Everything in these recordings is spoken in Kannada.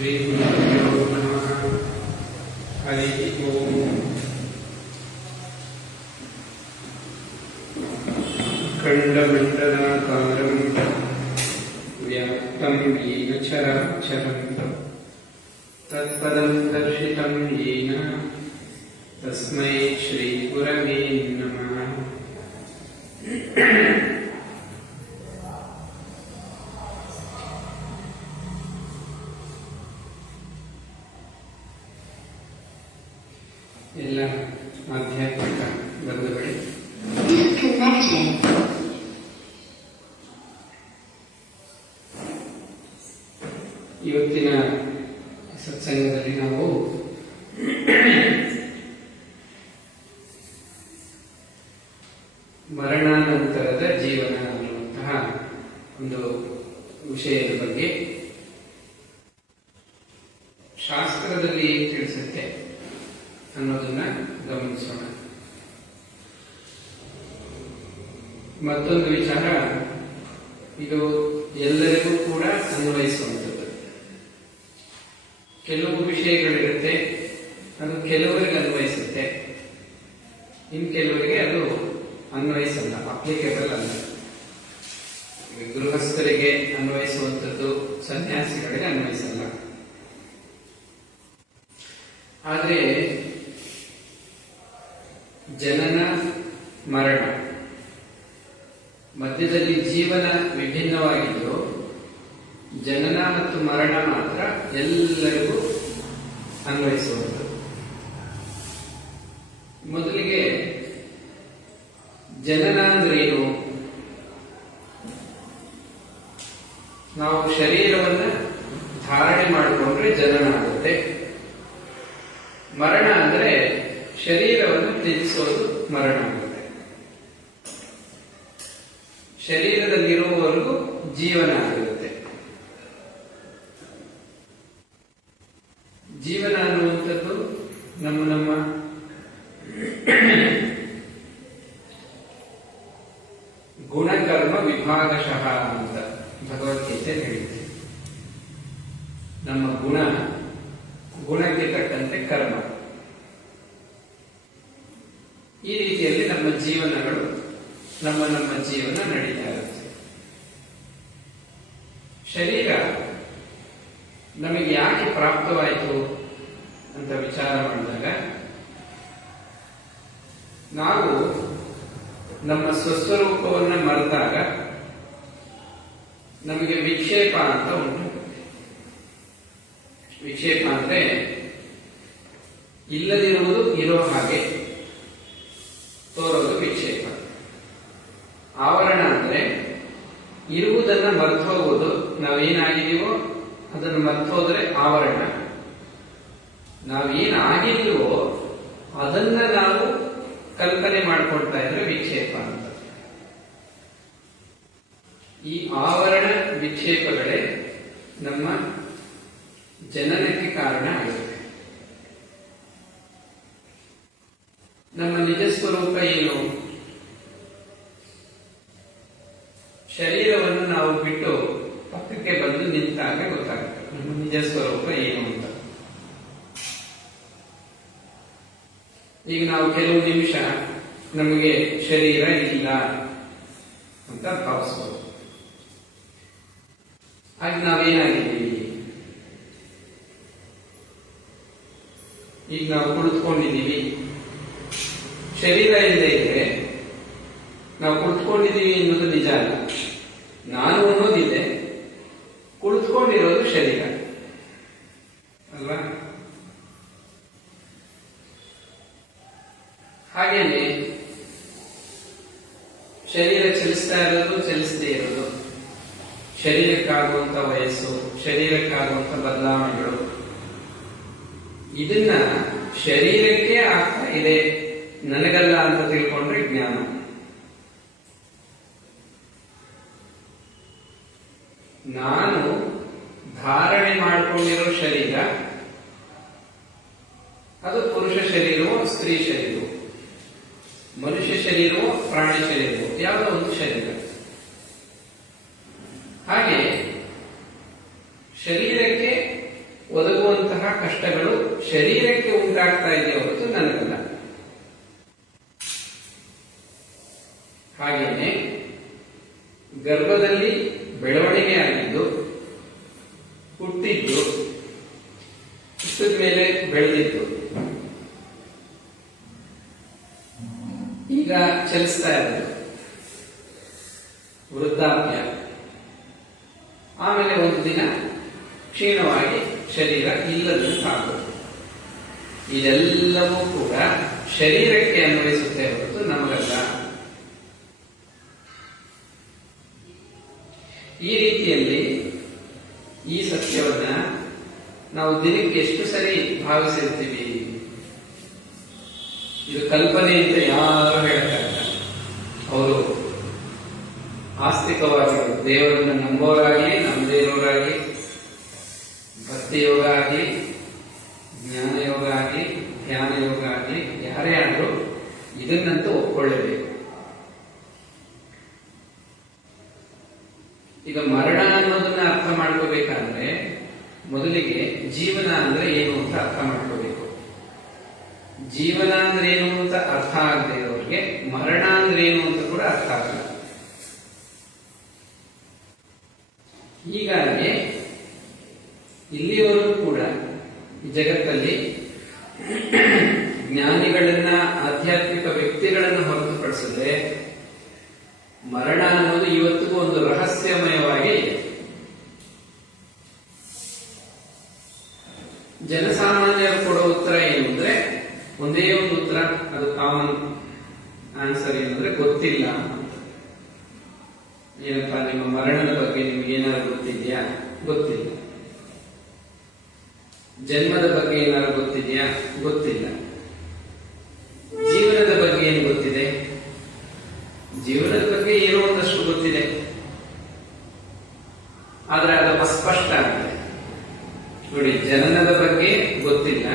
ಶ್ರೀ ಗುರುಭ್ಯೋ ನಮಃ. ಹರಿ ಓಂ. ಖಂಡಮಂಡಲಾಕಾರಂ ವ್ಯಾಪ್ತಂ ಯೇನ ಚರಾಚರಂ ತತ್ಪದಂ ದರ್ಶಿತಂ ಯೇನ ತಸ್ಮೈ ಶ್ರೀ ಗುರವೇ ನಮಃ. ಎಲ್ಲ ಆಧ್ಯಾತ್ಮಿಕ ಬಂಧುಗಳೇ, ಇವತ್ತಿನ ಸತ್ಸಂಗದಲ್ಲಿ ನಾವು ಮರಣಾನಂತರದ ಜೀವನ ಅನ್ನುವಂತಹ ಒಂದು ವಿಷಯದ ಬಗ್ಗೆ ಶಾಸ್ತ್ರದಲ್ಲಿ ಏನ್ ತಿಳಿಸುತ್ತೆ ಅನ್ನೋದನ್ನ ಗಮನಿಸೋಣ. ಮತ್ತೊಂದು ವಿಚಾರ, ಇದು ಎಲ್ಲರಿಗೂ ಕೂಡ ಅನ್ವಯಿಸುವಂಥದ್ದು. ಕೆಲವು ವಿಷಯಗಳಿರುತ್ತೆ, ಅದು ಕೆಲವರಿಗೆ ಅನ್ವಯಿಸುತ್ತೆ, ಇನ್ನು ಕೆಲವರಿಗೆ ಅದು ಅನ್ವಯಿಸಲ್ಲ, ಅಪ್ಲಿಕೇಬಲ್ ಅಲ್ಲ. ಗೃಹಸ್ಥರಿಗೆ ಅನ್ವಯಿಸುವಂಥದ್ದು ಸನ್ಯಾಸಿಗಳಿಗೆ ಅನ್ವಯಿಸಲ್ಲ. ಆದರೆ ಜನನ ಮರಣ ಮಧ್ಯದಲ್ಲಿ ಜೀವನ ವಿಭಿನ್ನವಾಗಿದ್ದು, ಜನನ ಮತ್ತು ಮರಣ ಮಾತ್ರ ಎಲ್ಲರಿಗೂ ಅನ್ವಯಿಸುವುದು. ಮೊದಲಿಗೆ ಜನನ ಅಂದ್ರೇನು? ನಾವು ಶರೀರವನ್ನ ಧಾರಣೆ ಮಾಡಿಕೊಂಡ್ರೆ ಜನನ ಆಗುತ್ತೆ. ಮರಣ ಅಂದ್ರೆ ಶರೀರವನ್ನು ತ್ಯಜಿಸೋದು ಮರಣ ಆಗುತ್ತೆ. ಶರೀರದಲ್ಲಿರುವವರೆಗೂ ಜೀವನ ಆಗಿರುತ್ತೆ. ಜೀವನ ಅನ್ನುವಂಥದ್ದು ನಮ್ಮ ಗುಣಕರ್ಮ ವಿಭಾಗಶಃ ಅಂತ ಭಗವದ್ಗೀತೆ ಹೇಳಿದೆ. ನಮ್ಮ ಗುಣಕ್ಕೆ ತಕ್ಕಂತೆ ಕರ್ಮ. ಈ ರೀತಿಯಲ್ಲಿ ನಮ್ಮ ಜೀವನಗಳು ನಮ್ಮ ಜೀವನ ನಡೀತಾ ಇರುತ್ತೆ. ಶರೀರ ನಮಗೆ ಯಾಕೆ ಪ್ರಾಪ್ತವಾಯಿತು ಅಂತ ವಿಚಾರ ಮಾಡಿದಾಗ, ನಾವು ನಮ್ಮ ಸ್ವಸ್ವರೂಪವನ್ನು ಮರೆತಾಗ ನಮಗೆ ವಿಕ್ಷೇಪ ಅಂತ ಉಂಟು. ವಿಕ್ಷೇಪ ಅಂದ್ರೆ ಇಲ್ಲದಿರುವುದು ಇರೋ ಹಾಗೆ ತೋರೋದು ವಿಕ್ಷೇಪ. ಆವರಣ ಅಂದ್ರೆ ಇರುವುದನ್ನ ಮರ್ತೋಗುವುದು. ನಾವೇನಾಗಿದೀವೋ ಅದನ್ನು ಮರ್ತೋದ್ರೆ ಆವರಣ. ನಾವೇನಾಗಿಲ್ವೋ ಅದನ್ನ ನಾವು ಕಲ್ಪನೆ ಮಾಡ್ಕೊಳ್ತಾ ಇದ್ರೆ ವಿಕ್ಷೇಪ ಅಂತ. ಈ ಆವರಣ ವಿಕ್ಷೇಪಗಳೇ ನಮ್ಮ ಜನನಕ್ಕೆ ಕಾರಣ ಆಗುತ್ತೆ. ನಮ್ಮ ನಿಜ ಸ್ವರೂಪ ಏನು? ಶರೀರವನ್ನು ನಾವು ಬಿಟ್ಟು ಪಕ್ಕಕ್ಕೆ ಬಂದು ನಿಂತಾಗ ಗೊತ್ತಾಗುತ್ತೆ ನಮ್ಮ ನಿಜ ಸ್ವರೂಪ ಏನು ಅಂತ. ಈಗ ನಾವು ಕೆಲವು ನಿಮಿಷ ನಮಗೆ ಶರೀರ ಇಲ್ಲ ಅಂತ ಭಾವಿಸ್ಬೋದು. ಆಗ ನಾವೇನಾಗಿದ್ದೀವಿ? ಈಗ ನಾವು ಕುಳಿತುಕೊಂಡಿದ್ದೀವಿ. ಶರೀರ ಇಲ್ಲದೆ ಇದ್ರೆ ನಾವು ಕುಳಿತುಕೊಂಡಿದ್ದೀವಿ ಅನ್ನೋದು ನಿಜ ಅಲ್ಲ. ನಾನು ಅನ್ನೋದಿದೆ, ಕುಳಿತುಕೊಂಡಿರೋದು ಶರೀರ ಅಲ್ವಾ? ಹಾಗೇನೆ ಶರೀರ ಚಲಿಸ್ತಾ ಇರೋದು, ಚಲಿಸದೇ ಇರೋದು, ಶರೀರಕ್ಕಾಗುವಂತ ವಯಸ್ಸು, ಶರೀರಕ್ಕಾಗುವಂತ ಬದಲಾವಣೆಗಳು, ಇದನ್ನ ಶರೀರಕ್ಕೆ ಆಗ್ತಾ ಇದೆ, ನನಗಲ್ಲ ಅಂತ ತಿಳ್ಕೊಂಡ್ರೆ ಜ್ಞಾನ. ನಾನು ಧಾರಣೆ ಮಾಡಿಕೊಂಡಿರೋ ಶರೀರ ಅದು ಪುರುಷ ಶರೀರವೋ ಸ್ತ್ರೀ ಶರೀರವೋ, ಮನುಷ್ಯ ಶರೀರವೋ ಪ್ರಾಣಿ ಶರೀರವೋ, ಯಾವುದೋ ಒಂದು ಶರೀರ. ಹಾಗೆ ಶರೀರಕ್ಕೆ ಕಷ್ಟಗಳು ಶರೀರಕ್ಕೆ ಉಂಟಾಗ್ತಾ ಇದೆ ಹೊರತು ನನಗಲ್ಲ. ಹಾಗೆಯೇ ಗರ್ಭದಲ್ಲಿ ಬೆಳವಣಿಗೆ ಆಗಿದ್ದು, ಹುಟ್ಟಿದ್ದು, ಹುಟ್ಟಿದ ಮೇಲೆ ಬೆಳೆದಿದ್ದು, ಈಗ ಚಲಿಸ್ತಾ ಇರೋದು ವೃದ್ಧಾಪ್ಯ, ಆಮೇಲೆ ಒಂದು ದಿನ ಕ್ಷೀಣವಾಗಿ ಶರೀರ ಇಲ್ಲದಂತಾಗುವುದು. ಇದೆಲ್ಲವೂ ಕೂಡ ಶರೀರಕ್ಕೆ ಅನ್ವಯಿಸುತ್ತೆ ಹೊರತು ನಮಗಲ್ಲ. ಈ ರೀತಿಯಲ್ಲಿ ಈ ಸತ್ಯವನ್ನ ನಾವು ದಿನಕ್ಕೆ ಎಷ್ಟು ಸರಿ ಭಾವಿಸಿರ್ತೀವಿ? ಇದು ಕಲ್ಪನೆ ಅಂತ ಯಾರು ಹೇಳ್ತಾರೆ. ಅವರು ಆಸ್ತಿಕವಾಗಿ ದೇವರನ್ನು ನಂಬೋರಾಗಿ, ನಂಬದೇ ಇರೋರಾಗಿ, ಭಕ್ತಿ ಯೋಗ ಆಗಿ, ಜ್ಞಾನ ಯೋಗ ಆಗಿ, ಧ್ಯಾನ ಯೋಗ ಆಗಿ, ಯಾರೇ ಆದರೂ ಇದನ್ನಂತೂ ಒಪ್ಕೊಳ್ಳಬೇಕು. ಈಗ ಮರಣ ಅನ್ನೋದನ್ನ ಅರ್ಥ ಮಾಡ್ಕೋಬೇಕಾದ್ರೆ ಮೊದಲಿಗೆ ಜೀವನ ಅಂದ್ರೆ ಏನು ಅಂತ ಅರ್ಥ ಮಾಡ್ಕೋಬೇಕು. ಜೀವನ ಅಂದ್ರೆ ಏನು ಅಂತ ಅರ್ಥ ಆಗದೆ ಇರೋರಿಗೆ ಮರಣ ಅಂದ್ರೆ ಏನು ಅಂತ ಕೂಡ ಅರ್ಥ ಆಗಲ್ಲ. ಹೀಗಾಗಿ ಇಲ್ಲಿವರೆಗೂ ಕೂಡ ಈ ಜಗತ್ತಲ್ಲಿ ಜ್ಞಾನಿಗಳನ್ನ, ಆಧ್ಯಾತ್ಮಿಕ ವ್ಯಕ್ತಿಗಳನ್ನು ಹೊರತುಪಡಿಸಿದ್ರೆ ಮರಣ ಅನ್ನೋದು ಇವತ್ತಿಗೂ ಒಂದು ರಹಸ್ಯಮಯವಾಗಿ ಇದೆ. ಜನಸಾಮಾನ್ಯರು ಕೊಡೋ ಉತ್ತರ ಏನು ಅಂದ್ರೆ ಒಂದೇ ಒಂದು ಉತ್ತರ, ಅದು ಕಾಮನ್ ಆನ್ಸರ್ ಏನಂದ್ರೆ ಗೊತ್ತಿಲ್ಲ ಅಂತ. ಏನಪ್ಪಾ, ನಿಮ್ಮ ಮರಣದ ಬಗ್ಗೆ ನಿಮ್ಗೆ ಏನಾದ್ರು ಗೊತ್ತಿದ್ಯಾ? ಗೊತ್ತಿಲ್ಲ. ಜನ್ಮದ ಬಗ್ಗೆ ಏನಾದ್ರು ಗೊತ್ತಿದ್ಯಾ? ಗೊತ್ತಿಲ್ಲ. ಜೀವನದ ಬಗ್ಗೆ ಏನು ಗೊತ್ತಿದೆ? ಜೀವನದ ಬಗ್ಗೆ ಏನೋ ಒಂದಷ್ಟು ಗೊತ್ತಿದೆ, ಆದ್ರೆ ಅದು ಅಸ್ಪಷ್ಟ ಆಗಿದೆ. ನೋಡಿ, ಜನನದ ಬಗ್ಗೆ ಗೊತ್ತಿಲ್ಲ,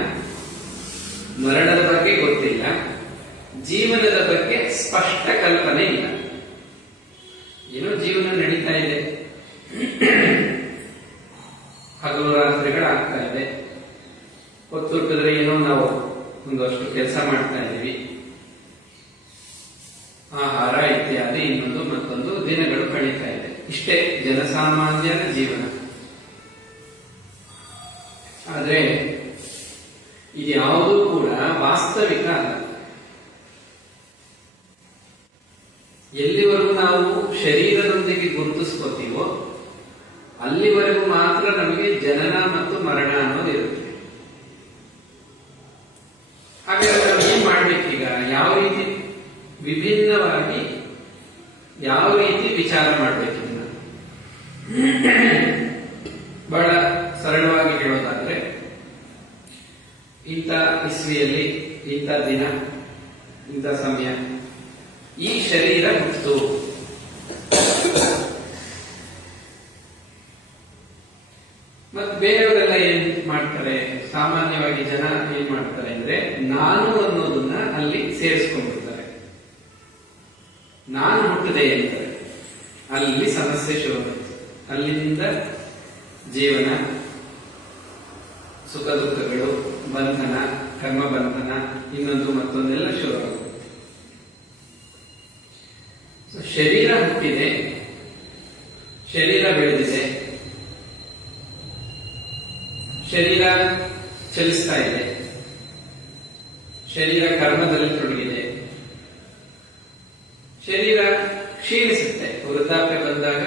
ಮರಣದ ಬಗ್ಗೆ ಗೊತ್ತಿಲ್ಲ, ಜೀವನದ ಬಗ್ಗೆ ಸ್ಪಷ್ಟ ಕಲ್ಪನೆ ಇಲ್ಲ. ಏನೋ ಜೀವನ ನಡೀತಾ ಇದೆ, ಹಗಲು ರಾತ್ರಿಗಳಾಗ್ತಾ ಇದೆ, ಹೊತ್ತುಟ್ಟಿದ್ರೆ ಏನೋ ನಾವು ಒಂದಷ್ಟು ಕೆಲಸ ಮಾಡ್ತಾ ಇದ್ದೀವಿ, ಆಹಾರ ಇತ್ಯಾದಿ ಇನ್ನೊಂದು ಮತ್ತೊಂದು ದಿನಗಳು ಕಳೀತಾ ಇದೆ. ಇಷ್ಟೇ ಜನಸಾಮಾನ್ಯನ ಜೀವನ. ಆದ್ರೆ ಇದ್ಯಾವುದೂ ಕೂಡ ವಾಸ್ತವಿಕ ಅಲ್ಲ. ಎಲ್ಲಿವರೆಗೂ ನಾವು ಶರೀರದೊಂದಿಗೆ ಗುರುತಿಸ್ಕೋತೀವೋ ಅಲ್ಲಿವರೆಗೂ ಮಾತ್ರ ನಮಗೆ ಜನನ ಮತ್ತು ಮರಣ ಅನ್ನೋದು ಇರುತ್ತೆ. ಹಾಗಾದ್ರೆ ನಾವು ಏನ್ ಮಾಡ್ಬೇಕೀಗ? ಯಾವ ರೀತಿ ವಿಭಿನ್ನವಾಗಿ, ಯಾವ ರೀತಿ ವಿಚಾರ ಮಾಡ್ಬೇಕು? ಬಹಳ ಸರಳವಾಗಿ ಹೇಳೋದಾದ್ರೆ, ಇಂಥ ಇಸ್ವಿಯಲ್ಲಿ, ಇಂಥ ದಿನ, ಇಂಥ ಸಮಯ ಈ ಶರೀರ ಹುಟ್ಟಿತು. ಮತ್ತೆ ಬೇರೆಯವರೆಲ್ಲ ಏನ್ ಮಾಡ್ತಾರೆ? ಸಾಮಾನ್ಯವಾಗಿ ಜನ ಏನ್ ಮಾಡ್ತಾರೆ ಅಂದ್ರೆ ನಾನು ಅನ್ನೋದನ್ನ ಅಲ್ಲಿ ಸೇರಿಸ್ಕೊಂಡಿರ್ತಾರೆ. ನಾನು ಹುಟ್ಟಿದೆ ಅಂತಾರೆ, ಅಲ್ಲಿ ಸಮಸ್ಯೆ ಶುರುವಾಗುತ್ತೆ. ಅಲ್ಲಿಂದ ಜೀವನ, ಸುಖ ದುಃಖಗಳು, ಬಂಧನ, ಕರ್ಮ ಬಂಧನ, ಇನ್ನೊಂದು ಮತ್ತೊಂದೆಲ್ಲ ಶುರುವಾಗುತ್ತೆ. ಶರೀರ ಹುಟ್ಟಿದೆ, ಶರೀರ ಬೆಳೆದಿದೆ, ಶರೀರ ಚಲಿಸ್ತಾ ಇದೆ, ಶರೀರ ಕರ್ಮದಲ್ಲಿ ತೊಡಗಿದೆ, ಶರೀರ ಕ್ಷೀಣಿಸುತ್ತೆ. ವೃದ್ಧಾಪ್ಯ ಬಂದಾಗ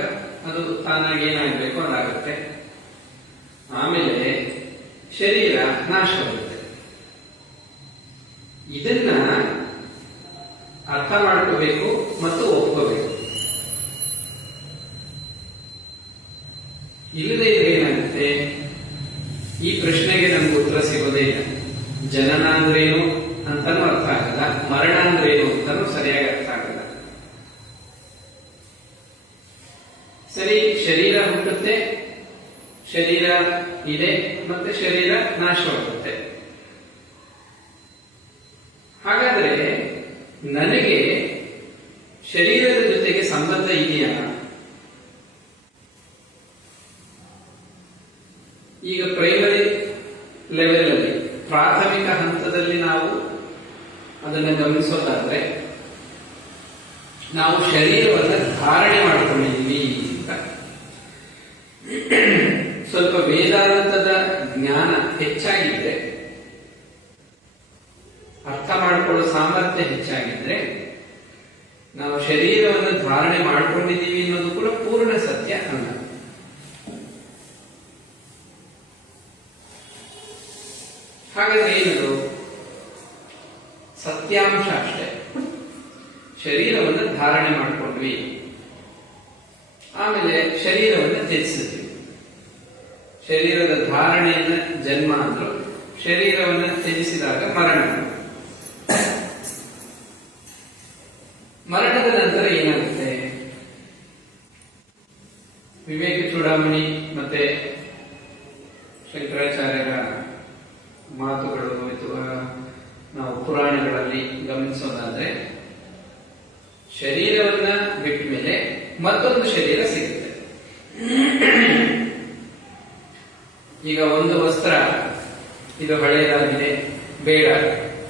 ಅದು ತಾನಾಗಿ ಏನಾಗಬೇಕು ಅದಾಗುತ್ತೆ. ಆಮೇಲೆ ಶರೀರ ನಾಶವಾಗುತ್ತೆ. ಇದನ್ನ ಅರ್ಥ ಮಾಡ್ಕೋಬೇಕು ಮತ್ತು ಒಪ್ಕೋಬೇಕು. ಇಲ್ಲದೆ ಏನಾಗುತ್ತೆ, ಈ ಪ್ರಶ್ನೆಗೆ ನಮ್ಗೆ ಉತ್ತರ ಸಿಗೋದೇ ಇಲ್ಲ. ಜನನ ಅಂದ್ರೇನು ಅಂತಾನು ಅರ್ಥ ಆಗಲ್ಲ, ಮರಣ ಅಂದ್ರೇನು ಅಂತಾನು ಸರಿಯಾಗಿ ಅರ್ಥ ಆಗಲ್ಲ. ಸರಿ, ಶರೀರ ಹುಟ್ಟುತ್ತೆ, ಶರೀರ ಇದೆ, ಮತ್ತೆ ಶರೀರ ನಾಶವಾಗುತ್ತೆ. ಹಾಗಾದ್ರೆ ನನಗೆ ಶರೀರದ ಜೊತೆಗೆ ಸಂಬಂಧ ಇದೆಯಾ? ಈಗ ಪ್ರೈಮರಿ ಲೆವೆಲ್ ಅದನ್ನು ಗಮನಿಸೋದಾದ್ರೆ ನಾವು ಶರೀರವನ್ನು ಧಾರಣೆ ಮಾಡಿಕೊಂಡಿದ್ದೀವಿ ಅಂತ. ಸ್ವಲ್ಪ ವೇದಾಂತದ ಜ್ಞಾನ ಹೆಚ್ಚಾಗಿದ್ರೆ, ಅರ್ಥ ಮಾಡಿಕೊಳ್ಳೋ ಸಾಮರ್ಥ್ಯ ಹೆಚ್ಚಾಗಿದ್ರೆ, ನಾವು ಶರೀರವನ್ನು ಧಾರಣೆ ಮಾಡಿಕೊಂಡಿದ್ದೀವಿ ಅನ್ನೋದು ಕೂಡ ಪೂರ್ಣ ಸತ್ಯ ಅಲ್ಲ. ಹಾಗಾದ್ರೆ ಏನದು? ಸತ್ಯಾಂಶ ಅಷ್ಟೇ. ಶರೀರವನ್ನು ಧಾರಣೆ ಮಾಡಿಕೊಂಡ್ವಿ, ಆಮೇಲೆ ಶರೀರವನ್ನು ತ್ಯಜಿಸಿದ್ವಿ. ಶರೀರದ ಧಾರಣೆಯನ್ನ ಜನ್ಮ ಅಂದ್ರು, ಶರೀರವನ್ನು ತ್ಯಜಿಸಿದಾಗ ಮರಣ. ಮರಣದ ನಂತರ ಏನಾಗುತ್ತೆ? ವಿವೇಕ ಚೂಡಾಮಣಿ ಮತ್ತೆ ಶಂಕರಾಚಾರ್ಯರ ಮಾತುಗಳು ಅಥವಾ ನಾವು ಪುರಾಣಗಳಲ್ಲಿ ಗಮನಿಸೋದಾದ್ರೆ, ಶರೀರವನ್ನ ಬಿಟ್ಟ ಮೇಲೆ ಮತ್ತೊಂದು ಶರೀರ ಸಿಗುತ್ತೆ. ಈಗ ಒಂದು ವಸ್ತ್ರ ಇದು ಹಳೆಯದಾಗಿದೆ, ಬೇಡ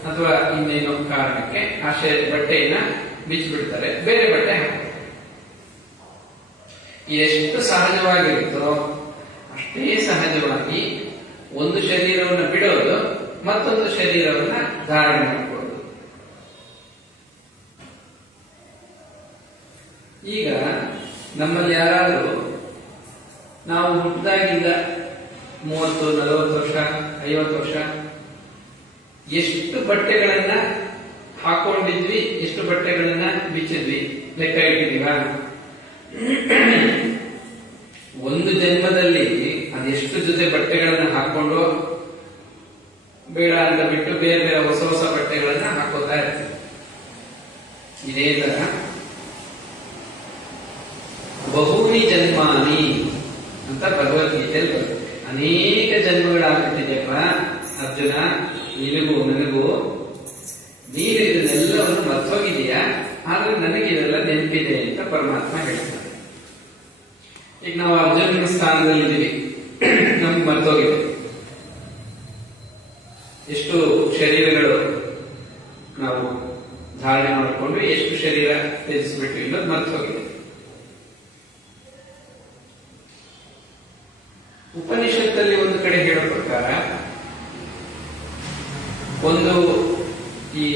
ಅಥವಾ ಇನ್ನೇನೋ ಕಾರಣಕ್ಕೆ ಆ ಬಟ್ಟೆಯನ್ನ ಬಿಚ್ಚಿಬಿಡ್ತಾರೆ, ಬೇರೆ ಬಟ್ಟೆ ಹಾಕ್ತಾರೆ. ಎಷ್ಟು ಸಹಜವಾಗಿರುತ್ತೋ ಅಷ್ಟೇ ಸಹಜವಾಗಿ ಒಂದು ಶರೀರವನ್ನು ಬಿಡೋದು, ಮತ್ತೊಂದು ಶರೀರವನ್ನ ಧಾರಣೆ ಮಾಡಿಕೊಳ್ಳೋದು. ಈಗ ನಮ್ಮಲ್ಲಿ ಯಾರಾದರೂ ನಾವು ಹುಟ್ಟಿದಾಗಿಂದ 30, 40 ವರ್ಷ, 50 ವರ್ಷ ಎಷ್ಟು ಬಟ್ಟೆಗಳನ್ನ ಹಾಕೊಂಡಿದ್ವಿ, ಎಷ್ಟು ಬಟ್ಟೆಗಳನ್ನ ಬಿಚ್ಚಿದ್ವಿ ಲೆಕ್ಕ ಇಟ್ಟಿದೀವ? ಒಂದು ಜನ್ಮದಲ್ಲಿ ಅದೆಷ್ಟು ಜೊತೆ ಬಟ್ಟೆಗಳನ್ನ ಹಾಕೊಂಡು ಬೇಡ ಅಂತ ಬಿಟ್ಟು ಬೇರೆ ಬೇರೆ ಹೊಸ ಹೊಸ ಬಟ್ಟೆಗಳನ್ನ ಹಾಕೋತಾ ಇರ್ತೀವಿ. ಇದೇ ತರ ಬಹುನಿ ಜನ್ಮಾನಿ ಅಂತ ಭಗವದ್ಗೀತೆಯಲ್ಲಿ ಬರುತ್ತೆ. ಅನೇಕ ಜನ್ಮಗಳಾಗ್ಬಿಟ್ಟಿದೆಯಪ್ಪ ಅರ್ಜುನ, ನಿನಗೂ ನನಗೂ. ನೀನು ಇದನ್ನೆಲ್ಲವನ್ನು ಮರ್ತೋಗಿದೆಯಾ, ಆದ್ರೆ ನನಗೆ ಇದೆಲ್ಲ ನೆನಪಿದೆ ಅಂತ ಪರಮಾತ್ಮ ಹೇಳ್ತಾರೆ. ಈಗ ನಾವು ಅರ್ಜುನನ ಸ್ಥಾನದಲ್ಲಿ ಇದ್ದೀವಿ, ನಮ್ಗೆ ಮರ್ತೋಗಿದೆ. ಎಷ್ಟು ಶರೀರಗಳು ನಾವು ಧಾರಣೆ ಮಾಡಿಕೊಂಡು ಎಷ್ಟು ಶರೀರ ತ್ಯಜಿಸ್ಬಿಟ್ಟು ಇಲ್ಲೋದು ಮರ್ತೋಗಿದೆ. ಉಪನಿಷತ್ತಲ್ಲಿ ಒಂದು ಕಡೆ ಹೇಳೋ ಪ್ರಕಾರ, ಒಂದು ಈ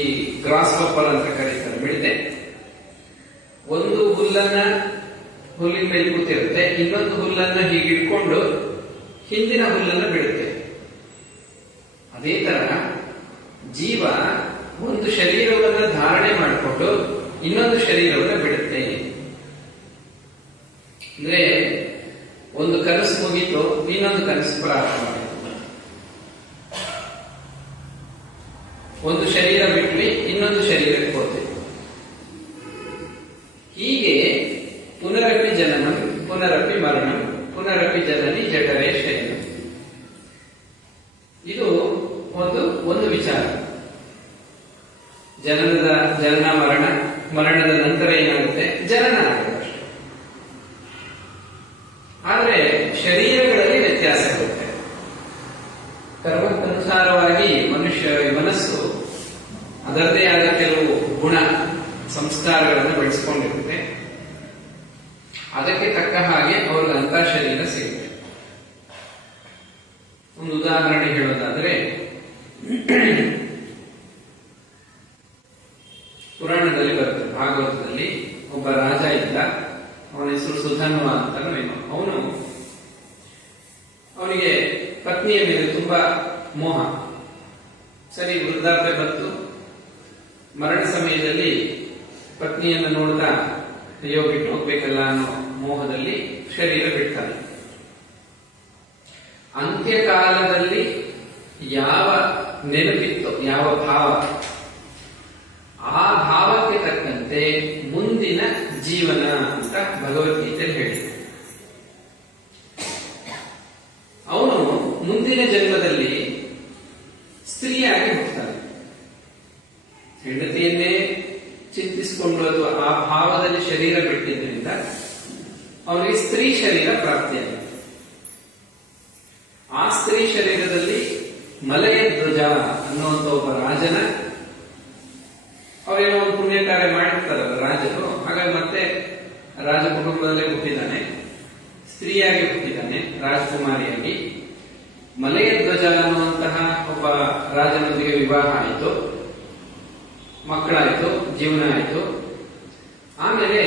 ಗ್ರಾಸ್ ಹಾಪರ್ ಅಂತ ಕರೀತಾರೆ, ಮಿಡತೆ, ಒಂದು ಹುಲ್ಲಿನ ಮೇಲೆ ಕೂತಿರುತ್ತೆ, ಇನ್ನೊಂದು ಹುಲ್ಲನ್ನ ಹೀಗೆ ಇಟ್ಕೊಂಡು ಹಿಂದಿನ ಹುಲ್ಲನ್ನ ಬಿಡುತ್ತೆ. ಅದೇ ತರ ಜೀವ ಒಂದು ಶರೀರವನ್ನ ಧಾರಣೆ ಮಾಡಿಕೊಂಡು ಇನ್ನೊಂದು ಶರೀರವನ್ನ ಬಿಡುತ್ತೆ. ಅಂದ್ರೆ ಒಂದು ಕನಸು ಮುಗೀತು, ಇನ್ನೊಂದು ಕನಸು ಪ್ರಾರಂಭ ಮಾಡಿತು. ಒಂದು ಶರೀರ ಬಿಟ್ವಿ, ಇನ್ನೊಂದು ಶರೀರಕ್ಕೆ ಹೋಗ್ತೇವೆ. ಹೀಗೆ ಪುನರಪಿ ಜನನಂ ಪುನರಪಿ ಮರಣಂ ಪುನರಪಿ ಜನನಿ ಜಠರೇ ಶರೀರ. ಇದು ಒಂದು ವಿಚಾರ. ಜನನ ಮರಣದ ನಂತರ ಏನಾಗುತ್ತೆ? ಜನನ ಆಗುತ್ತೆ ಅಷ್ಟೇ. ಆದ್ರೆ ಶರೀರಗಳಲ್ಲಿ ವ್ಯತ್ಯಾಸ ಇರುತ್ತೆ. ಕರ್ಮಕ್ಕನುಸಾರವಾಗಿ ಮನಸ್ಸು ಅದರದೇ ಆದ ಕೆಲವು ಗುಣ ಸಂಸ್ಕಾರಗಳನ್ನು ಬೆಳೆಸ್ಕೊಂಡಿರುತ್ತೆ. ಅದಕ್ಕೆ ತಕ್ಕ ಹಾಗೆ ಅವ್ರಿಗೆ ಅಂತ ಶರೀರ ಸಿಗುತ್ತೆ. ಒಂದು ಉದಾಹರಣೆ ಹೇಳೋದಾದ್ರೆ, ಪುರಾಣದಲ್ಲಿ ಬರುತ್ತೆ, ಭಾಗವತದಲ್ಲಿ ಒಬ್ಬ ರಾಜ ಇದ್ದ. ಅವನ ಹೆಸರು ಸುಧನ್ವ ಅಂತಾನು ಏನೋ. ಅವನಿಗೆ ಪತ್ನಿಯ ಮೇಲೆ ತುಂಬಾ ಮೋಹ. ಸರಿ, ವೃದ್ಧಾಪ್ಯ ಬಂತು. ಮರಣ ಸಮಯದಲ್ಲಿ ಪತ್ನಿಯನ್ನು ನೋಡ್ತಾ ಅಯ್ಯೋ ಬಿಟ್ಟು ಹೋಗ್ಬೇಕಲ್ಲ ಅನ್ನೋ ಮೋಹದಲ್ಲಿ ಶರೀರ ಬಿಡ್ತಾನೆ. ಅಂತ್ಯಕಾಲದಲ್ಲಿ ಯಾವ ನೆನಪಿತ್ತು, ಯಾವ ಭಾವ, ಆ ಭಾವಕ್ಕೆ ತಕ್ಕಂತೆ ಮುಂದಿನ ಜೀವನ ಅಂತ ಭಗವದ್ಗೀತೆಯಲ್ಲಿ ಹೇಳಿದೆ. ಅವನು ಮುಂದಿನ ಜನ್ಮದಲ್ಲಿ ಸ್ತ್ರೀಯಾಗಿ ಹೋಗ್ತಾನೆ. ಹೆಂಡತಿಯನ್ನೇ ಚಿಂತಿಸಿಕೊಂಡು ಅಥವಾ ಆ ಭಾವದಲ್ಲಿ ಶರೀರ ಬಿಟ್ಟಿದ್ದರಿಂದ ಅವನಿಗೆ ಸ್ತ್ರೀ ಶರೀರ ಪ್ರಾಪ್ತಿಯಾಗಿದೆ. ಆ ಸ್ತ್ರೀ ಶರೀರದಲ್ಲಿ ಮಲಯ ಧ್ವಜ ಅನ್ನುವಂಥ ಒಬ್ಬ ರಾಜನ ಕುಟುಂಬದಲ್ಲೇ ಹುಟ್ಟಿದ್ದಾನೆ, ಸ್ತ್ರೀಯಾಗಿ ಹುಟ್ಟಿದ್ದಾನೆ, ರಾಜಕುಮಾರಿಯಾಗಿ. ಮಲಯ ಧ್ವಜ ಅನ್ನುವಂತಹ ಒಬ್ಬ ರಾಜನೊಂದಿಗೆ ವಿವಾಹ ಆಯಿತು, ಮಕ್ಕಳಾಯಿತು, ಜೀವನ ಆಯಿತು. ಆಮೇಲೆ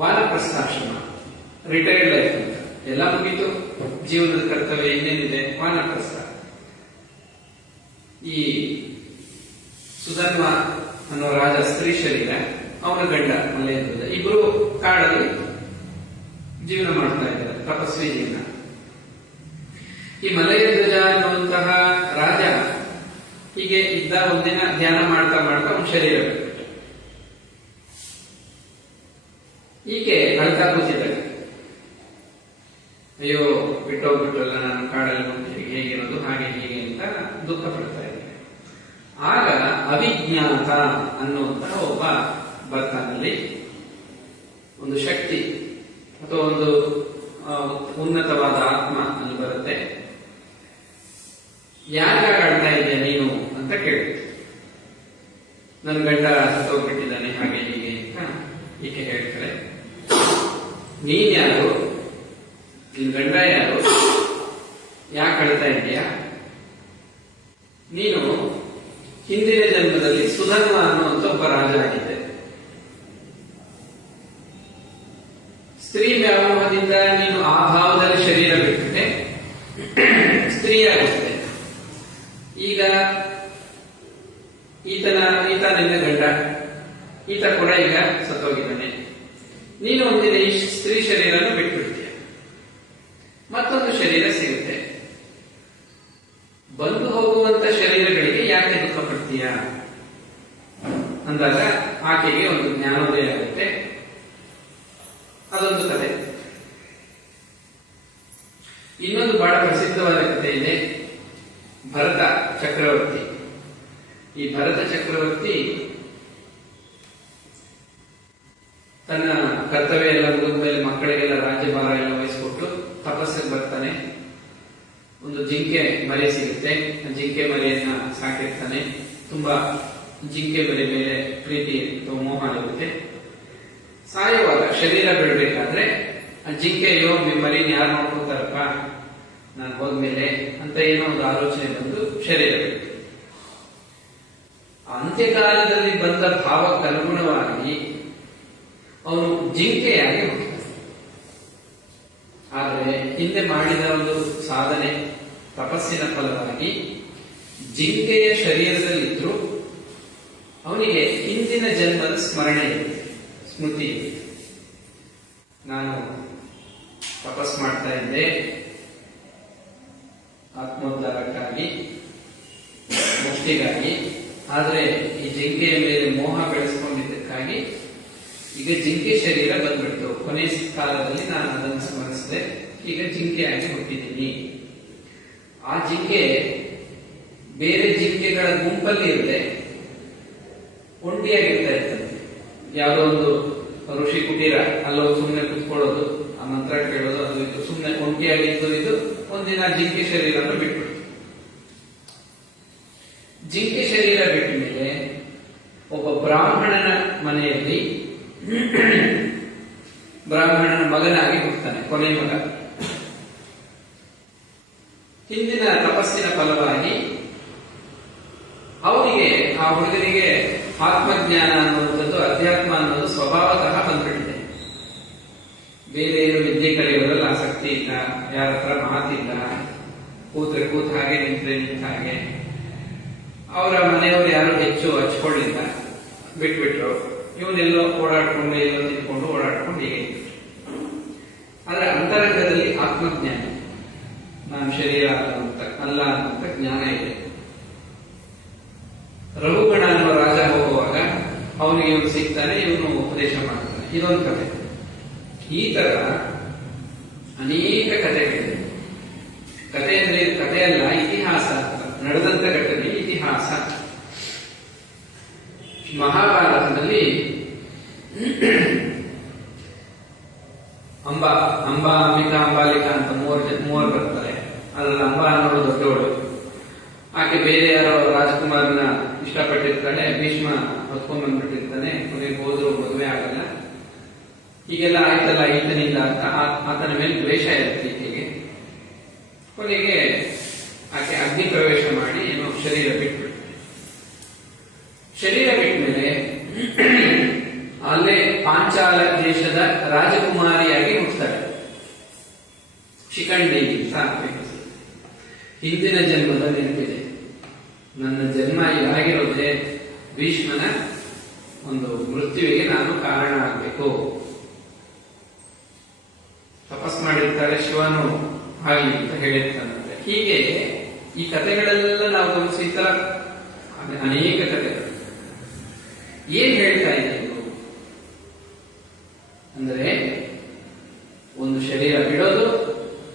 ವಾನಪ್ರಸ್ಥಾಶ್ರಮ, ರಿಟೈರ್ಡ್ ಲೈಫ್ ಅಂತ ಎಲ್ಲ ಮುಗೀತು, ಜೀವನದ ಕರ್ತವ್ಯ ಇನ್ನೇನಿದೆ, ವಾನಪ್ರಸ್ಥ. ಈ ಸುಧರ್ಮ ಅನ್ನೋ ರಾಜ ಸ್ತ್ರೀ ಶರೀರ, ಅವನ ಗಂಡ ಮಲಯ ಧ್ವಜ, ಇಬ್ರು ಕಾಡಲ್ಲಿ ಜೀವನ ಮಾಡ್ತಾ ಇದ್ದಾರೆ, ತಪಸ್ವಿ ಜೀವನ. ಈ ಮಲಯ ಧ್ವಜ ಅನ್ನುವಂತಹ ರಾಜ ಹೀಗೆ ಇದ್ದ. ಒಂದಿನ ಧ್ಯಾನ ಮಾಡ್ತಾ ಮಾಡ್ತಾ ಒಂದು ಶರೀರ ಬಿಟ್ಬಿಟ್ಟ. ಈಕೆ ಅಳ್ತಾ ಕೂತಿದ್ದಾಳೆ, ಅಯ್ಯೋ ಬಿಟ್ಟೋಗ್ಬಿಟ್ರಲ್ಲ, ನಾನು ಕಾಡಲ್ಲಿ ಹೇಗಿರೋದು, ಹಾಗೆ ಹೀಗೆ ಅಂತ ದುಃಖ ಪಡ್ತಾ ಇದ್ದೆ. ಆಗ ಅವಿಜ್ಞಾತ ಅನ್ನುವಂತಹ ಒಬ್ಬ ಬರ್ತಾನಲ್ಲಿ, ಒಂದು ಶಕ್ತಿ ಅಥವಾ ಒಂದು ಉನ್ನತವಾದ ಆತ್ಮ ಅಲ್ಲಿ ಬರುತ್ತೆ. ಯಾಕಾಗ ಆಡ್ತಾ ಇದ್ದೆ ನೀನು ಅಂತ ಕೇಳುತ್ತೆ. ನನ್ನ ಗಂಡ ಸತ್ತೋಗ್ಬಿಟ್ಟಿದ್ದಾನೆ, ಹಾಗೆ ಹೀಗೆ ಅಂತ ಈಕೆ ಹೇಳ್ತಾರೆ. ನೀನ್ ಯಾರು, ನಿನ್ ಗಂಡ ಯಾರು, ಯಾಕೆ ಅಳ್ತಾ ಇದೆಯಾ? ನೀನು ಹಿಂದಿನ ಜನ್ಮದಲ್ಲಿ ಸುಧರ್ಮ ಅನ್ನುವಂತ ಒಬ್ಬ ರಾಜ ಆಗಿದ್ದೆ. ಸ್ತ್ರೀ ವ್ಯಾಮೋಹದಿಂದ ನೀನು ಆ ಭಾವದಲ್ಲಿ ಶರೀರ ಬಿಟ್ಟಿದೆ, ಸ್ತ್ರೀಯಾಗುತ್ತೆ. ಈಗ ಈತ ನಿನ್ನ ಗಂಡ, ಈತ ಕೂಡ ಈಗ ಸತ್ತೋಗಿದ್ದಾನೆ. ನೀನು ಒಂದಿನ ಈ ಸ್ತ್ರೀ ಶರೀರನ ಬಿಟ್ಬಿಡ್ತೀಯ, ಮತ್ತೊಂದು ಶರೀರ ಸಿಗುತ್ತೆ. ಬಂದು ಹೋಗುವಂತ ಶರೀರಗಳಿಗೆ ಯಾಕೆ ದುಃಖ ಪಡ್ತೀಯ ಅಂದಾಗ ಆಕೆಗೆ ಒಂದು ಜ್ಞಾನೋದಯ ಆಗುತ್ತೆ. ಅದೊಂದು ಕಥೆ. ಇನ್ನೊಂದು ಬಹಳ ಪ್ರಸಿದ್ಧವಾದ ಕಥೆ ಇದೆ, ಭರತ ಚಕ್ರವರ್ತಿ. ಈ ಭರತ ಚಕ್ರವರ್ತಿ ತನ್ನ ಕರ್ತವ್ಯ ಎಲ್ಲ ಮುಗಿದ ಮೇಲೆ ಮಕ್ಕಳಿಗೆಲ್ಲ ರಾಜ್ಯಭಾರ ಎಲ್ಲ ವಹಿಸಿಕೊಟ್ಟು ತಪಸ್ಸಿಗೆ ಬರ್ತಾನೆ. ಒಂದು ಜಿಂಕೆ ಮರಿ ಸಿಗುತ್ತೆ, ಜಿಂಕೆ ಮರಿಯನ್ನ ಸಾಕಿರ್ತಾನೆ. ತುಂಬಾ ಜಿಂಕೆ ಮರಿ ಮೇಲೆ ಪ್ರೀತಿ ಅಥವಾ ಮೋಹ ಇರುತ್ತೆ. ಸಾಯುವಾಗ ಶರೀರ ಬಿಡಬೇಕಾದ್ರೆ ಆ ಜಿಂಕೆಯೋ ಮರಿನ ಯಾರು ನೋಡ್ಕೊತಾರಪ್ಪ ನಾನು ಹೋದ್ಮೇಲೆ ಅಂತ ಏನೋ ಒಂದು ಆಲೋಚನೆ ಬಂದು ಶರೀರ ಬಿಡ್ತು. ಅಂತ್ಯಕಾಲದಲ್ಲಿ ಬಂದ ಭಾವಕ್ಕನುಗುಣವಾಗಿ ಅವನು ಜಿಂಕೆಯಾಗಿ ಹುಟ್ಟಿದ. ಆದರೆ ಹಿಂದೆ ಮಾಡಿದ ಒಂದು ಸಾಧನೆ ತಪಸ್ಸಿನ ಫಲವಾಗಿ ಜಿಂಕೆಯ ಶರೀರದಲ್ಲಿದ್ರು ಅವನಿಗೆ ಹಿಂದಿನ ಜನ್ಮದ ಸ್ಮರಣೆ ಇದೆ, ಸ್ಮೃತಿ ಇದೆ. ನಾನು ತಪಸ್ ಮಾಡ್ತಾ ಇದ್ದೆ ಆತ್ಮೋದ್ಧಾರಕ್ಕಾಗಿ, ಮುಕ್ತಿಗಾಗಿ. ಆದರೆ ಈ ಜಿಂಕೆಯ ಮೇಲೆ ಮೋಹ ಬೆಳೆಸ್ಕೊಂಡಿದ್ದಕ್ಕಾಗಿ ಈಗ ಜಿಂಕೆ ಶರೀರ ಬಂದ್ಬಿಡ್ತು. ಕೊನೆ ಕಾಲದಲ್ಲಿ ನಾನು ಅದನ್ನು ಸ್ಮರಿಸಿದೆ, ಈಗ ಜಿಂಕೆಯಾಗಿ ಹುಟ್ಟಿದ್ದೀನಿ. ಆ ಜಿಂಕೆ ಬೇರೆ ಜಿಂಕೆಗಳ ಗುಂಪಲ್ಲಿ ಇರದೆ ಒಂಟಿಯಾಗಿರ್ತಾ ಇರ್ತಂತೆ. ಯಾವುದೋ ಒಂದು ಋಷಿ ಕುಟೀರ, ಅಲ್ಲೋ ಸುಮ್ಮನೆ ಕುತ್ಕೊಳ್ಳೋದು, ಆ ಮಂತ್ರ ಕೇಳೋದು, ಅದು ಇದು ಸುಮ್ಮನೆ ಒಂಟಿಯಾಗಿದ್ದು. ಇದು ಒಂದಿನ ಜಿಂಕೆ ಶರೀರನ ಬಿಟ್ಬಿಡ್ತು. ಜಿಂಕೆ ಶರೀರ ಬಿಟ್ಟ ಮೇಲೆ ಒಬ್ಬ ಬ್ರಾಹ್ಮಣನ ಮನೆಯಲ್ಲಿ ಬ್ರಾಹ್ಮಣನ ಮಗನಾಗಿ ಹುಟ್ಟುತ್ತಾನೆ, ಕೊನೆ ಮಗ. ಹಿಂದಿನ ತಪಸ್ಸಿನ ಫಲವಾಗಿ ಅವನಿಗೆ, ಆ ಹುಡುಗನಿಗೆ ಆತ್ಮಜ್ಞಾನ ಅನ್ನುವಂಥದ್ದು, ಅಧ್ಯಾತ್ಮ ಅನ್ನೋದು ಸ್ವಭಾವತಃ ಬಂದ್ಬಿಟ್ಟಿದೆ. ಬೇರೆ ಏನು ವಿದ್ಯೆ ಕಲಿಯೋದ್ರಲ್ಲಿ ಆಸಕ್ತಿ ಇಲ್ಲ, ಯಾರ ಹತ್ರ ಮಾತಿಲ್ಲ, ಕೂತ್ರೆ ಕೂತ್ ಹಾಗೆ, ನಿಂತ್ರೆ ನಿಂತ ಹಾಗೆ. ಅವರ ಮನೆಯವರು ಯಾರು ಹೆಚ್ಚು ಹಚ್ಕೊಳ್ಳಿಲ್ಲ, ಬಿಟ್ಬಿಟ್ರು. ಇವನೆಲ್ಲೋ ಓಡಾಡ್ಕೊಂಡು, ಎಲ್ಲೋ ನಿಂತ್ಕೊಂಡು ಓಡಾಡ್ಕೊಂಡು ಹೀಗೆ ಇತ್ತು. ಆದ್ರೆ ಅಂತರಂಗದಲ್ಲಿ ಆತ್ಮಜ್ಞಾನ, ನಾನು ಶರೀರ ಅಲ್ಲ ಅನ್ನುವಂಥ ಜ್ಞಾನ ಇದೆ. ರಘುಗಣ ಅನ್ನುವ ರಾಜ ಹೋಗುವಾಗ ಅವನಿಗೆ ಇವನು ಸಿಗ್ತಾನೆ, ಇವನು ಉಪದೇಶ ಮಾಡ್ತಾನೆ. ಇದೊಂದು ಕಥೆ. ಈ ತರ ಅನೇಕ ಕಥೆಗಳಿವೆ. ಕಥೆ ಅಂದ್ರೆ ಕಥೆಯಲ್ಲ, ಇತಿಹಾಸ. ನಡೆದಂತ ಘಟನೆ ಇತಿಹಾಸ. ಮಹಾಭಾರತದಲ್ಲಿ ಅಂಬಾ, ಅಂಬಿಕಾ, ಅಂಬಾಲಿಕಾ ಅಂತ ಮೂವರು ಬರ್ತಾರೆ. ಅದ್ರಲ್ಲಿ ಅಂಬಾ ಅನ್ನೋಳು ದೊಡ್ಡವಳು. ಆಕೆ ಬೇರೆ ಯಾರೋ ರಾಜಕುಮಾರನ ಇಷ್ಟಪಟ್ಟಿರ್ತಾಳೆ. ಭೀಷ್ಮ ಹೊತ್ಕೊಂಡ್ ಬಂದ್ಬಿಟ್ಟಿರ್ತಾನೆ. ಕೊನೆಗೆ ಹೋದ್ರು, ಮದುವೆ ಆಗಲ್ಲ. ಹೀಗೆಲ್ಲ ಆಯ್ತಲ್ಲ ಈತನಿಲ್ಲ ಅಂತ ಆತನ ಮೇಲೆ ದ್ವೇಷ ಇರುತ್ತೆ ಈಕೆಗೆ. ಕೊನೆಗೆ ಆಕೆ ಅಗ್ನಿ ಪ್ರವೇಶ ಮಾಡಿ ಏನೋ ಶರೀರ ಬಿಟ್ಬಿಡ್ತಾರೆ. ಶರೀರ ಬಿಟ್ಟ ಮೇಲೆ ಅಲ್ಲೇ ಪಾಂಚಾಲ ದೇಶದ ರಾಜಕುಮಾರಿಯಾಗಿ ಹುಟ್ಟುತ್ತಾರೆ. ಶಿಖಂಡಿ ಅಂತ ಹಿಂದಿನ ಜನ್ಮದ ನೆನಪಿದೆ. ನನ್ನ ಜನ್ಮ ಇದಾಗಿರೋದೇ ಭೀಷ್ಮನ ಒಂದು ಮೃತ್ಯುವಿಗೆ ನಾನು ಕಾರಣ ಆಗಬೇಕು. ತಪಸ್ ಮಾಡಿರ್ತಾರೆ, ಶಿವನು ಆಗಲಿ ಅಂತ ಹೇಳಿರ್ತಾನಂತೆ. ಹೀಗೆ ಈ ಕಥೆಗಳೆಲ್ಲ ನಾವು ಗಮನಿಸಿ ಈ ತರ ಅನೇಕ ಕಥೆಗಳು ಏನ್ ಹೇಳ್ತಾ ಇದ್ದೀವಿ ಅಂದ್ರೆ, ಒಂದು ಶರೀರ ಬಿಡೋದು,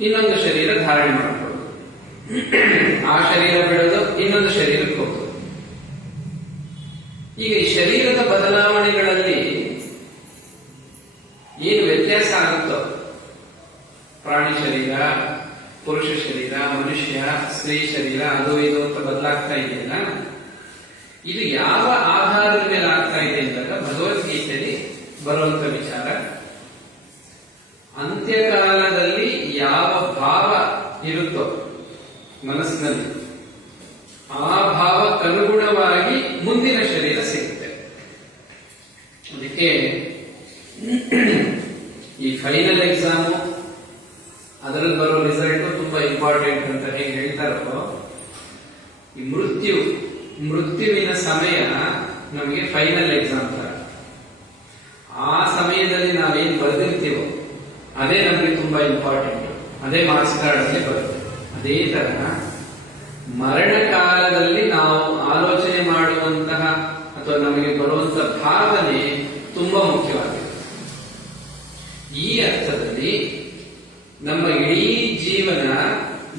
ಇನ್ನೊಂದು ಶರೀರ ಧಾರಣೆ ಮಾಡ್ಕೊಳ್ಳೋದು, ಆ ಶರೀರ ಬಿಡೋದು, ಇನ್ನೊಂದು ಶರೀರಕ್ಕೆ ಹೋಗೋದು. ಈಗ ಈ ಶರೀರದ ಬದಲಾವಣೆಗಳಲ್ಲಿ ಏನು ವ್ಯತ್ಯಾಸ ಆಗುತ್ತೋ, ಪ್ರಾಣಿ ಶರೀರ, ಪುರುಷ ಶರೀರ, ಮನುಷ್ಯ, ಸ್ತ್ರೀ ಶರೀರ, ಅದು ಇದು ಅಂತ ಬದಲಾಗ್ತಾ ಇದೆಯಲ್ಲ, ಇದು ಯಾವ ಆಧಾರದ ಮೇಲೆ ಆಗ್ತಾ ಇದೆ ಅಂದಾಗ ಭಗವದ್ಗೀತೆಯಲ್ಲಿ ಬರುವಂತ ವಿಚಾರ, ಅಂತ್ಯಕಾಲದಲ್ಲಿ ಯಾವ ಭಾವ ಇರುತ್ತೋ ಮನಸ್ಸಿನಲ್ಲಿ ಆ ಭಾವಕ್ಕನುಗುಣವಾಗಿ ಮುಂದಿನ ಶರೀರ ಸಿಗುತ್ತೆ. ಅದಕ್ಕೆ ಈ ಫೈನಲ್ ಎಕ್ಸಾಮು ಅದರಲ್ಲಿ ಬರೋ ರಿಸಲ್ಟ್ ತುಂಬಾ ಇಂಪಾರ್ಟೆಂಟ್ ಅಂತ ಹೇಗೆ ಹೇಳ್ತಾರೋ, ಈ ಮೃತ್ಯುವಿನ ಸಮಯ ನಮಗೆ ಫೈನಲ್ ಎಕ್ಸಾಮ್ ತರ. ಆ ಸಮಯದಲ್ಲಿ ನಾವೇನ್ ಬರೆದಿರ್ತೀವೋ ಅದೇ ನಮಗೆ ತುಂಬಾ ಇಂಪಾರ್ಟೆಂಟ್, ಅದೇ ಮಾರ್ಕ್ಸ್ ಕಾರ್ಡ್ ಅಲ್ಲಿ ಬರುತ್ತೆ. ಅದೇ ತರ ಮರಣ ಕಾಲದಲ್ಲಿ ನಾವು ಆಲೋಚನೆ ಮಾಡುವಂತಹ ಅಥವಾ ನಮಗೆ ಬರುವಂತಹ ಭಾವನೆ ತುಂಬಾ ಮುಖ್ಯವಾಗಿದೆ. ಈ ಅರ್ಥದಲ್ಲಿ ನಮ್ಮ ಇಡೀ ಜೀವನ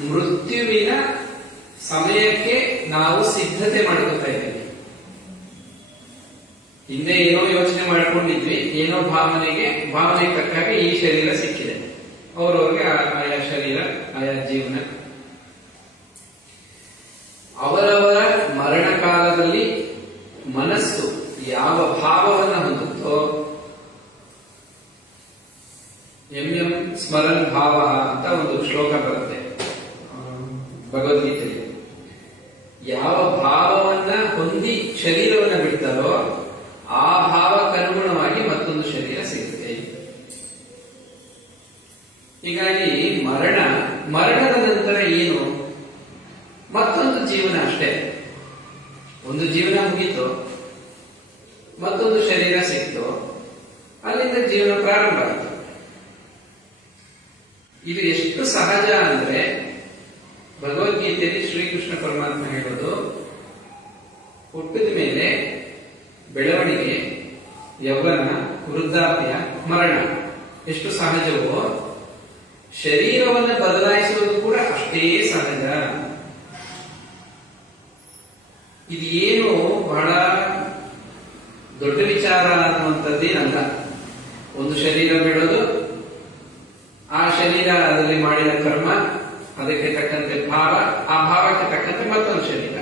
ಮೃತ್ಯುವಿನ ಸಮಯಕ್ಕೆ ನಾವು ಸಿದ್ಧತೆ ಮಾಡ್ಕೊತಾ ಇದ್ದೀವಿ. ಹಿಂದೆ ಏನೋ ಯೋಚನೆ ಮಾಡ್ಕೊಂಡಿದ್ವಿ, ಏನೋ ಭಾವನೆ ತಕ್ಕಾಗಿ ಈ ಶರೀರ ಸಿಕ್ಕಿದೆ, ಅವರವ್ರಿಗೆ ಆಯಾ ಶರೀರ, ಆಯಾ ಜೀವನ. ಅವರವರ ಮರಣ ಕಾಲದಲ್ಲಿ ಮನಸ್ಸು ಯಾವ ಭಾವವನ್ನು ಹೊಂದುತ್ತೋ, ಎಂ ಸ್ಮರನ್ ಭಾವ ಅಂತ ಒಂದು ಶ್ಲೋಕ ಬರುತ್ತೆ ಭಗವದ್ಗೀತೆಯಲ್ಲಿ. ಯಾವ ಭಾವವನ್ನ ಹೊಂದಿ ಶರೀರವನ್ನು ಬಿಡ್ತಾರೋ ಆ ಭಾವಕ್ಕನುಗುಣವಾಗಿ ಮತ್ತೊಂದು ಶರೀರ ಸಿಗುತ್ತೆ. ಹೀಗಾಗಿ ಮರಣದ ನಂತರ ಏನು, ಮತ್ತೊಂದು ಜೀವನ ಅಷ್ಟೇ. ಒಂದು ಜೀವನ ಮುಗೀತು, ಮತ್ತೊಂದು ಶರೀರ ಸಿಕ್ತು, ಅಲ್ಲಿಂದ ಜೀವನ ಪ್ರಾರಂಭ ಆಯಿತು. ಇದು ಎಷ್ಟು ಸಹಜ ಅಂದ್ರೆ, ಭಗವದ್ಗೀತೆಯಲ್ಲಿ ಶ್ರೀಕೃಷ್ಣ ಪರಮಾತ್ಮ ಹೇಳೋದು, ಹುಟ್ಟಿದ ಮೇಲೆ ಬೆಳವಣಿಗೆ, ಯೌವನ, ವೃದ್ಧಾಪ್ಯ, ಮರಣ ಎಷ್ಟು ಸಹಜವೋ ಶರೀರವನ್ನು ಬದಲಾಯಿಸುವುದು ಕೂಡ ಅಷ್ಟೇ ಸಹಜ. ಇದು ಏನು ಬಹಳ ದೊಡ್ಡ ವಿಚಾರ ಅನ್ನುವಂಥದ್ದೇನಲ್ಲ. ಒಂದು ಶರೀರ ಬಿಡೋದು, ಆ ಶರೀರ ಅದರಲ್ಲಿ ಮಾಡಿದ ಕರ್ಮ, ಅದಕ್ಕೆ ತಕ್ಕಂತೆ ಭಾವ, ಆ ಭಾವಕ್ಕೆ ತಕ್ಕಂತೆ ಮತ್ತೊಂದು ಶರೀರ.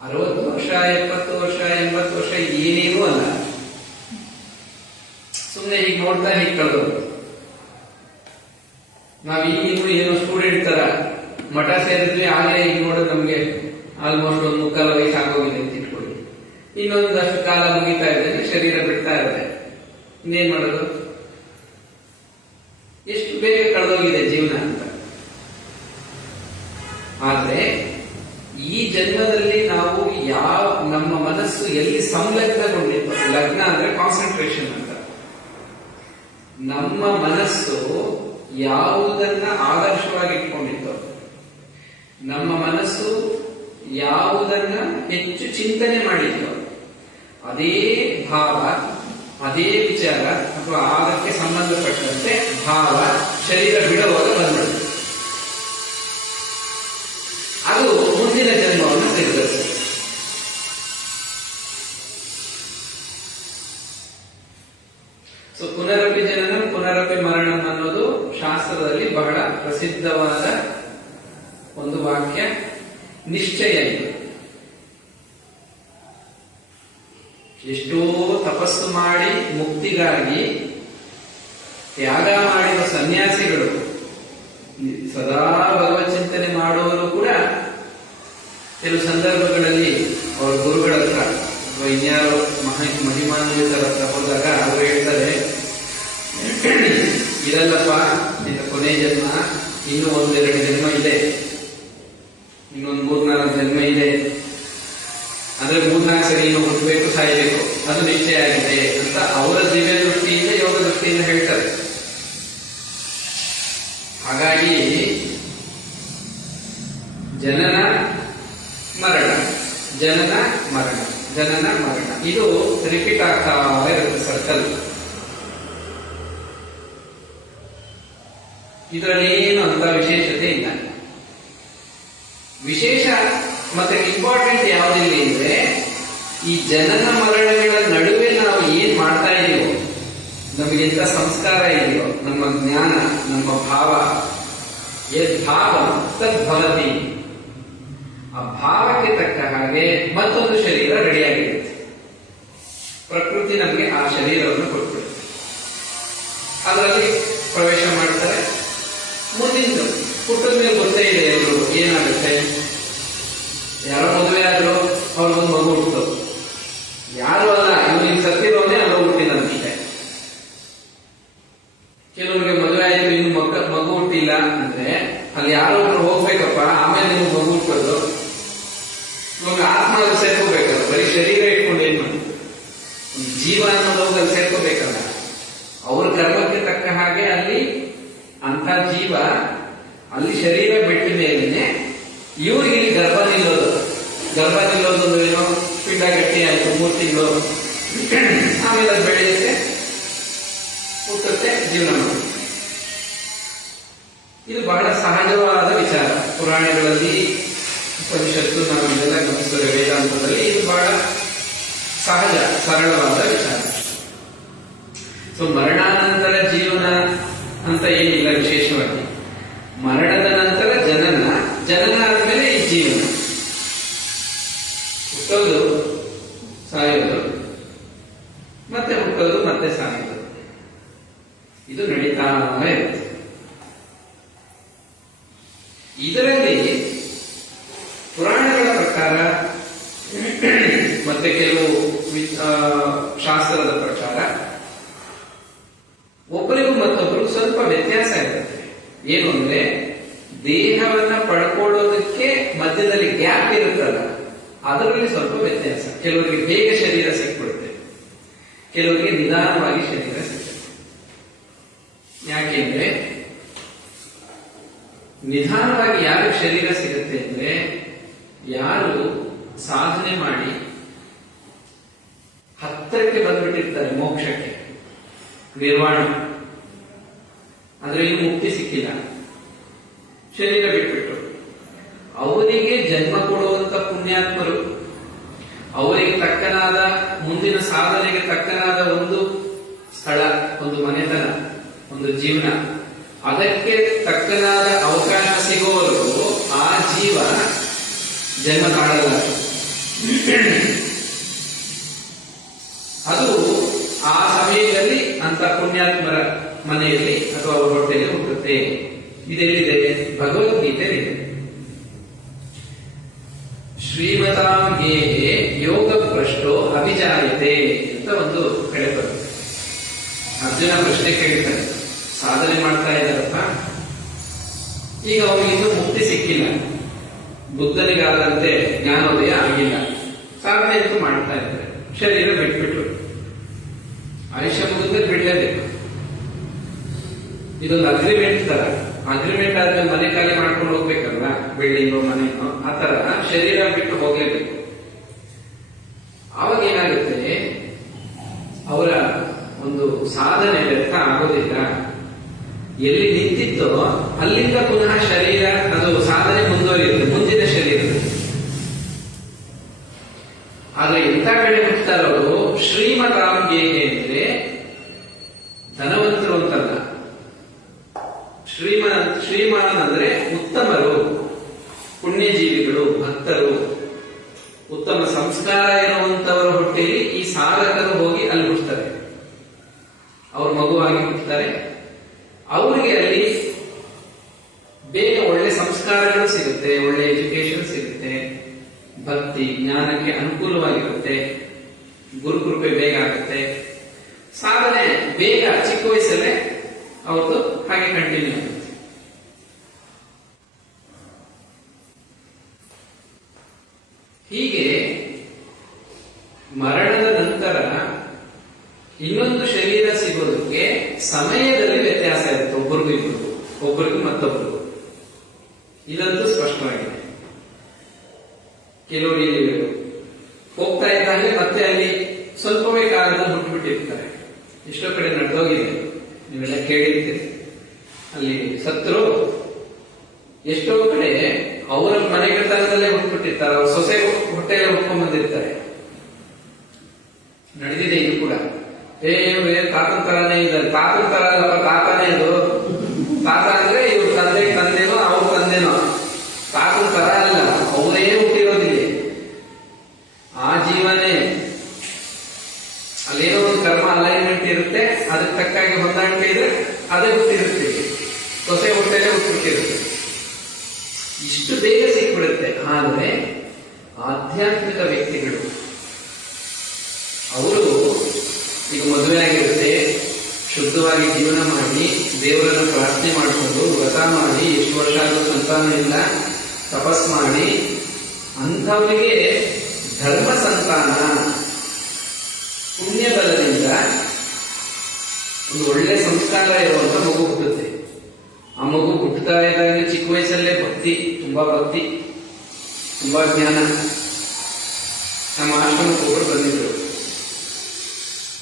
60 ವರ್ಷ, 70 ವರ್ಷ, 80 ವರ್ಷ ಏನೇನೂ ಅಲ್ಲ. ಸುಮ್ಮನೆ ಹೀಗೆ ನೋಡ್ತಾ ಹೀಗೆ ಕಳೆದೋದು. ನಾವ್ ಈಗಿನ್ನೂ ಏನೋ ಸ್ಟೂಡೆಂಟ್ ತರ ಮಠ ಸೇರಿದ್ವಿ, ಆಗಲೇ ಈಗ ನೋಡೋದು ನಮ್ಗೆ ಆಲ್ಮೋಸ್ಟ್ ಒಂದು ಮುಕ್ಕಾಲ ವಯಸ್ಸು ಆಗೋಗಿದೆ ಅಂತ ಇಟ್ಕೊಳ್ಳಿ. ಇನ್ನೊಂದಷ್ಟು ಕಾಲ ಮುಗಿತಾ ಇದ್ದಂಗೆ ಶರೀರ ಬಿಡ್ತಾ ಇರುತ್ತೆ. ಇನ್ನೇನ್ ಮಾಡೋದು? ಎಷ್ಟು ಬೇಗ ಕಳೆದೋಗಿದೆ ಜೀವನ ಅಂತ. ಆದ್ರೆ ಈ ಜನ್ಮದಲ್ಲಿ ನಾವು ನಮ್ಮ ಮನಸ್ಸು ಎಲ್ಲಿ ಸಂಲಗ್ನಗೊಂಡಿತ್ತು, ಲಗ್ನ ಅಂದ್ರೆ ಕಾನ್ಸಂಟ್ರೇಷನ್ ಅಂತ, ನಮ್ಮ ಮನಸ್ಸು ಯಾವುದನ್ನ ಆದರ್ಶವಾಗಿ ಇಟ್ಕೊಂಡಿತ್ತು, ನಮ್ಮ ಮನಸ್ಸು ಯಾವುದನ್ನ ಹೆಚ್ಚು ಚಿಂತನೆ ಮಾಡಿತ್ತು, ಅದೇ ಭಾವ, ಅದೇ ವಿಚಾರ ಅಥವಾ ಅದಕ್ಕೆ ಸಂಬಂಧಪಟ್ಟಂತೆ ಭಾವ ಶರೀರ ಬಿಡುವಾಗ ಬಂದ್ಬಿಡುತ್ತೆ. ಅದು ಮುಂದಿನ ಜನ್ಮವನ್ನು ನಿರ್ಧರಿಸುತ್ತೆ. ಸೊ ಪುನರಪಿ ಜನನಂ ಪುನರಪಿ ಮರಣಂ ಅನ್ನೋದು ಶಾಸ್ತ್ರದಲ್ಲಿ ಬಹಳ ಪ್ರಸಿದ್ಧವಾದ ಒಂದು ವಾಕ್ಯ, ನಿಶ್ಚಯ ಇದೆ. ಎಷ್ಟೋ ತಪಸ್ಸು ಮಾಡಿ ಮುಕ್ತಿಗಾಗಿ ತ್ಯಾಗ ಮಾಡಿದ ಸನ್ಯಾಸಿಗಳು, ಸದಾ ಭಗವತ್ ಚಿಂತನೆ ಮಾಡುವವರು ಕೂಡ ಕೆಲವು ಸಂದರ್ಭಗಳಲ್ಲಿ ಅವರ ಗುರುಗಳ ಹತ್ರ ಅಥವಾ ಇನ್ಯಾರೋ ಮಹಿಮಾನ್ವಿತರ ಹತ್ರ ಹೋದಾಗ ಅವರು ಹೇಳ್ತಾರೆ, ಇದಲ್ಲಪ್ಪ ನಿನ್ನ ಕೊನೆ ಜನ್ಮ, ಇನ್ನೂ 1-2 ಜನ್ಮ ಇದೆ, ಇನ್ನೊಂದು 3-4 ಜನ್ಮ ಇದೆ, ಅಂದ್ರೆ 3-4 ಸರಿ ಇನ್ನು ಹುಟ್ಟಬೇಕು, ಸಾಯಬೇಕು, ಅದು ನಿಶ್ಚಯ ಆಗಿದೆ ಅಂತ ಅವರ ದಿವ್ಯ ದೃಷ್ಟಿಯಿಂದ, ಯೋಗ ದೃಷ್ಟಿಯಿಂದ ಹೇಳ್ತಾರೆ. ಹಾಗಾಗಿ ಜನನ ಮರಣ, ಜನನ ಮರಣ, ಜನನ ಮರಣ, ಇದು ರಿಪೀಟ್ ಆಗ್ತಾ ಇರುತ್ತೆ ಸರ್ಕಲ್. ಇದರಲ್ಲಿ ಏನು ಅಂತ ವಿಶೇಷತೆ ಇಲ್ಲ. ವಿಶೇಷ ಮತ್ತೆ ಇಂಪಾರ್ಟೆಂಟ್ ಯಾವುದಿಲ್ಲ ಅಂದ್ರೆ, ಈ ಜನನ ಮರಣಗಳ ನಡುವೆ ನಾವು ಏನ್ ಮಾಡ್ತಾ ಇದೀವೋ, ನಮಗೆಂತ ಸಂಸ್ಕಾರ ಇದೆಯೋ, ನಮ್ಮ ಜ್ಞಾನ, ನಮ್ಮ ಭಾವ, ಯದ್ಭಾವ ತದ್ಭವತಿ, ಆ ಭಾವಕ್ಕೆ ತಕ್ಕ ಹಾಗೆ ಮತ್ತೊಂದು ಶರೀರ ರೆಡಿಯಾಗಿರುತ್ತೆ. ಪ್ರಕೃತಿ ನಮಗೆ ಆ ಶರೀರವನ್ನು ಕೊಟ್ಬಿಡುತ್ತೆ, ಅದರಲ್ಲಿ ಪ್ರವೇಶ ಮಾಡ್ತಾರೆ. ಮುಂದಿನ ಹುಟ್ಟದ ಮೇಲೆ ಗೊತ್ತೇ ಇದೆ ಅವರು ಏನಾಗುತ್ತೆ, ಯಾರೋ ಮದುವೆ ಆದ್ರು ಅವ್ರಿಗೊಂದು ಮಗು ಹುಟ್ಟು, ಯಾರು ಅಲ್ಲ ಇವನಿಗೆ ಸತ್ತಿರೋದೇ ಅಲ್ಲ ಹುಟ್ಟಿದಂತೆ. ಕೆಲವರಿಗೆ ಮದುವೆ ಆಯ್ತು ಇನ್ನು ಮಗು ಹುಟ್ಟಿಲ್ಲ ಅಂದ್ರೆ ಅಲ್ಲಿ ಯಾರೋ ಒಬ್ರು ಹೋಗ್ಬೇಕಪ್ಪ, ಆಮೇಲೆ ನಿಮ್ಗೆ ಮಗು ಹುಟ್ಟೋದು. ಇವಾಗ ಆತ್ಮ ಅಲ್ಲಿ ಸೇರ್ಕೋಬೇಕಲ್ಲ, ಬರೀ ಶರೀರ ಇಟ್ಕೊಂಡು ಏನ್ ಮಾಡಿ, ಜೀವ ಅನ್ನೋದು ಅಲ್ಲಿ ಸೇರ್ಕೋಬೇಕಲ್ಲ. ಅವ್ರ ಕರ್ಮಕ್ಕೆ ತಕ್ಕ ಹಾಗೆ ಅಲ್ಲಿ ಅಂತ ಜೀವ ಅಲ್ಲಿ ಶರೀರ ಬಿಟ್ಟ ಮೇಲೇನೆ ಇವ್ರಿಗೆ ಇಲ್ಲಿ ಗರ್ಭ ನಿಲ್ಲೋದು. ಗರ್ಭ ನಿಲ್ಲೋದು ಏನೋ, ಪಿಂಡ ಗಟ್ಟಿ ಆಯ್ತು 3 ತಿಂಗಳು, ಆಮೇಲೆ ಅದು ಬೆಳೆಯುತ್ತೆ, ಹುಟ್ಟುತ್ತೆ, ಜೀವನ ಮಾಡುತ್ತೆ. ಇದು ಬಹಳ ಸಹಜವಾದ ವಿಚಾರ. ಪುರಾಣಗಳಲ್ಲಿ, ಉಪನಿಷತ್ತು, ನಾವು ಇದೆಲ್ಲ ಗಮನಿಸಿದರೆ ವೇದಾಂತದಲ್ಲಿ ಇದು ಬಹಳ ಸಹಜ, ಸರಳವಾದ ವಿಚಾರ. ಸೊ ಮರಣಾನಂತರ ಜೀವನ ಅಂತ ಏನಿಲ್ಲ ವಿಶೇಷವಾಗಿ. ಮರಣದ ನಂತರ ಜನನ, ಜನನ ಆದ್ಮೇಲೆ ಈ ಜೀವನ, ಹುಟ್ಟೋದು, ಸಾಯೋದು, ಮತ್ತೆ ಹುಟ್ಟೋದು, ಮತ್ತೆ ಸಾಯೋದು, ಇದು ನಡೀತಾ ಇರುತ್ತೆ. ಇದರಲ್ಲಿ ಪುರಾಣಗಳ ಪ್ರಕಾರ ಮತ್ತೆ ಕೆಲವು ಶಾಸ್ತ್ರದ ಪ್ರಕಾರ ಒಬ್ಬರಿಗೂ ಮತ್ತೊಬ್ಬರು ಸ್ವಲ್ಪ ವ್ಯತ್ಯಾಸ ಇರುತ್ತೆ. ಏನು ಅಂದ್ರೆ, ದೇಹವನ್ನ ಪಡ್ಕೊಳ್ಳೋದಕ್ಕೆ ಮಧ್ಯದಲ್ಲಿ ಗ್ಯಾಪ್ ಇರುತ್ತಲ್ಲ, ಅದರಲ್ಲಿ ಸ್ವಲ್ಪ ವ್ಯತ್ಯಾಸ. ಕೆಲವರಿಗೆ ಬೇಗ ಶರೀರ ಸಿಕ್ಬಿಡುತ್ತೆ, ಕೆಲವರಿಗೆ ನಿಧಾನವಾಗಿ ಶರೀರ ಸಿಗುತ್ತೆ. ಯಾಕೆಂದ್ರೆ ನಿಧಾನವಾಗಿ ಯಾರಿಗೆ ಶರೀರ ಸಿಗುತ್ತೆ ಅಂದ್ರೆ, ಯಾರು ಸಾಧನೆ ಮಾಡಿ ಹತ್ತಿರಕ್ಕೆ ಬಂದ್ಬಿಟ್ಟಿರ್ತಾರೆ ಮೋಕ್ಷಕ್ಕೆ, ನಿರ್ವಾಣ ಅಂದ್ರೆ ಇನ್ನು ಮುಕ್ತಿ ಸಿಕ್ಕಿಲ್ಲ, ಶರೀರ ಬಿಟ್ಬಿಟ್ಟು, ಅವರಿಗೆ ಜನ್ಮ ಕೊಡುವಂತ ಪುಣ್ಯಾತ್ಮರು, ಅವರಿಗೆ ತಕ್ಕನಾದ ಮುಂದಿನ ಸಾಧನೆಗೆ ತಕ್ಕನಾದ ಒಂದು ಸ್ಥಳ, ಒಂದು ಮನೆತನ, ಒಂದು ಜೀವನ, ಅದಕ್ಕೆ ತಕ್ಕನಾದ ಅವಕಾಶ ಸಿಗುವವರೆಗೂ ಆ ಜೀವ ಜನ್ಮ ತಾಳಲ್ಲ. ಅದು ಆ ಸಮಯದಲ್ಲಿ ಅಂತ ಪುಣ್ಯಾತ್ಮರ ಮನೆಯಲ್ಲಿ ಅಥವಾ ಅವರ ಹೊಟ್ಟೆಯಲ್ಲಿ ಹುಟ್ಟುತ್ತೆ. ಇದೆಲ್ಲಿದೆ? ಭಗವದ್ಗೀತೆ ಇದೆ. ಶ್ರೀಮತಾಂಗೇ ಯೋಗ ಭ್ರಷ್ಟೋ ಅಭಿಜಾಯತೆ ಅಂತ ಒಂದು ಕಡೆ ಬರುತ್ತೆ. ಅರ್ಜುನ ಪ್ರಶ್ನೆ ಕೇಳ್ತಾರೆ, ಸಾಧನೆ ಮಾಡ್ತಾ ಇದ್ದಾರಪ್ಪ, ಈಗ ಅವ್ರಿಗೆ ಇನ್ನೂ ಮುಕ್ತಿ ಸಿಕ್ಕಿಲ್ಲ, ಬುದ್ಧನಿಗಾದಂತೆ ಜ್ಞಾನೋದಯ ಆಗಿಲ್ಲ, ಸಾಧನೆ ಅಂತೂ ಮಾಡ್ತಾ ಇದ್ದಾರೆ, ಶರೀರ ಬಿಟ್ಬಿಟ್ರು, ಆಯುಷ್ಯ ಮುಗಿದ್ರೆ ಬಿಡ್ಲೇಬೇಕು. ಇದೊಂದು ಅಗ್ರಿಮೆಂಟ್ ತರ, ಅಗ್ರಿಮೆಂಟ್ ಆದ್ಮೇಲೆ ಮನೆ ಖಾಲಿ ಮಾಡ್ಕೊಂಡು ಹೋಗ್ಬೇಕಲ್ವಾ, ಬಿಲ್ಡಿಂಗು ಮನೆಯೋ, ಆ ತರ ಶರೀರ ಬಿಟ್ಟು ಹೋಗ್ಲೇಬೇಕು. ಆವಾಗ ಏನಾಗುತ್ತೆ, ಅವರ ಒಂದು ಸಾಧನೆ ವ್ಯರ್ಥ ಆಗೋದಿಲ್ಲ. ಎಲ್ಲಿ ನಿಂತಿತ್ತೋ ಅಲ್ಲಿಂದ ಪುನಃ ಶರೀರ, ಅದು ಸಾಧನೆ ಮುಂದುವರಿಯುತ್ತೆ, ಮುಂದಿನ ಶರೀರ. ಆದ್ರೆ ಎಂತ ಕಡೆ ಹುಟ್ಟುತ್ತಾರವರು, ಶ್ರೀಮತಾಂಗೆ ಅಂದ್ರೆ ಧನವಂತರು ಅಂತಲ್ಲ, ಶ್ರೀಮಾನ್ ಅಂದ್ರೆ ಉತ್ತಮರು, ಪುಣ್ಯಜೀವಿಗಳು, ಭಕ್ತರು, ಉತ್ತಮ ಸಂಸ್ಕಾರ ಇರುವಂತವರ ಹೊಟ್ಟೆಯಲ್ಲಿ ಈ ಸಾಧಕರು ಹೋಗಿ ಅಲ್ಲಿ ಹುಟ್ಟುತ್ತಾರೆ. ಅವರು ಮಗುವಾಗಿ ಹುಟ್ಟುತ್ತಾರೆ, ಅವರಿಗೆ ಅಲ್ಲಿ ಬೇಗ ಒಳ್ಳೆ ಸಂಸ್ಕಾರಗಳು ಸಿಗುತ್ತೆ, ಒಳ್ಳೆ ಎಜುಕೇಶನ್ ಸಿಗುತ್ತೆ, ಭಕ್ತಿ ಜ್ಞಾನಕ್ಕೆ ಅನುಕೂಲವಾಗಿರುತ್ತೆ, ಗುರುಕೃಪೆ ಬೇಗ ಆಗುತ್ತೆ, ಸಾಧನೆ ಬೇಗ ಚಿಕ್ಕ ವಯಸ್ಸಲ್ಲೇ ಅವತ್ತು ಹಾಗೆ ಕಂಟಿನ್ಯೂ ಆಗುತ್ತೆ. ಹೀಗೆ ಮರಣದ ನಂತರ ಇನ್ನೊಂದು ಶರೀರ ಸಿಗೋದಕ್ಕೆ ಸಮಯದಲ್ಲಿ ವ್ಯತ್ಯಾಸ ಇರುತ್ತೆ, ಒಬ್ಬರಿಗೂ ಮತ್ತೊಬ್ಬರಿಗೂ. ಇದಂತೂ ಸ್ಪಷ್ಟವಾಗಿದೆ. ಕೆಲವರು ಇಲ್ಲಿ ಹೋಗ್ತಾ ಇದ್ದಾಗಲೇ ಮತ್ತೆ ಅಲ್ಲಿ ಸ್ವಲ್ಪವೇ ಕಾಲದಲ್ಲಿ ಹುಟ್ಟುಬಿಟ್ಟಿರ್ತಾರೆ. ಎಷ್ಟೋ ಕಡೆ ನಡೆದೋಗಿದೆ, ನೀವೆಲ್ಲ ಕೇಳಿರ್ತೀರಿ. ಅಲ್ಲಿ ಸತ್ರು ಎಷ್ಟೋ ಕಡೆ ಅವರ ಮನೆಗತನದಲ್ಲೇ ಹುಟ್ಟುಬಿಟ್ಟಿರ್ತಾರೆ, ಅವ್ರ ಸೊಸೆ ಹೊಟ್ಟೆಗೆ ಹುಟ್ಕೊಂಡ್ ಬಂದಿರ್ತಾರೆ. ನಡೆದಿದೆ ಇದು ಕೂಡ. ತಾತನ ತರಾನೇ ಇದ್ದಾರೆ, ತಾತನ ತರ ಅಲ್ಲಪ್ಪ, ತಾತನೇ ಅದು. ತಾತ ಅಂದ್ರೆ ಇವ್ರ ತಂದೆನೋ ಅವ್ರ ತಂದೆನೋ, ತಾತನ ತರ ಅಲ್ಲ, ಅವರೇ ಹುಟ್ಟಿರೋದಿಲ್ಲ. ಆ ಜೀವನೇ ಅಲ್ಲೇನೋ ಒಂದು ಕರ್ಮ ಅಲೈನ್ಮೆಂಟ್ ಇರುತ್ತೆ, ಅದಕ್ಕೆ ತಕ್ಕಾಗಿ ಹೊಂದಾಣಿಕೆ ಇದೆ, ಅದೇ ಹುಟ್ಟಿರುತ್ತೆ. ಸೊಸೆ ಹೊಟ್ಟೆಲೆ ಹುಟ್ಟಿರುತ್ತೆ. ಇಷ್ಟು ಬೇಗ ಸಿಕ್ಬಿಡುತ್ತೆ. ಆದರೆ ಆಧ್ಯಾತ್ಮಿಕ ವ್ಯಕ್ತಿಗಳು ಅವರು ಈಗ ಮದುವೆ ಆಗಿರುತ್ತೆ, ಶುದ್ಧವಾಗಿ ಜೀವನ ಮಾಡಿ ದೇವರನ್ನು ಪ್ರಾರ್ಥನೆ ಮಾಡಿಕೊಂಡು ವ್ರತ ಮಾಡಿ ಎಷ್ಟು ವರ್ಷ ಆದರೂ ಸಂತಾನ ಇಲ್ಲ, ತಪಸ್ ಮಾಡಿ ಅಂಥವರಿಗೆ ಧರ್ಮ ಸಂತಾನ ಪುಣ್ಯ ಬಲದಿಂದ ಒಂದು ಒಳ್ಳೆ ಸಂಸ್ಕಾರ ಇರುವಂತ ಮಗು ಹುಟ್ಟುತ್ತೆ. ಆ ಮಗು ಹುಟ್ಟುತ್ತಾ ಇದ್ದಾಗ ಚಿಕ್ಕ ವಯಸ್ಸಲ್ಲೇ ಭಕ್ತಿ, ತುಂಬಾ ಜ್ಞಾನ. ನಮ್ಮ ಆಶ್ರಮಕ್ಕೆ ಒಬ್ಬರು ಬಂದಿದ್ರು,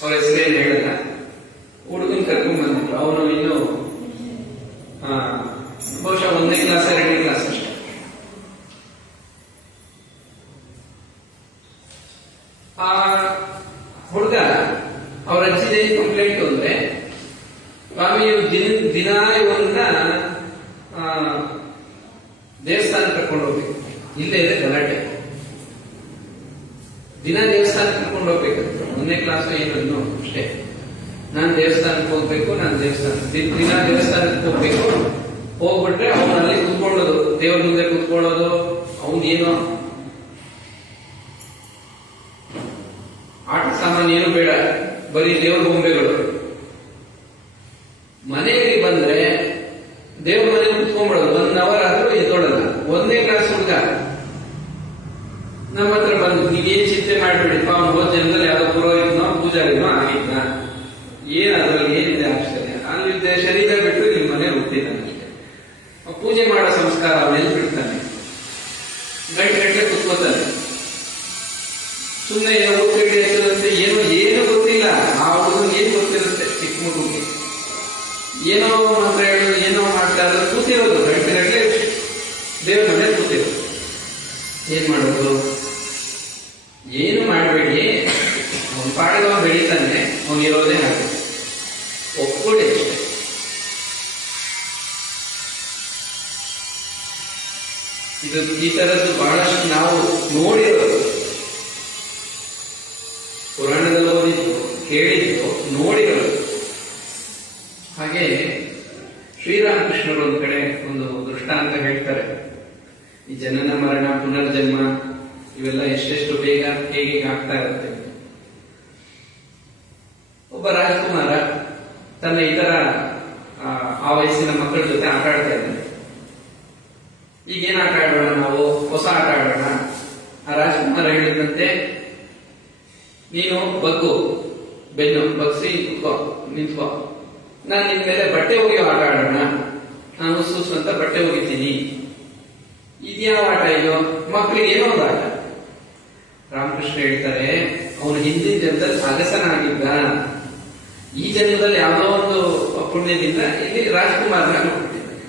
ಅವ್ರ ಹೆಸರೇನು ಹೇಳಲ್ಲ. ಹುಡುಗನ್ ಕರ್ಕೊಂಡ್ ಬಂದಿದ್ರು. ಅವನು ಇನ್ನು ಬಹುಶಃ 1ನೇ ಕ್ಲಾಸ್ 2ನೇ ಕ್ಲಾಸ್ ಅಷ್ಟೇ. ಆ ಹುಡುಗ ಅವ್ರ ಅಜ್ಜಿದ ಕಂಪ್ಲೇಂಟ್ ಅಂದ್ರೆ, ಸ್ವಾಮಿ ದಿನ ಇವನ್ನ ದೇವಸ್ಥಾನ ಕರ್ಕೊಂಡು ಹೋಗ್ಬೇಕು, ಇಲ್ಲೇ ಇದೆ ಗಲಾಟೆ, ದಿನ ದೇವಸ್ಥಾನಕ್ಕೆ ಕರ್ಕೊಂಡು ಹೋಗ್ಬೇಕಂತ. 1ನೇ ಕ್ಲಾಸ್ ಏನು ಅಷ್ಟೇ. ನಾನು ದೇವಸ್ಥಾನಕ್ಕೆ ಹೋಗ್ಬೇಕು, ದಿನ ದೇವಸ್ಥಾನಕ್ಕೆ ಹೋಗ್ಬೇಕು. ಹೋಗ್ಬಿಟ್ರೆ ಅವನು ಅಲ್ಲಿ ಕೂತ್ಕೊಳ್ಳೋದು, ದೇವ್ರ ಮುಂದೆ ಕೂತ್ಕೊಳ್ಳೋದು, ಅವನೇನೋ ಆಟ ಸಾಮಾನು ಏನು ಬೇಡ, ಬರೀ ದೇವ್ರ ಗೊಂಬೆಗಳು. ಮನೆಗೆ ಬಂದ್ರೆ ದೇವ್ರ ಮನೆ ಕುತ್ಕೊಂಡ್ಬಿಡೋದು, 1 ಅವರ್ ಆದ್ರೂ ಎದ್ದೋಳಲ್ಲ. 1ನೇ ಕ್ಲಾಸ್ ಹುಡುಗ ನಮ್ಮ ಹತ್ರ ಬಂದು, ನೀವೇನ್ ಚಿಂತೆ ಮಾಡ್ಬೇಡಿಪ್ಪ, ಅವ್ನು ಹೋದ ಜನದಲ್ಲಿ ಯಾವ್ದೋ ಪುರೋಹಿತನೋ ಪೂಜಾರಿನೋ ಆಗಿದ್ನ, ಅದ್ರಲ್ಲಿ ಏನಿದೆ ಆಶ್ಚರ್ಯ, ಅಲ್ಲಿ ಶರೀರ ಬಿಟ್ಟು ನಿಮ್ಮ ಮನೆ ಹುಟ್ಟಿದ್ದಾನೆ, ಪೂಜೆ ಮಾಡೋ ಸಂಸ್ಕಾರ ಅವನೆಲ್ಲಿ ಬಿಡ್ತಾನೆ, ಗಂಟೆ ಕುತ್ಕೋತಾನೆ. ಸುಮ್ಮನೆ ಊಟಗಡೆ ಹೆಚ್ಚದಂತೆ ಏನು ಗೊತ್ತಿಲ್ಲ. ಆ ಹುಡುಗನಿಗೆ ಏನ್ ಗೊತ್ತಿರುತ್ತೆ, ಚಿಕ್ಕ ಮಗುಗೆ ಏನೋ ಮಂತ್ರ ಹೇಳೋದು, ಏನೋ ಮಾಡ್ತಾ ಇರೋದು, ಕೂತಿರೋದು ಗಂಟೆ ದೇವ್ರ ಮನೆ ಕೂತಿರೋದು. ಏನ್ ಮಾಡೋದು? ಏನು ಮಾಡಬೇಡಿ, ಅವನ ಪಾಡಿಗೆ ಅವನು ಬೆಳೀತಾನೆ, ಅವನಿರೋದೇ ಹಾಗೆ ಒಪ್ಕೊಳ್ಳಿ ಅಷ್ಟೇ. ಈ ತರದ್ದು ಬಹಳಷ್ಟು ನಾವು ನೋಡಿರೋದು, ಪುರಾಣದಲ್ಲಿ ಓದಿದ್ದು, ಕೇಳಿದ್ದು, ನೋಡಿರೋದು. ಹಾಗೆ ಶ್ರೀರಾಮಕೃಷ್ಣರು ಒಂದು ಕಡೆ ಒಂದು ದೃಷ್ಟಾಂತ ಹೇಳ್ತಾರೆ. ಈ ಜನನ ಮರಣ ಪುನರ್ಜನ್ಮ ಇವೆಲ್ಲ ಎಷ್ಟೆಷ್ಟು ಬೇಗ ಹೇಗೆ ಆಗ್ತಾ ಇರುತ್ತೆ. ಒಬ್ಬ ರಾಜಕುಮಾರ ತನ್ನ ಇತರ ಆ ವಯಸ್ಸಿನ ಮಕ್ಕಳ ಜೊತೆ ಆಟ ಆಡ್ತಾ ಇದ್ದಾನೆ. ಈಗೇನ್ ಆಟ ಆಡೋಣ, ನಾವು ಹೊಸ ಆಟ ಆಡೋಣ. ಆ ರಾಜಕುಮಾರ ಹೇಳಿದಂತೆ, ನೀನು ಬೆನ್ನು ಬಗ್ಸಿ ನಿಂತ್ಕೋ, ನಾನು ನಿನ್ ಮೇಲೆ ಬಟ್ಟೆ ಒಗೆಯೋ ಆಟ ಆಡೋಣ. ನಾನು ಸುಸ್ ಅಂತ ಬಟ್ಟೆ ಒಗಿತೀನಿ. ಇದ್ಯಾವ ಆಟ ಇದು? ಮಕ್ಕಳಿಗೆ ಏನೋ ಒಂದು ಆಟ. ರಾಮಕೃಷ್ಣ ಹೇಳ್ತಾರೆ, ಅವನು ಹಿಂದಿನ ಜನ್ಮದಲ್ಲಿ ಅಗಸನಾಗಿದ್ದ, ಈ ಜನ್ಮದಲ್ಲಿ ಯಾವುದೋ ಒಂದು ಪುಣ್ಯದಿಂದ ಇಲ್ಲಿ ರಾಜಕುಮಾರನಾಗಿ ಹುಟ್ಟಿದ್ದಾನೆ.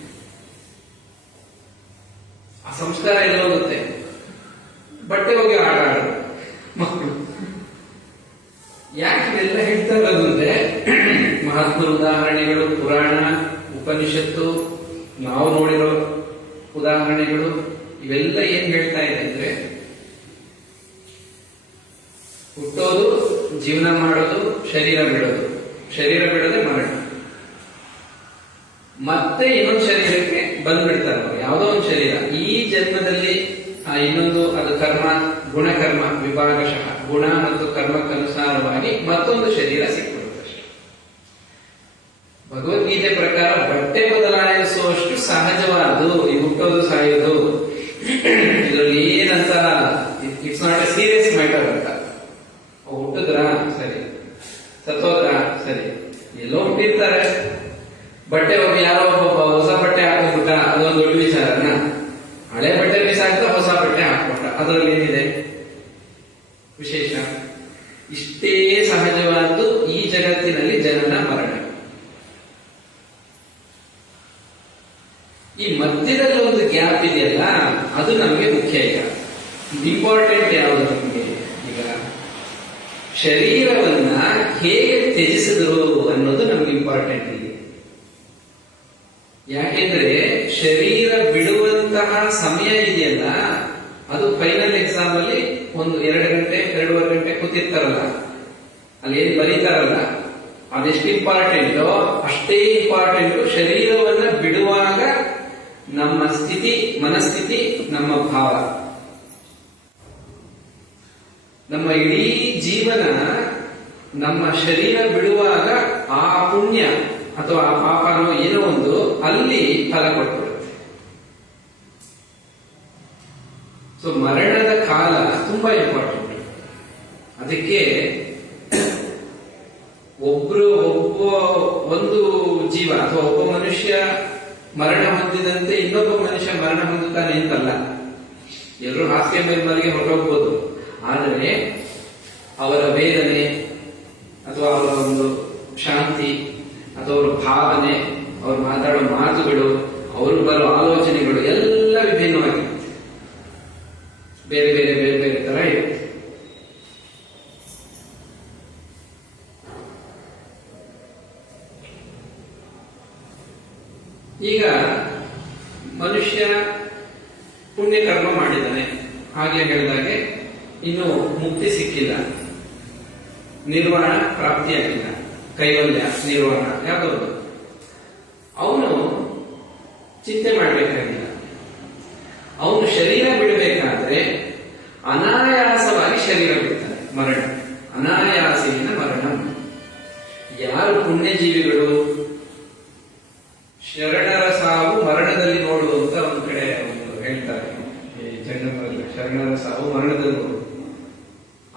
ಆ ಸಂಸ್ಕಾರ ಎಲ್ಲ ಹೋಗುತ್ತೆ. ಬಟ್ಟೆ ಹೋಗಿ ಆಟ ಆಡೋದು ಮಕ್ಕಳು. ಯಾಕೆ ಇದೆಲ್ಲ ಹೇಳ್ತಾ ಇರೋದು ಅಂದ್ರೆ, ಮಹಾತ್ಮರ ಉದಾಹರಣೆಗಳು, ಪುರಾಣ, ಉಪನಿಷತ್ತು, ನಾವು ನೋಡಿರೋ ಉದಾಹರಣೆಗಳು, ಇವೆಲ್ಲ ಏನ್ ಹೇಳ್ತಾ ಇದೆ ಅಂದ್ರೆ, ಹುಟ್ಟೋದು, ಜೀವನ ಮಾಡೋದು, ಶರೀರ ಬಿಡೋದು, ಶರೀರ ಬಿಡೋದೇ ಮರಣ. ಮತ್ತೆ ಇನ್ನೊಂದು ಶರೀರಕ್ಕೆ ಬಂದ್ಬಿಡ್ತಾರೆ ಅವರು. ಯಾವುದೋ ಒಂದು ಶರೀರ ಈ ಜನ್ಮದಲ್ಲಿ ಇನ್ನೊಂದು ಅದು ಕರ್ಮ ಗುಣಕರ್ಮ ವಿಭಾಗಶಃ ಗುಣ ಮತ್ತು ಕರ್ಮಕ್ಕನುಸಾರವಾಗಿ ಮತ್ತೊಂದು ಶರೀರ ಸಿಕ್ಬಿಡುತ್ತೆ. ಭಗವದ್ಗೀತೆ ಪ್ರಕಾರ ಬಟ್ಟೆ ಬದಲಾಯಿಸುವಷ್ಟು ಸಹಜವಾದ್ದು ಈ ಹುಟ್ಟೋದು ಸಾಯೋದು. ಇದರಲ್ಲಿ ಏನಂತ it's not A serious matter ಅಂತ. ಹುಟ್ಟಿದ್ರ ಸರಿ, ಸತ್ತೋದ್ರ ಸರಿ, ಎಲ್ಲೋ ಹುಟ್ಟಿರ್ತಾರೆ. ಬಟ್ಟೆ ಒಬ್ಬ ಯಾರೋ ಒಬ್ಬ ಹೊಸ ಬಟ್ಟೆ ಹಾಕೊಂಡ್ಬಿಟ್ಟ, ಅದೊಂದು ದೊಡ್ಡ ವಿಚಾರನ. ಹಳೆ ಬಟ್ಟೆ ಬಿಸಾಕ್ತ ಹೊಸ ಬಟ್ಟೆ ಹಾಕೊಂಡ್ಬಿಟ್ಟ, ಅದರಲ್ಲಿ ಏನಿದೆ ವಿಶೇಷ? ಇಷ್ಟೇ ಸಹಜವಾದ್ದು ಈ ಜಗತ್ತಿನಲ್ಲಿ ಜನನ ಮರಣ. ಈ ಮಧ್ಯದಲ್ಲಿ ಒಂದು ಗ್ಯಾಪ್ ಇದೆಯಲ್ಲ, ಅದು ನಮಗೆ ಮುಖ್ಯ. ಈಗ ಇಂಪಾರ್ಟೆಂಟ್ ಯಾವುದು ನಮಗೆ? ಈಗ ಶರೀರವನ್ನ ಹೇಗೆ ತ್ಯಜಿಸಿದ್ರು ಅನ್ನೋದು ನಮ್ಗೆ ಇಂಪಾರ್ಟೆಂಟ್ ಇದೆ. ಯಾಕೆಂದ್ರೆ ಶರೀರ ಬಿಡುವಂತಹ ಸಮಯ ಇದೆಯಲ್ಲ, ಅದು ಫೈನಲ್ ಎಕ್ಸಾಮ್ ಅಲ್ಲಿ ಒಂದು 2 ಗಂಟೆ 2.5 ಗಂಟೆ ಕೂತಿರ್ತಾರಲ್ಲ, ಅಲ್ಲಿ ಏನ್ ಬರೀತಾರಲ್ಲ, ಅದೆಷ್ಟು ಇಂಪಾರ್ಟೆಂಟೋ ಅಷ್ಟೇ ಇಂಪಾರ್ಟೆಂಟ್ ಶರೀರವನ್ನ ಬಿಡುವಾಗ ನಮ್ಮ ಸ್ಥಿತಿ, ಮನಸ್ಥಿತಿ, ನಮ್ಮ ಭಾವ. ನಮ್ಮ ಇಡೀ ಜೀವನ ನಮ್ಮ ಶರೀರ ಬಿಡುವಾಗ ಆ ಪುಣ್ಯ ಅಥವಾ ಆ ಪಾಪನೋ ಏನೋ ಒಂದು ಅಲ್ಲಿ ಫಲ ಕೊಟ್ಬಿಡುತ್ತೆ. ಸೊ ಮರಣದ ಕಾಲ ತುಂಬಾ ಇಂಪಾರ್ಟೆಂಟ್. ಅದಕ್ಕೆ ಒಂದು ಜೀವ ಅಥವಾ ಒಬ್ಬ ಮನುಷ್ಯ ಮರಣ ಹೊಂದಿದಂತೆ ಇನ್ನೊಬ್ಬ ಮನುಷ್ಯ ಮರಣ ಹೊಂದುತ್ತಾನೆ ಅಂತಲ್ಲ. ಎಲ್ಲರೂ ಹಾಸಿಗೆ ಮೇಲ್ಮನೆಗೆ ಹೊರಟೋಗ್ಬೋದು, ಆದರೆ ಅವರ ವೇದನೆ ಅಥವಾ ಅವರ ಒಂದು ಶಾಂತಿ ಅಥವಾ ಅವರ ಭಾವನೆ, ಅವರು ಮಾತಾಡೋ ಮಾತುಗಳು, ಅವರು ಬರೋ ಆಲೋಚನೆಗಳು ಎಲ್ಲ ವಿಭಿನ್ನವಾಗಿರುತ್ತೆ. ಬೇರೆ ಬೇರೆ ಬೇರೆ ಬೇರೆ ತರ ಇರುತ್ತೆ. ಈಗ ಮನುಷ್ಯ ಪುಣ್ಯ ಕರ್ಮ ಮಾಡಿದ್ದಾನೆ, ಹಾಗೆ ಹೇಳಿದಾಗೆ ಇನ್ನು ಮುಕ್ತಿ ಸಿಕ್ಕಿಲ್ಲ, ನಿರ್ವಾಣ ಪ್ರಾಪ್ತಿಯಾಗಿಲ್ಲ, ಕೈವಲ್ಯ ನಿರ್ವಾಣ ಯಾವುದು, ಅವನು ಚಿಂತೆ ಮಾಡಬೇಕಾಗಿಲ್ಲ. ಅವನು ಶರೀರ ಬಿಡಬೇಕಾದ್ರೆ ಅನಾಯಾಸವಾಗಿ ಶರೀರ ಬಿಡ್ತಾನೆ. ಮರಣ ಅನಾಯಾಸೇನ ಮರಣ. ಯಾರು ಪುಣ್ಯಜೀವಿಗಳು, ಶರಣರ ಸಾವು ಮರಣದಲ್ಲಿ ನೋಡು ಅಂತ ಒಂದು ಕಡೆ ಹೇಳ್ತಾರೆ. ಶರಣರ ಸಾವು ಮರಣದಲ್ಲಿ ನೋಡು.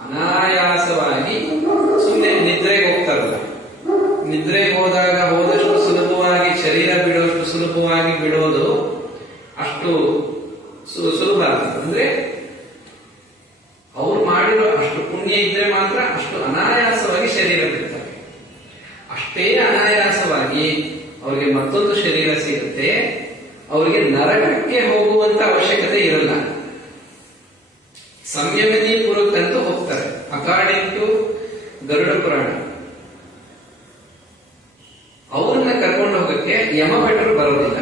ಅನಾಯಾಸವಾಗಿ ಸುಮ್ಮನೆ ನಿದ್ರೆಗೆ ಹೋಗ್ತಾರಲ್ಲ, ನಿದ್ರೆಗೆ ಹೋದಷ್ಟು ಸುಲಭವಾಗಿ ಶರೀರ ಬಿಡೋಷ್ಟು ಸುಲಭವಾಗಿ ಬಿಡೋದು ಅಷ್ಟು ಸುಲಭ ಆಗ್ತದೆ. ಅಂದ್ರೆ ಅವ್ರು ಮಾಡಿರೋ ಅಷ್ಟು ಪುಣ್ಯ ಇದ್ರೆ ಮಾತ್ರ ಅಷ್ಟು ಅನಾಯಾಸವಾಗಿ ಶರೀರ ಬಿಡ್ತಾರೆ. ಅಷ್ಟೇ ಅನಾಯಾಸವಾಗಿ ಅವ್ರಿಗೆ ಮತ್ತೊಂದು ಶರೀರ ಸಿಗುತ್ತೆ. ಅವರಿಗೆ ನರಕಕ್ಕೆ ಹೋಗುವಂತ ಅವಶ್ಯಕತೆ ಇರಲ್ಲ. ಸಂಯಮನಿ ಪುರಕ್ಕಂತೂ ಹೋಗ್ತಾರೆ. ಅಕಾರ್ಡಿಂಗ್ ಟು ಗರುಡ ಪುರಾಣ ಅವ್ರನ್ನ ಕರ್ಕೊಂಡು ಹೋಗಕ್ಕೆ ಯಮ ಭಟ್ರು ಬರೋದಿಲ್ಲ.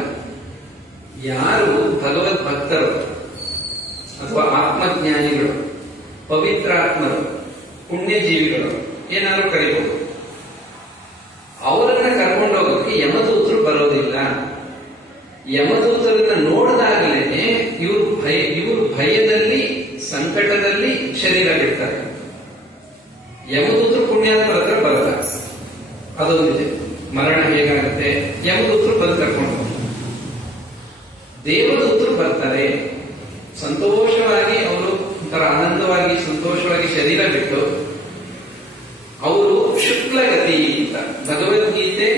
ಯಾರು ಭಗವದ್ ಭಕ್ತರು ಅಥವಾ ಆತ್ಮಜ್ಞಾನಿಗಳು, ಪವಿತ್ರಾತ್ಮರು, ಪುಣ್ಯಜೀವಿಗಳು ಏನಾದ್ರು ಕರಿಬಹುದು, ಅವರನ್ನ ಕರ್ಕೊಂಡು ಹೋಗಕ್ಕೆ ಯಮದೂತರು ಬರೋದಿಲ್ಲ. ಯಮದೂತರನ್ನ ನೋಡಿದಾಗಲೇ ಇವರು ಭಯದಲ್ಲಿ, ಸಂಕಟದಲ್ಲಿ ಶರೀರ ಬಿಡ್ತಾರೆ. ಯಮದೂತರು ಪುಣ್ಯಾತ್ಮರ ಹತ್ರ ಬರಲ್ಲ. ಅದೊಂದಿದೆ. ಮರಣ ಹೇಗಾಗುತ್ತೆ, ಯಮದೂತರು ಬಂದು ಕರ್ಕೊಂಡು ಹೋಗ್ತಾರೆ. ದೇವದೂತರು ಬರ್ತಾರೆ. ಸಂತೋಷವಾಗಿ ಅವರು ಒಂಥರ ಆನಂದವಾಗಿ ಸಂತೋಷವಾಗಿ ಶರೀರ ಬಿಟ್ಟು ಅವರು ಶುಕ್ಲಗತಿ ಅಂತ ಭಗವದ್ಗೀತೆ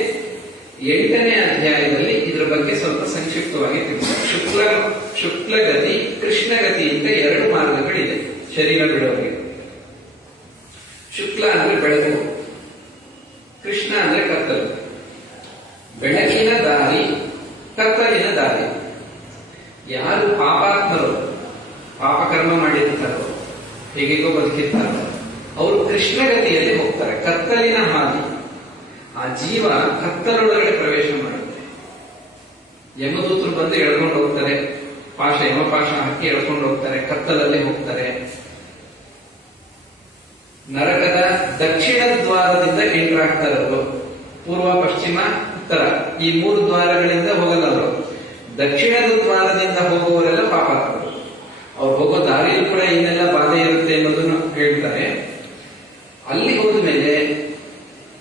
8ನೇ ಅಧ್ಯಾಯದಲ್ಲಿ ಇದರ ಬಗ್ಗೆ ಸ್ವಲ್ಪ ಸಂಕ್ಷಿಪ್ತವಾಗಿ ತಿಳಿಸಿದ್ದಾರೆ. ಶುಕ್ಲಗತಿ, ಕೃಷ್ಣಗತಿ ಅಂತ 2 ಮಾರ್ಗಗಳಿದೆ ಶರೀರ ಬಿಡೋರಿಗೆ. ಶುಕ್ಲ ಅಂದ್ರೆ ಬೆಳಕು, ಕೃಷ್ಣ ಅಂದ್ರೆ ಕತ್ತಲು. ಬೆಳಕಿನ ದಾರಿ, ಕತ್ತಲಿನ ದಾರಿ. ಯಾರು ಪಾಪಾತ್ಮರು, ಪಾಪಕರ್ಮ ಮಾಡಿರ್ತಾರೋ, ಹೇಗೇಗೋ ಬದುಕಿರ್ತಾರೋ, ಅವರು ಕೃಷ್ಣಗತಿಯಲ್ಲಿ ಹೋಗ್ತಾರೆ. ಕತ್ತಲಿನ ಹಾದಿ. ಆ ಜೀವ ಕತ್ತಲೊಳಗಡೆ ಪ್ರವೇಶ ಮಾಡುತ್ತೆ. ಯಮದೂತರು ಬಂದು ಎಳ್ಕೊಂಡು ಹೋಗ್ತಾರೆ. ಯಮಪಾಶ ಹಾಕಿ ಎಳ್ಕೊಂಡು ಹೋಗ್ತಾರೆ. ಕತ್ತಲಲ್ಲಿ ಹೋಗ್ತಾರೆ. ನರಕದ ದಕ್ಷಿಣ ದ್ವಾರದಿಂದ ಎಂಟರ್ ಆಗ್ತಾರೆ ಅವರು. ಪೂರ್ವ, ಪಶ್ಚಿಮ, ಉತ್ತರ ಈ 3 ದ್ವಾರಗಳಿಂದ ಹೋಗಲ್ಲ ಅವರು. ದಕ್ಷಿಣದ ದ್ವಾರದಿಂದ ಹೋಗುವವರೆಲ್ಲ ಪಾಪಾತ್ಮರು. ಅವ್ರು ಹೋಗೋ ದಾರಿಯಲ್ಲೂ ಕೂಡ ಇನ್ನೆಲ್ಲ ಬಾಧೆ ಇರುತ್ತೆ ಅನ್ನೋದನ್ನು ಹೇಳ್ತಾರೆ. ಅಲ್ಲಿ ಹೋದ ಮೇಲೆ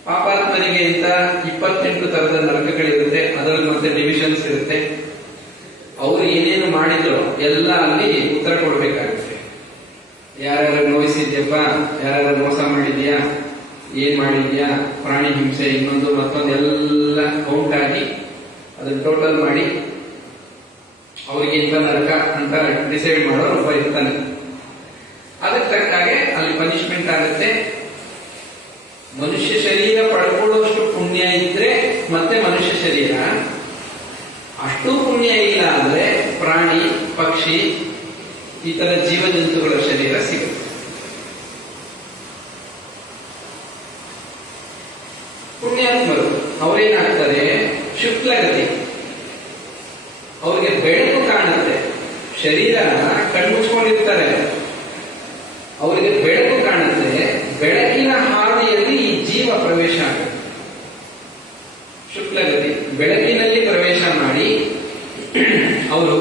ಪಾಪಾತ್ಮನಿಗೆ ಅಂತ 28 ತರದ ನರಕಗಳಿರುತ್ತೆ. ಅದರಲ್ಲಿ ಮತ್ತೆ ಡಿವಿಷನ್ಸ್ ಇರುತ್ತೆ. ಅವ್ರು ಏನೇನು ಮಾಡಿದ್ರು ಎಲ್ಲ ಅಲ್ಲಿ ಉತ್ತರ ಕೊಡ್ಬೇಕಾಗುತ್ತೆ. ಯಾರ್ಯಾರು ನೋಯಿಸಿದ್ಯಪ್ಪ, ಯಾರ್ಯಾರು ಮೋಸ ಮಾಡಿದ್ಯಾ, ಏನ್ ಮಾಡಿದ್ಯಾ, ಪ್ರಾಣಿ ಹಿಂಸೆ, ಇನ್ನೊಂದು ಮತ್ತೊಂದು ಎಲ್ಲ ಕೌಂಟ್ ಆಗಿ ಅದನ್ನ ಟೋಟಲ್ ಮಾಡಿ ಅವರಿಗೆ ಇಂಥ ನರಕ ಅಂತ ಡಿಸೈಡ್ ಮಾಡೋರು ಒಬ್ಬ ಇರ್ತಾನೆ. ಅದಕ್ಕೆ ತಕ್ಕಾಗೆ ಅಲ್ಲಿ ಪನಿಷ್ಮೆಂಟ್ ಆಗುತ್ತೆ. ಮನುಷ್ಯ ಶರೀರ ಪಡ್ಕೊಳ್ಳುವಷ್ಟು ಪುಣ್ಯ ಇದ್ರೆ ಮತ್ತೆ ಮನುಷ್ಯ ಶರೀರ, ಅಷ್ಟು ಪುಣ್ಯ ಇಲ್ಲ ಅಂದ್ರೆ ಪ್ರಾಣಿ, ಪಕ್ಷಿ, ಇತರ ಜೀವಜಂತುಗಳ ಶರೀರ ಸಿಗುತ್ತೆ. ಪುಣ್ಯಾತ್ಮರು ಅವರೇನಾಗ್ತಾರೆ, ಶುಕ್ಲಗತಿ, ಅವ್ರಿಗೆ ಬೆಳಕು ಕಾಣುತ್ತೆ. ಶರೀರ ಕಣ್ಮುಚ್ಕೊಂಡಿರ್ತಾರೆ, ಅವರಿಗೆ ಬೆಳಕು ಕಾಣುತ್ತೆ. ಬೆಳಕಿನ ಹಾದಿಯಲ್ಲಿ ಈ ಜೀವ ಪ್ರವೇಶ ಆಗುತ್ತೆ. ಶುಕ್ಲಗತಿ ಬೆಳಕಿನಲ್ಲಿ ಪ್ರವೇಶ ಮಾಡಿ ಅವರು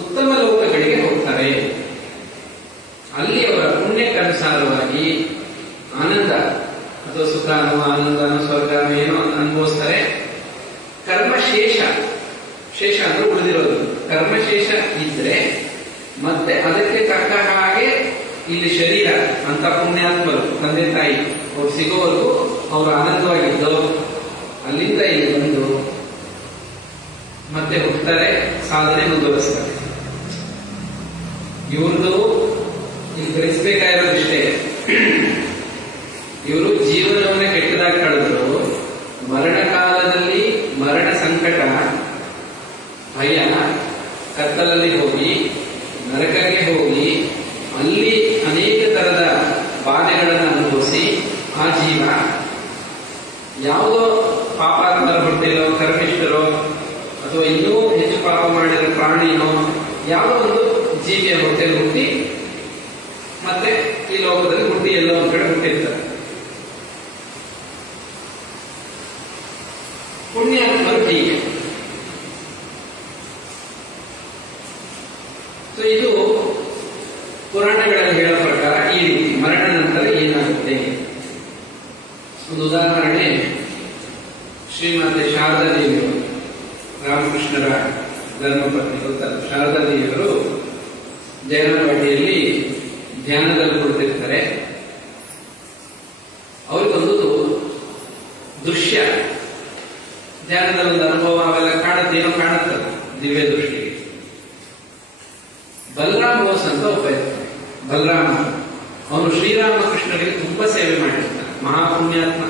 ಉತ್ತಮ ಲೋಕಗಳಿಗೆ ಹೋಗ್ತಾರೆ. ಅಲ್ಲಿ ಅವರ ಪುಣ್ಯಕ್ಕನುಸಾರವಾಗಿ ಆನಂದ ಅಥವಾ ಸುಖಾನು, ಆನಂದನು, ಸ್ವರ್ಗನು ಏನೋ ಅನುಭವಿಸ್ತಾರೆ. ಕರ್ಮಶೇಷ, ಶೇಷ ಅಂದ್ರೆ ಉಳಿದಿರೋದು, ಕರ್ಮಶೇಷ ಇದ್ರೆ ಮತ್ತೆ ಅದಕ್ಕೆ ತಕ್ಕ ಹಾಗೆ ಇಲ್ಲಿ ಶರೀರ ಅಂತ ಪುಣ್ಯಾತ್ಮರು ತಂದೆ ತಾಯಿ ಅವ್ರು ಸಿಗೋವರೆಗೂ ಅವರು ಆನಂದವಾಗಿದ್ದು ಅಲ್ಲಿಂದ ಇಲ್ಲಿ ಬಂದು ಮತ್ತೆ ಹೋಗ್ತಾರೆ, ಸಾಧನೆ ಮುಂದುವರಿಸ್ತಾರೆ. ಇವ್ರದ್ದು ಇಲ್ಲಿ ಗ್ರಹಿಸಬೇಕಾಗಿರೋದಿಷ್ಟೇ, ಇವರು ಜೀವನವನ್ನೇ ಕೆಟ್ಟದಾಗಿ ಕಳೆದ್ರು. ಮರಣ ಕಾಲದಲ್ಲಿ ಮರಣ ಸಂಕಟ, ಭಯ, ಕತ್ತಲಲ್ಲಿ ಹೋಗಿ ನರಕಕ್ಕೆ ಹೋಗಿ ಅಲ್ಲಿ ಅನೇಕ ತರದ ಬಾಧೆಗಳನ್ನು ಅನುಭವಿಸಿ ಆ ಜೀವ ಯಾವುದೋ ಪಾಪಾತ್ಮರ ಹೊಟ್ಟೆಲೋ, ಕರ್ಮಿಷ್ಠರೋ ಅಥವಾ ಇನ್ನೂ ಹೆಚ್ಚು ಪಾಪ ಮಾಡಿರೋ ಪ್ರಾಣಿನೋ ಯಾವುದೋ ಒಂದು ಜೀವಿಯ ಹೊಟ್ಟೆಲಿ ಹುಟ್ಟಿ ಮತ್ತೆ ಈ ಲೋಕದಲ್ಲಿ ಹುಟ್ಟಿ ಎಲ್ಲೋ ಒಂದು ಕಡೆ ಹುಟ್ಟಿರ್ತಾರೆ. ಪುಣ್ಯಾತ್ಮರು ಹೀಗೆ. ಸೊ ಇದು ಪುರಾಣಗಳಲ್ಲಿ ಹೇಳೋ ಪ್ರಕಾರ ಈ ರೀತಿ ಮರಣ ನಂತರ ಏನಾಗುತ್ತೆ. ಒಂದು ಉದಾಹರಣೆ, ಶ್ರೀಮಾತೆ ಶಾರದಾ ದೇವಿಯವರು, ರಾಮಕೃಷ್ಣರ ಧರ್ಮಪತ್ನಿ ಶಾರದಾ ದೇವಿಯವರು ಜಯನವಾಡಿಯಲ್ಲಿ ಧ್ಯಾನದಲ್ಲಿ ಕುಳಿತಿರ್ತಾರೆ. ಅವ್ರಿಗೊಂದು ದೃಶ್ಯ, ಧ್ಯಾನದಲ್ಲಿ ಒಂದು ಅನುಭವ ಅವೆಲ್ಲ ಕಾಣುತ್ತೇನೋ ಕಾಣುತ್ತಲ್ಲ ದಿವ್ಯ ದೃಷ್ಟಿಗೆ. ಬಲರಾಮ ಬೋಸ್ ಅಂತ ಒಬ್ಬ ಇರ್ತಾನೆ. ಬಲರಾಮ ಅವನು ಶ್ರೀರಾಮಕೃಷ್ಣರಿಗೆ ತುಂಬಾ ಸೇವೆ ಮಾಡಿರ್ತಾನೆ, ಮಹಾಪುಣ್ಯಾತ್ಮ,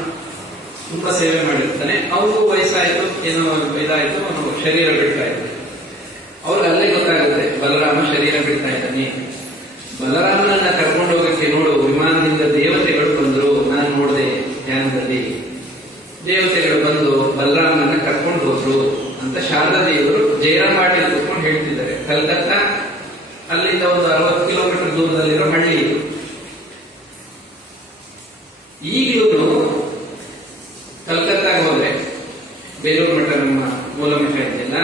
ತುಂಬಾ ಸೇವೆ ಮಾಡಿರ್ತಾನೆ. ಅವ್ರಿಗೂ ವಯಸ್ಸಾಯ್ತು, ಏನೋ ಇದಾಯ್ತು, ಅವನು ಶರೀರ ಬಿಡ್ತಾ ಇದ್ದಾನೆ. ಅವ್ರಿಗೆ ಅಲ್ಲೇ ಗೊತ್ತಾಗುತ್ತೆ ಬಲರಾಮ ಶರೀರ ಬಿಡ್ತಾ ಇದ್ದಾನೆ. ಬಲರಾಮನನ್ನ ಕರ್ಕೊಂಡು ಹೋಗಕ್ಕೆ ನೋಡು, ವಿಮಾನದಿಂದ ದೇವತೆಗಳು ಬಂದ್ರು, ನಾನು ನೋಡಿದೆ ಧ್ಯಾನದಲ್ಲಿ. ದೇವತೆಗಳು ಬಂದು ಬಲರಾಮನನ್ನ ಕರ್ಕೊಂಡು ಹೋದ್ರು ಅಂತ ಶಾರದಾ ದೇವರು ಜಯರಾಮವಾಟಿಯಲ್ಲಿ ಕೂತ್ಕೊಂಡು ಹೇಳ್ತಿದ್ದಾರೆ. ಕಲ್ಕತ್ತಾ ಅಲ್ಲಿಂದ ಒಂದು 60 ಕಿಲೋಮೀಟರ್ ದೂರದಲ್ಲಿರೋ ಹಳ್ಳಿ ಇದು. ಈಗಲೂ ಕಲ್ಕತ್ತಾಗ ಹೋದ್ರೆ ಬೇಲೂರು ಮಠ, ನಮ್ಮ ಮೂಲ ಮಠ ಇದೆಯಲ್ಲ,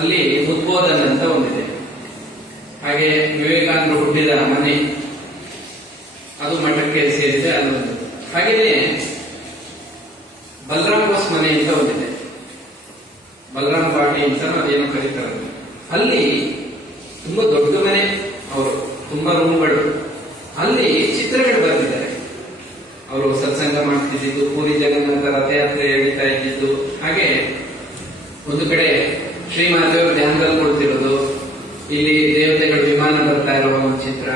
ಅಲ್ಲಿ ಉದ್ಬೋಧನ ಅಂತ ಒಂದಿದೆ. ಹಾಗೆ ವಿವೇಕಾನಂದರು ಹುಟ್ಟಿದ ಮನೆ ಅದು ಮಠಕ್ಕೆ ಸೇರಿದೆ, ಅದೊಂದು. ಹಾಗೆಯೇ ಬಲರಾಮ್ ಬೋಸ್ ಮನೆ ಅಂತ ಒಂದಿದೆ, ಬಲರಾಮ್ ಪಾಟಿ ಅಂತ ಅದೇನೋ ಕರೀತಾರೆ. ಅಲ್ಲಿ ತುಂಬಾ ದೊಡ್ಡ ಮನೆ, ಅವರು ತುಂಬಾ ರೂಮ್ಗಳು, ಅಲ್ಲಿ ಚಿತ್ರಗಳು ಬರ್ತಿದ್ದಾರೆ. ಅವರು ಸತ್ಸಂಗ ಮಾಡ್ತಿದ್ದು, ಪೂರಿ ಜಗನ್ನಾಥ ರಥಯಾತ್ರೆ ಎಳಿತಾ ಇದ್ದಿದ್ದು, ಹಾಗೆ ಒಂದು ಕಡೆ ಶ್ರೀಮಾತೆಯವರು ಧ್ಯಾನದಲ್ಲಿ ಕೊಡ್ತಿರೋದು, ಇಲ್ಲಿ ದೇವತೆಗಳು ವಿಮಾನ ಬರ್ತಾ ಇರೋ ಒಂದು ಚಿತ್ರ,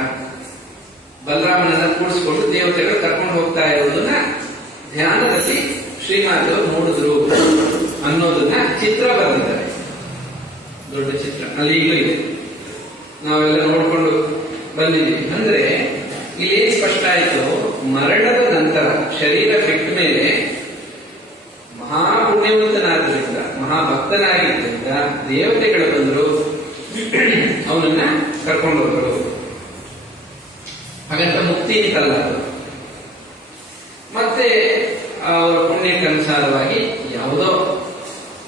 ಬಲರಾಮನನ್ನ ಕೂಡಿಸ್ಕೊಂಡು ದೇವತೆಗಳು ಕರ್ಕೊಂಡು ಹೋಗ್ತಾ ಇರೋದನ್ನ ಧ್ಯಾನದಲ್ಲಿ ಶ್ರೀಮಾತೆಯವರು ನೋಡಿದ್ರು ಅನ್ನೋದನ್ನ ಚಿತ್ರ ಬರ್ತಿದ್ದಾರೆ. ದೊಡ್ಡ ಚಿತ್ರ ಅಲ್ಲಿ ಈಗಲೂ ಇದೆ, ನಾವೆಲ್ಲ ನೋಡ್ಕೊಂಡು ಬಂದಿದ್ದೀವಿ. ಅಂದ್ರೆ ಇಲ್ಲಿ ಏನ್ ಸ್ಪಷ್ಟ ಆಯ್ತು, ಮರಣದ ನಂತರ ಶರೀರ ಬಿಟ್ಟ ಮೇಲೆ ಮಹಾಪುಣ್ಯವಂತನಾದ್ರಿಂದ, ಮಹಾಭಕ್ತನಾಗಿದ್ದರಿಂದ ದೇವತೆಗಳು ಬಂದರು, ಅವನನ್ನ ಕರ್ಕೊಂಡು ಹೋದರು. ಹಾಗಂತ ಮುಕ್ತಿ ಅಂತಲ್ಲ ಅದು. ಮತ್ತೆ ಅವರ ಪುಣ್ಯಕ್ಕನುಸಾರವಾಗಿ ಯಾವುದೋ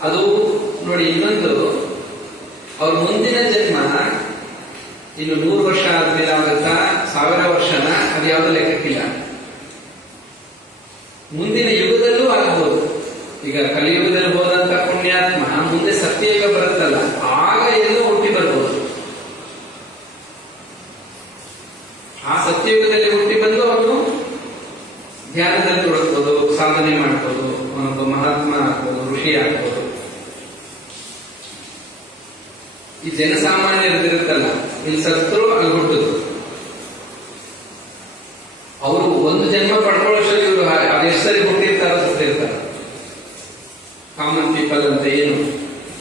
ಅದು ನೋಡಿ, ಇನ್ನೊಂದು ಅವ್ರ ಮುಂದಿನ ಜನ್ಮ ಇನ್ನು 100 ವರ್ಷ ಆದ್ಮೇಲೆ ಆಗುತ್ತಾ, 1000 ವರ್ಷನ, ಅದು ಯಾವ್ದು ಲೆಕ್ಕಕ್ಕಿಲ್ಲ. ಮುಂದಿನ ಯುಗದಲ್ಲೂ ಆಗ್ಬೋದು. ಈಗ ಕಲಿಯುಗದಲ್ಲಿ ಹೋದಂತ ಪುಣ್ಯಾತ್ಮ ಮುಂದೆ ಸತ್ಯಯುಗ ಬರುತ್ತಲ್ಲ, ಆಗ ಎಲ್ಲೋ ಹುಟ್ಟಿ ಬರ್ಬೋದು. ಆ ಸತ್ಯಯುಗದಲ್ಲಿ ಹುಟ್ಟಿ ಬಂದು ಅವನು ಧ್ಯಾನದಲ್ಲಿ ತೊಡಗ್ಬೋದು, ಸಾಧನೆ ಮಾಡ್ಬೋದು, ಅವನೊಬ್ಬ ಮಹಾತ್ಮ ಆಗ್ಬೋದು, ಋಷಿ ಆಗ್ಬೋದು. ಈ ಜನಸಾಮಾನ್ಯರಿರುತ್ತಲ್ಲ, ಇಲ್ಲಿ ಸತ್ರು ಅಲ್ಲಿ ಹುಟ್ಟುದು. ಅವರು ಒಂದು ಜನ್ಮ ಪಡ್ಕೊಳ್ಳೋಷ್ಟರಲ್ಲಿ ಇವರು ಅದೆಷ್ಟು ಸರಿ ಹುಟ್ಟಿರ್ತಾರೋ ಸತ್ತಿರ್ತಾರ. ಕಾಮನ್ ಪೀಪಲ್ ಅಂತ ಏನು,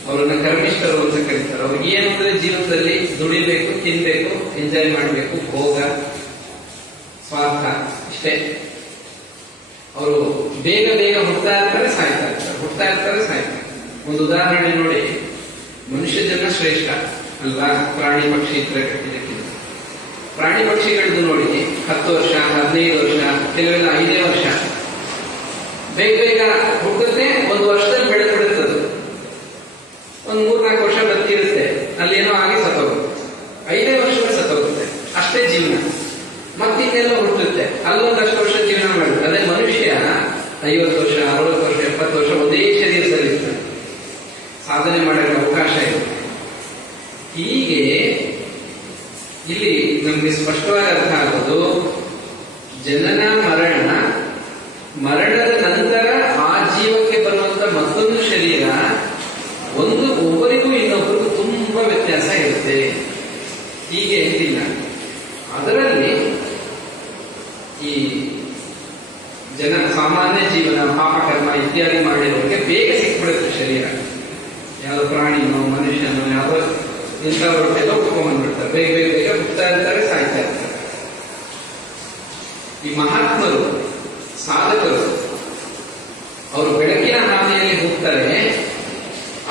ಅವರನ್ನ ಕರ್ಮಿಷ್ಠರು ಅಂತ ಕರೀತಾರೆ. ಅವ್ರಿಗೆ ಏನು ಅಂದ್ರೆ ಜೀವನದಲ್ಲಿ ದುಡಿಬೇಕು, ತಿನ್ಬೇಕು, ಎಂಜಾಯ್ ಮಾಡಬೇಕು, ಭೋಗ, ಸ್ವಾರ್ಥ, ಇಷ್ಟೇ. ಅವರು ಬೇಗ ಬೇಗ ಹುಡ್ತಾ ಇರ್ತಾರೆ, ಸಾಯ್ತಾ ಇರ್ತಾರೆ, ಹುಡ್ತಾ ಇರ್ತಾರೆ, ಸಾಯ್ತಾರೆ. ಒಂದು ಉದಾಹರಣೆ ನೋಡಿ, ಮನುಷ್ಯ ಜನ್ಮ ಶ್ರೇಷ್ಠ ಅಲ್ವಾ, ಪ್ರಾಣಿ ಪಕ್ಷಿ ಇತರ ಕಟ್ಟಿದ್ದಕ್ಕಿಂತ. ಪ್ರಾಣಿ ಪಕ್ಷಿಗಳದ್ದು ನೋಡಿ 10 ವರ್ಷ, 15 ವರ್ಷ, ಕೆಲವೆಲ್ಲ 5 ವರ್ಷ ಬೇಗ ಬೇಗ ಹುಟ್ಟುತ್ತೆ. 1 ವರ್ಷದಲ್ಲಿ ಬೆಳೆದ್ಬಿಡುತ್ತದೆ. ಒಂದು 3-4 ವರ್ಷ ಬದುಕಿರುತ್ತೆ, ಅಲ್ಲೇನೋ ಆಗಿ ಸತ್ತೋಗುತ್ತೆ. 5 ವರ್ಷದಲ್ಲಿ ಸತ್ತೋಗುತ್ತೆ, ಅಷ್ಟೇ ಜೀವನ. ಮತ್ತಿನ್ನೆಲ್ಲ ಹುಟ್ಟುತ್ತೆ, ಅಲ್ಲೊಂದಷ್ಟು ವರ್ಷ ಜೀವನ ಮಾಡುತ್ತೆ. ಅದೇ ಮನುಷ್ಯ 50 ವರ್ಷ, 60 ವರ್ಷ, 70 ವರ್ಷ ಒಂದೇ ಶರೀರದಲ್ಲಿ ಇರ್ತಾನೆ, ಸಾಧನೆ ಮಾಡೋಕ್ಕೆ ಅವಕಾಶ ಇದೆ. ಹೀಗೆ ಇಲ್ಲಿ ನಮ್ಗೆ ಸ್ಪಷ್ಟವಾಗಿ ಅರ್ಥ ಆಗೋದು, ಜನನ ಮರಣ, ಮರಣದ ನಂತರ ಆ ಜೀವಕ್ಕೆ ಬರುವಂತ ಮತ್ತೊಂದು ಶರೀರ, ಒಬ್ಬರಿಗೂ ಇನ್ನೊಬ್ಬರಿಗೂ ತುಂಬಾ ವ್ಯತ್ಯಾಸ ಇರುತ್ತೆ. ಹೀಗೆ ಇಲ್ಲ. ಅದರಲ್ಲಿ ಈ ಸಾಮಾನ್ಯ ಜೀವನ, ಪಾಪಕರ್ಮ ಇತ್ಯಾದಿ ಮಾಡಿರೋರಿಗೆ ಬೇಗ ಸಿಕ್ಬಿಡುತ್ತೆ ಶರೀರ. ಯಾವುದೋ ಪ್ರಾಣಿನೋ ಮನುಷ್ಯನೋ ಯಾವುದೋ ಇಂಥವ್ರೊಟ್ಟೆಲ್ಲ ಉಟ್ಕೊಂಡ್ಬಂದ್ಬಿಡ್ತಾರೆ. ಬೇಗ ಬೇಗ ಬೇಗ ಹುಡ್ತಾ ಇರ್ತಾರೆ, ಸಾಯ್ತಾ ಇರ್ತಾರೆ. ಈ ಮಹಾತ್ಮರು, ಸಾಧಕರು, ಅವರು ಬೆಳಕಿನ ಹಾದಿಯಲ್ಲಿ ಹೋಗ್ತಾರೆ.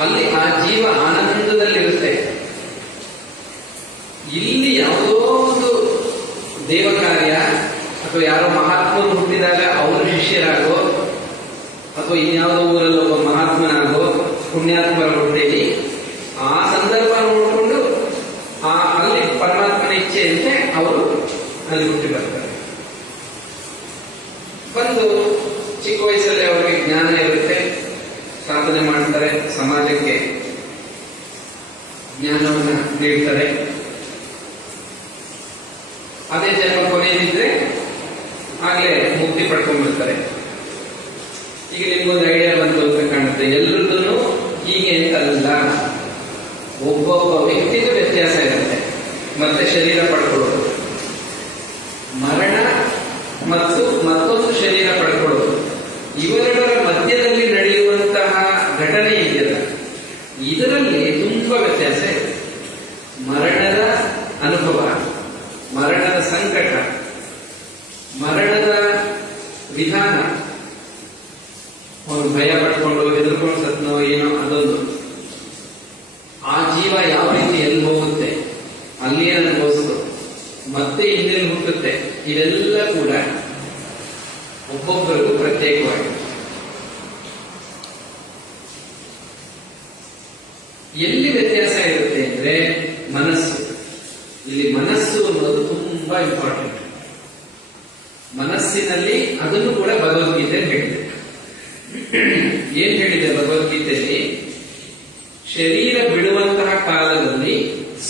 ಅಲ್ಲಿ ಆ ಜೀವ ಆನಂದದಲ್ಲಿರುತ್ತೆ. ಇಲ್ಲಿ ಯಾವುದೋ ಒಂದು ದೇವ ಕಾರ್ಯ ಅಥವಾ ಯಾರೋ ಮಹಾತ್ಮರು ಹುಟ್ಟಿದಾಗ ಅವರು ಶಿಷ್ಯರಾಗೋ, ಅಥವಾ ಇನ್ಯಾವುದೋ ಊರಲ್ಲಿ ಒಬ್ಬ ಮಹಾತ್ಮನಾಗೋ, ಪುಣ್ಯಾತ್ಮರ ಹುಟ್ಟೇಲಿ ಆ ಸಂದರ್ಭ ನೋಡಿಕೊಂಡು ಅಲ್ಲಿ ಪರಮಾತ್ಮನ ಇಚ್ಛೆಯಂತೆ ಅವರು ಅಲ್ಲಿ ಹುಟ್ಟಿ ಬರ್ತಾರೆ. ಬಂದು ಚಿಕ್ಕ ವಯಸ್ಸಲ್ಲಿ ಅವರಿಗೆ ಜ್ಞಾನ ಇರುತ್ತೆ, ಸಾಧನೆ ಮಾಡ್ತಾರೆ, ಸಮಾಜಕ್ಕೆ ಜ್ಞಾನವನ್ನು ನೀಡ್ತಾರೆ. ಅದೇ ಜನ್ಮ ಕೊನೆಯದಿದ್ರೆ ಆಗ್ಲೇ ಮುಕ್ತಿ ಪಡ್ಕೊಂಡ್ಬಿಡ್ತಾರೆ. ಈಗ ನಿಮ್ಗೊಂದು ಐಡಿಯಾ ಬಂತು ಅಂತ ಕಾಣುತ್ತೆ. ಎಲ್ಲರದ್ದು ಹೀಗೆ ಅಂತಲ್ಲ, ಒಬ್ಬೊಬ್ಬ ವ್ಯಕ್ತಿಗೂ ವ್ಯತ್ಯಾಸ ಇರುತ್ತೆ. ಮತ್ತೆ ಶರೀರ ಪಡ್ಕೊಳ್ಳೋದು, ಮರಣ ಮತ್ತು ಮತ್ತೊಂದು ಶರೀರ ಪಡ್ಕೊಳ್ಳೋದು, ಇವೆರಡರ ಮಧ್ಯದಲ್ಲಿ ನಡೆಯುವಂತಹ ಘಟನೆ ಇದೆಯಲ್ಲ, ಇದರಲ್ಲಿ ತುಂಬಾ ವ್ಯತ್ಯಾಸ ಇದೆ. ಮರಣದ ಅನುಭವ, ಮರಣದ ಸಂಕಟ, ಮರಣದ ವಿಧಾನ, ಅವನು ಭಯ ಪಡ್ಕೊಂಡು ಹೆದರ್ಕೊಂಡು ಸತ್ನೋ ಏನೋ ಅದೊಂದು. ಆ ಜೀವ ಯಾವ ರೀತಿ ಎಲ್ಲಿ ಹೋಗುತ್ತೆ, ಅಲ್ಲಿಯೇ ಅನುಭವಿಸ್ತು, ಮತ್ತೆ ಹಿಂದೆಲ್ಲಿ ಹುಟ್ಟುತ್ತೆ, ಇದೆಲ್ಲ ಕೂಡ ಒಬ್ಬೊಬ್ಬರಿಗೂ ಪ್ರತ್ಯೇಕವಾಗಿದೆ. ಎಲ್ಲಿ ವ್ಯತ್ಯಾಸ ಇರುತ್ತೆ ಅಂದ್ರೆ ಮನಸ್ಸು. ಇಲ್ಲಿ ಮನಸ್ಸು ಅನ್ನೋದು ತುಂಬಾ ಇಂಪಾರ್ಟೆಂಟ್. ಮನಸ್ಸಿನಲ್ಲಿ ಅದನ್ನು ಕೂಡ ಭಗವದ್ಗೀತೆ ಹೇಳಿದೆ. ಏನ್ ಹೇಳಿದೆ ಭಗವದ್ಗೀತೆಯಲ್ಲಿ? ಶರೀರ ಬಿಡುವಂತಹ ಕಾಲದಲ್ಲಿ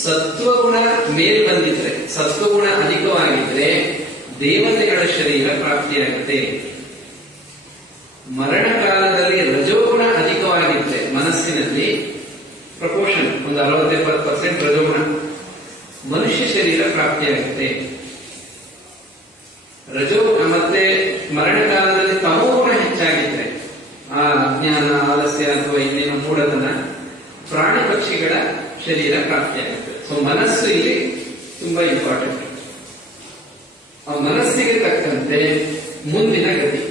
ಸತ್ವಗುಣ ಮೇಲ್ ಬಂದಿದ್ರೆ, ಸತ್ವಗುಣ ಅಧಿಕವಾಗಿದ್ರೆ ದೇವತೆಗಳ ಶರೀರ ಪ್ರಾಪ್ತಿಯಾಗುತ್ತೆ. ಮರಣ ಕಾಲದಲ್ಲಿ ರಜೋಗುಣ ಅಧಿಕವಾಗಿದ್ರೆ ಮನಸ್ಸಿನಲ್ಲಿ ಪ್ರಪೋರ್ಷನ್ ಒಂದು 60-70% ರಜೋಗುಣ, ಮನುಷ್ಯ ಶರೀರ ಪ್ರಾಪ್ತಿಯಾಗುತ್ತೆ. ಮತ್ತೆ ಮರಣ ಕಾಲದಲ್ಲಿ ತಮೋಗುಣ ಹೆಚ್ಚಾಗಿದ್ರೆ, ಆ ಅಜ್ಞಾನ, ಆಲಸ್ಯ ಅಥವಾ ಇನ್ನೇನು ಮೂಢತನ, ಪ್ರಾಣಿ ಪಕ್ಷಿಗಳ ಶರೀರ ಪ್ರಾಪ್ತಿಯಾಗುತ್ತೆ. ಸೊ ಮನಸ್ಸು ಇಲ್ಲಿ ತುಂಬಾ ಇಂಪಾರ್ಟೆಂಟ್. ಆ ಮನಸ್ಸಿಗೆ ತಕ್ಕಂತೆ ಮುಂದಿನ ಗತಿ.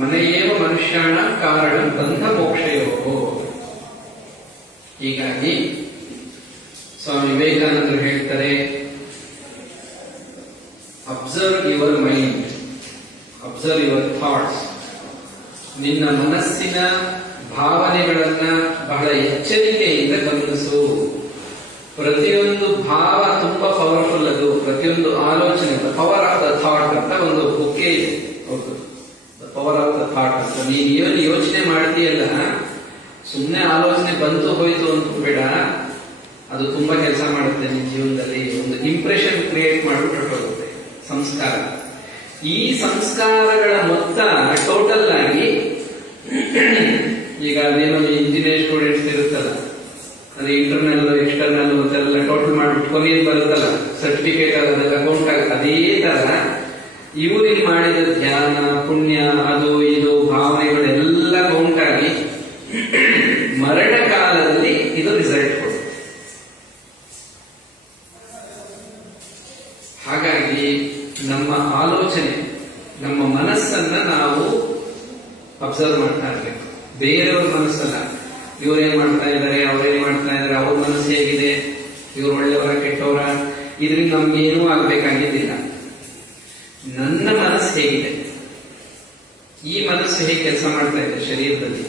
ಮನೆಯೇವ ಮನುಷ್ಯಾಣ ಕಾರಣ ಬಂಧ ಮೋಕ್ಷಯೋ. ಹೀಗಾಗಿ ಸ್ವಾಮಿ ವಿವೇಕಾನಂದರು ಹೇಳ್ತಾರೆ, observe your mind, observe your thoughts. ನಿನ್ನ ಮನಸ್ಸಿನ ಭಾವನೆಗಳನ್ನ ಬಹಳ ಎಚ್ಚರಿಕೆಯಿಂದ ಗಮನಿಸು. ಪ್ರತಿಯೊಂದು ಭಾವ ತುಂಬಾ ಪವರ್ಫುಲ್. ಅದು ಪ್ರತಿಯೊಂದು ಆಲೋಚನೆ, ಪವರ್ ಆಫ್ ದ ಥಾಟ್ ಅಂತ ಒಂದು ಬುಕ್ಕೆ ಇದೆ. ಪವರ್ ಆಫ್ ದ ಥಾಟ್ ಅಂತ. ನೀನು ಏನು ಯೋಚನೆ ಮಾಡ್ತೀಯಲ್ಲ, ಸುಮ್ಮನೆ ಆಲೋಚನೆ ಬಂತು ಹೋಯ್ತು ಅಂತ ಬೇಡ, ಅದು ತುಂಬಾ ಕೆಲಸ ಮಾಡುತ್ತೆ ನಿನ್ನ ಜೀವನದಲ್ಲಿ. ಒಂದು ಇಂಪ್ರೆಷನ್ ಕ್ರಿಯೇಟ್ ಮಾಡಿಬಿಟ್ಟು ಹೋಗುತ್ತೆ ಸಂಸ್ಕಾರ. ಈ ಸಂಸ್ಕಾರಗಳ ಮೊತ್ತ ಟೋಟಲ್ ಆಗಿ, ಈಗ ಅದೇನೋ ಇಂಜಿನಿಯರ್ ಸ್ಟೂಡೆಂಟ್ಸ್ ಇರುತ್ತಲ್ಲ, ಅದು ಇಂಟರ್ನಲ್ ಎಕ್ಸ್ಟರ್ನಲ್ ಅಂತೆಲ್ಲ ಟೋಟಲ್ ಮಾಡಿಬಿಟ್ಟು ಕೊನೆಯಲ್ಲಿ ಬರುತ್ತಲ್ಲ ಸರ್ಟಿಫಿಕೇಟ್, ಅದೆಲ್ಲ ಅಕೌಂಟ್ ಆಗುತ್ತೆ. ಅದೇ ತರ ಇವರಿಗೆ ಮಾಡಿದ ಧ್ಯಾನ, ಪುಣ್ಯ, ಅದು ಇದು ಭಾವನೆಗಳೆಲ್ಲ ಕೌಂಟ್ ಆಗಿ ಮರಣ ಕಾಲದಲ್ಲಿ ಇದು ರಿಸಲ್ಟ್ ಕೊಡುತ್ತೆ. ಹಾಗಾಗಿ ನಮ್ಮ ಆಲೋಚನೆ, ನಮ್ಮ ಮನಸ್ಸನ್ನ ನಾವು ಅಬ್ಸರ್ವ್ ಮಾಡ್ತಾ ಇರ್ಬೇಕು. ಬೇರೆಯವ್ರ ಮನಸ್ಸಲ್ಲ, ಇವ್ರೇನ್ ಮಾಡ್ತಾ ಇದ್ದಾರೆ, ಅವ್ರೇನ್ ಮಾಡ್ತಾ ಇದ್ದಾರೆ, ಅವ್ರ ಮನಸ್ಸು ಹೇಗಿದೆ, ಇವ್ರು ಒಳ್ಳೆಯವರ ಕೆಟ್ಟವರ, ಇದರಿಂದ ನಮ್ಗೆ ಏನೂ ಆಗ್ಬೇಕಾಗಿದ್ದಿಲ್ಲ. ನನ್ನ ಮನಸ್ಸು ಹೇಗಿದೆ, ಈ ಮನಸ್ಸು ಹೇಗೆ ಕೆಲಸ ಮಾಡ್ತಾ ಇದೆ ಶರೀರದಲ್ಲಿ,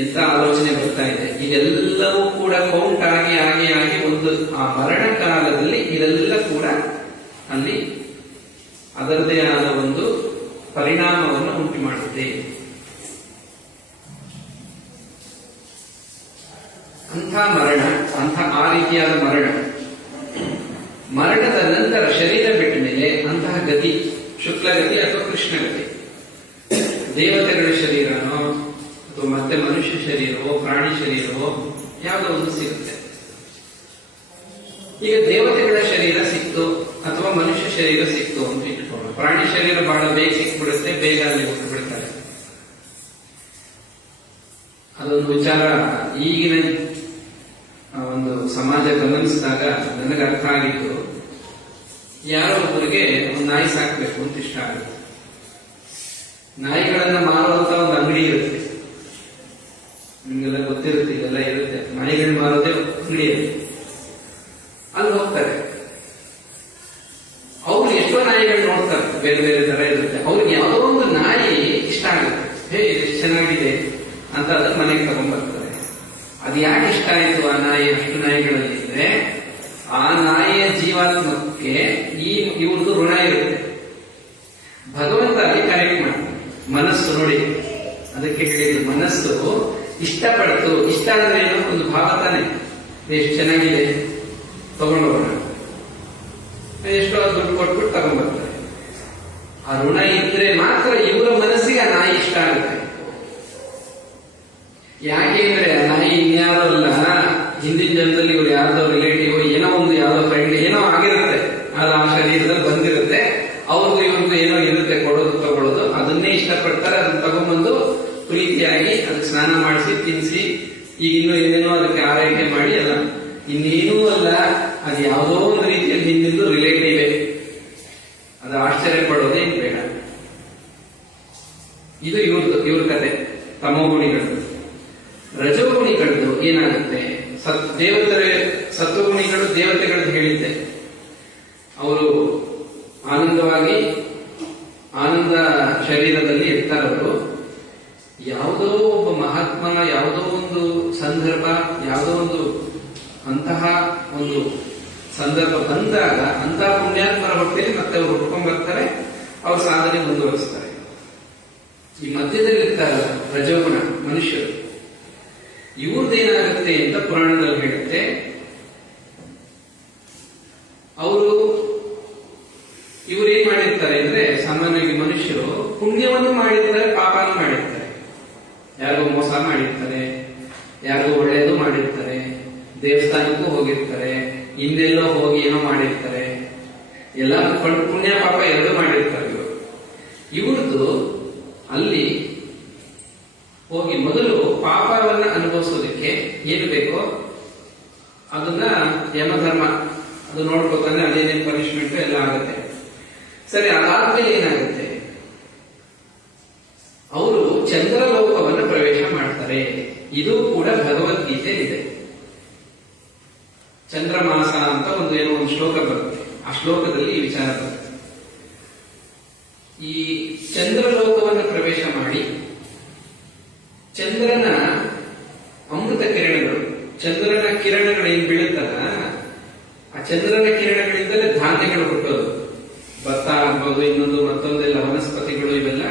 ಎಂತ ಆಲೋಚನೆ ಬರ್ತಾ ಇದೆ, ಇದೆಲ್ಲವೂ ಕೂಡ ಕೌಂಟ್ ಆಗಿ ಆಗಿ ಆಗಿ ಒಂದು ಆ ಮರಣ ಕಾಲದಲ್ಲಿ ಇದೆಲ್ಲ ಕೂಡ ಅಲ್ಲಿ ಅದರದೇ ಆದ ಒಂದು ಪರಿಣಾಮವನ್ನು ಉಂಟು ಮಾಡುತ್ತೆ. ಅಂಥ ಮರಣ, ಆ ರೀತಿಯಾದ ಮರಣದ ನಂತರ ಶರೀರ ಬಿಟ್ಟ ಮೇಲೆ ಅಂತಹ ಗತಿ ಶುಕ್ಲಗತಿ ಅಥವಾ ಕೃಷ್ಣಗತಿ, ದೇವತೆಗಳ ಶರೀರನೋ ಅಥವಾ ಮತ್ತೆ ಮನುಷ್ಯ ಶರೀರವೋ ಪ್ರಾಣಿ ಶರೀರವೋ ಯಾವುದೋ ಒಂದು ಸಿಗುತ್ತೆ. ಈಗ ದೇವತೆಗಳ ಶರೀರ ಸಿಕ್ತು ಅಥವಾ ಮನುಷ್ಯ ಶರೀರ ಸಿಕ್ತು ಅಂತ ಇಟ್ಕೊಳ್ಳೋಣ. ಪ್ರಾಣಿ ಶರೀರ ಬಹಳ ಬೇಗ ಸಿಕ್ಬಿಡುತ್ತೆ, ಬೇಗ ಅಲ್ಲಿ ಹೋಗಿ ಬಿಡ್ತಾರೆ. ಅದೊಂದು ವಿಚಾರ ಈಗಿನ ಒಂದು ಸಮಾಜ ಗಮನಿಸಿದಾಗ ನನಗೆ ಅರ್ಥ ಆಗಿತ್ತು. ಯಾರೋ ಒಬ್ಬರಿಗೆ ಒಂದು ನಾಯಿ ಸಾಕ್ಬೇಕು ಅಂತ ಇಷ್ಟ ಆಗುತ್ತೆ. ನಾಯಿಗಳನ್ನ ಮಾರುವಂತ ಒಂದು ಅಂಗಡಿ ಇರುತ್ತೆ, ನಿಮ್ಗೆಲ್ಲ ಗೊತ್ತಿರುತ್ತೆ, ಇದೆಲ್ಲ ಇರುತ್ತೆ. ನಾಯಿಗಳು ಮಾರೋದೇ ಅಂಗಡಿ ಇರುತ್ತೆ, ಅಲ್ಲಿ ಹೋಗ್ತಾರೆ. ಅವ್ರು ಎಷ್ಟೋ ನಾಯಿಗಳು ನೋಡ್ತಾರೆ, ಬೇರೆ ಬೇರೆ ತರ ಇರುತ್ತೆ. ಅವ್ರಿಗೆ ಯಾವುದೋ ಒಂದು ನಾಯಿ ಇಷ್ಟ ಆಗುತ್ತೆ, ಹೇ ಎಷ್ಟು ಚೆನ್ನಾಗಿದೆ ಅಂತ ಅದನ್ನ ಮನೆಗೆ ತಗೊಂಡ್ಬರ್ತಾರೆ. ಅದು ಯಾಕೆ ಇಷ್ಟ ಆಯ್ತು ಆ ನಾಯಿ, ಅಷ್ಟು ನಾಯಿಗಳಲ್ಲಿ ಇದ್ರೆ ಆ ನಾಯಿಯ ಜೀವಾತ್ಮಕ್ಕೆ ಇವ್ರದ್ದು ಋಣ ಇರುತ್ತೆ. ಭಗವಂತ ಅಲ್ಲಿ ಕನೆಕ್ಟ್ ಮಾಡ್ತಾರೆ. ಮನಸ್ಸು ನೋಡಿ, ಅದಕ್ಕೆ ಹೇಳಿದ್ದು ಮನಸ್ಸು ಇಷ್ಟಪಡ್ತು. ಇಷ್ಟ ಅಂದ್ರೆ ಏನೋ ಒಂದು ಭಾವ ತಾನೆ, ಎಷ್ಟು ಚೆನ್ನಾಗಿದೆ ತಗೊಂಡೋಗೋಣ, ಎಷ್ಟೋ ದುಡ್ಡು ಕೊಟ್ಬಿಟ್ಟು ತಗೊಂಡ್ಬರ್ತಾರೆ. ಆ ಋಣ ಇದ್ರೆ ಮಾತ್ರ ಇವರ ಮನಸ್ಸಿಗೆ ಆ ನಾಯಿ ಇಷ್ಟ ಆಗುತ್ತೆ. ಯಾಕೆ ಅಂದ್ರೆ ಆ ನಾಯಿ ಇನ್ಯಾರೋ ಅಲ್ಲ, ಹಿಂದಿನ ಜನ್ಮದಲ್ಲಿ ಇವ್ರು ಯಾರ್ದೋ ರಿಲೇಟಿವ್, ಏನೋ ಒಂದು ಯಾವ್ದೋ ಫ್ರೆಂಡ್ ಏನೋ ಆಗಿರುತ್ತೆ, ಅದು ಆ ಶರೀರದಲ್ಲಿ ಬಂದಿರುತ್ತೆ. ಅವ್ರಿಗೂ ಇವ್ರಿಗೂ ಏನೋ ಇರುತ್ತೆ, ಕೊಡೋದು ತಗೊಳ್ಳೋದು, ಅದನ್ನೇ ಇಷ್ಟಪಡ್ತಾರೆ. ಅದನ್ನ ತಗೊಂಡ್ಬಂದು ಪ್ರೀತಿಯಾಗಿ ಅದಕ್ಕೆ ಸ್ನಾನ ಮಾಡಿಸಿ ತಿನ್ನಿಸಿ, ಈಗ ಇನ್ನೂ ಏನೇನೋ ಅದಕ್ಕೆ ಆರೈಕೆ ಮಾಡಿ, ಅಲ್ಲ ಇನ್ನೇನೂ ಅಲ್ಲ, ಅದು ಯಾವುದೋ ಒಂದು ರೀತಿಯಲ್ಲಿ ಹಿಂದಿಂದು ರಿಲೇಟಿವ್. ಅದು ಆಶ್ಚರ್ಯ ಪಡೋದೇ ಬೇಡ. ಇದು ಇವ್ರ ಕತೆ. ತಮೋಗುಣಿಗಳು. ರಜೋಗುಣಿಗಳದ್ದು ಏನಾಗುತ್ತೆ, ಸತ್ವಗುಣಿಗಳು ದೇವತೆಗಳದ್ದು ಹೇಳಿದ್ದೆ. ಅವರು ಆನಂದವಾಗಿ ಆನಂದ ಶರೀರದಲ್ಲಿ ಇರ್ತಾರವರು. ಯಾವುದೋ ಒಬ್ಬ ಮಹಾತ್ಮನ ಯಾವುದೋ ಒಂದು ಸಂದರ್ಭ, ಯಾವುದೋ ಒಂದು ಅಂತಹ ಒಂದು ಸಂದರ್ಭ ಬಂದಾಗ ಅಂತಹ ಪುಣ್ಯಾತ್ಮರ ಹೊಟ್ಟೆಯಲ್ಲಿ ಮತ್ತೆ ಅವರು ಹುಡ್ಕೊಂಡ್ ಬರ್ತಾರೆ, ಅವ್ರ ಸಾಧನೆ ಮುಂದುವರಿಸ್ತಾರೆ. ಈ ಮಧ್ಯದಲ್ಲಿ ಇರ್ತಾರಲ್ಲ ರಜೋಗುಣ ಮನುಷ್ಯರು, ಇವ್ರದ್ದೇನಾಗುತ್ತೆ ಅಂತ ಪುರಾಣದಲ್ಲಿ ಹೇಳುತ್ತೆ. ಇವ್ರೇನ್ ಮಾಡಿರ್ತಾರೆ ಅಂದ್ರೆ, ಸಾಮಾನ್ಯವಾಗಿ ಮನುಷ್ಯರು ಪುಣ್ಯವನ್ನು ಮಾಡಿರ್ತಾರೆ, ಪಾಪನೂ ಮಾಡಿರ್ತಾರೆ. ಯಾರಿಗೂ ಮೋಸ ಮಾಡಿರ್ತಾರೆ, ಯಾರಿಗೂ ಒಳ್ಳೆಯದು ಮಾಡಿರ್ತಾರೆ, ದೇವಸ್ಥಾನಕ್ಕೂ ಹೋಗಿರ್ತಾರೆ, ಹಿಂದೆಲ್ಲೋ ಹೋಗಿ ಏನೋ ಮಾಡಿರ್ತಾರೆ, ಎಲ್ಲ ಪುಣ್ಯ ಪಾಪ ಎರಡೂ ಮಾಡಿರ್ತಾರೆ. ಇವ್ರದ್ದು ಅಲ್ಲಿ ಹೋಗಿ ಮೊದಲು ಪಾಪವನ್ನ ಅನುಭವಿಸೋದಕ್ಕೆ ಏನು ಬೇಕೋ ಅದನ್ನ ಯಮಧರ್ಮ ಅದು ನೋಡ್ಬೇಕಂದ್ರೆ ಅದೇನೇನು ಪನಿಷ್ಮೆಂಟ್ ಎಲ್ಲ ಆಗುತ್ತೆ. ಸರಿ, ಅದಾದ್ಮೇಲೆ ಏನಾಗುತ್ತೆ, ಅವರು ಚಂದ್ರಲೋಕವನ್ನು ಪ್ರವೇಶ ಮಾಡ್ತಾರೆ. ಇದು ಕೂಡ ಭಗವದ್ಗೀತೆ ಇದೆ. ಚಂದ್ರಮಾಸ ಅಂತ ಏನೋ ಒಂದು ಶ್ಲೋಕ ಬರುತ್ತೆ. ಆ ಶ್ಲೋಕದಲ್ಲಿ ಈ ವಿಚಾರ ಬರುತ್ತೆ. ಈ ಚಂದ್ರಲೋಕವನ್ನು ಪ್ರವೇಶ ಮಾಡಿ ಚಂದ್ರನ ಚಂದ್ರನ ಕಿರಣಗಳಿಂದಲೇ ಧಾನ್ಯಗಳು ಹುಟ್ಟೋದು. ಭತ್ತ ಆಗ್ಬೋದು, ಇನ್ನೊಂದು ಮತ್ತೊಂದೆಲ್ಲ ವನಸ್ಪತಿಗಳು ಇವೆಲ್ಲ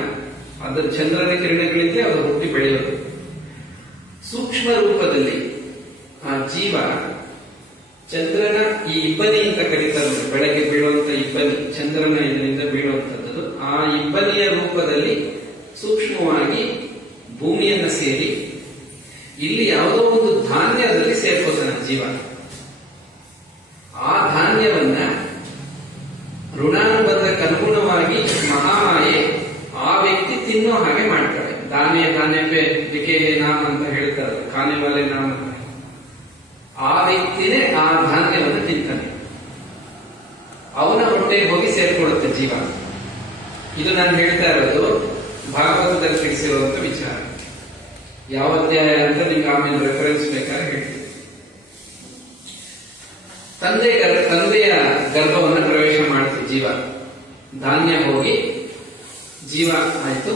ಅದರ ಚಂದ್ರನ ಕಿರಣಗಳಿಂದ ಅದು ಹುಟ್ಟಿ ಬೆಳೆಯೋದು. ಸೂಕ್ಷ್ಮ ರೂಪದಲ್ಲಿ ಆ ಜೀವ ಚಂದ್ರನ ಈ ಇಬ್ಬನಿ ಅಂತ ಕರೀತಾರೆ, ಬೆಳಗ್ಗೆ ಬೀಳುವಂತ ಇಬ್ಬನಿ, ಚಂದ್ರನ ಇದರಿಂದ ಬೀಳುವಂತದ್ದು. ಆ ಇಬ್ಬನಿಯ ರೂಪದಲ್ಲಿ ಸೂಕ್ಷ್ಮವಾಗಿ ಭೂಮಿಯನ್ನ ಸೇರಿ ಇಲ್ಲಿ ಯಾವುದೋ ಒಂದು ಧಾನ್ಯದಲ್ಲಿ ಸೇರ್ಕೋತಾನೆ ಜೀವ. ಆ ಧಾನ್ಯವನ್ನ ಋಣಾನುಬಂಧಕ್ಕನುಗುಣವಾಗಿ ಮಹಾಮಾಯೆ ಆ ವ್ಯಕ್ತಿ ತಿನ್ನೋ ಹಾಗೆ ಮಾಡ್ತಾಳೆ. ಧಾನ್ಯವೇ ದಿಕೆಗೆ ನಾಮ ಅಂತ ಹೇಳ್ತಾರೆ, ಖಾನೆವಾಲೆ ನಾಮ. ಆ ವ್ಯಕ್ತಿನೇ ಆ ಧಾನ್ಯವನ್ನು ತಿಂತಾನೆ, ಅವನ ಹೊಟ್ಟೆಗೆ ಹೋಗಿ ಸೇರ್ಕೊಳ್ಳುತ್ತೆ ಜೀವ. ಇದು ನಾನು ಹೇಳ್ತಾ ಇರೋದು ಭಾಗವತದಲ್ಲಿ ತಿಳಿಸಿರುವಂತ ವಿಚಾರ. ಯಾವ ಅಧ್ಯಾಯ ಅಂತ ನಿಮ್ಗೆ ಆಮೇಲೆ ರೆಫರೆನ್ಸ್ ಬೇಕಾದ್ರೆ ಹೇಳ್ತೀನಿ. ತಂದೆಯ ಗರ್ಭವನ್ನು ಪ್ರವೇಶ ಮಾಡುತ್ತೆ ಜೀವ. ಧಾನ್ಯ ಹೋಗಿ ಜೀವ ಆಯ್ತು.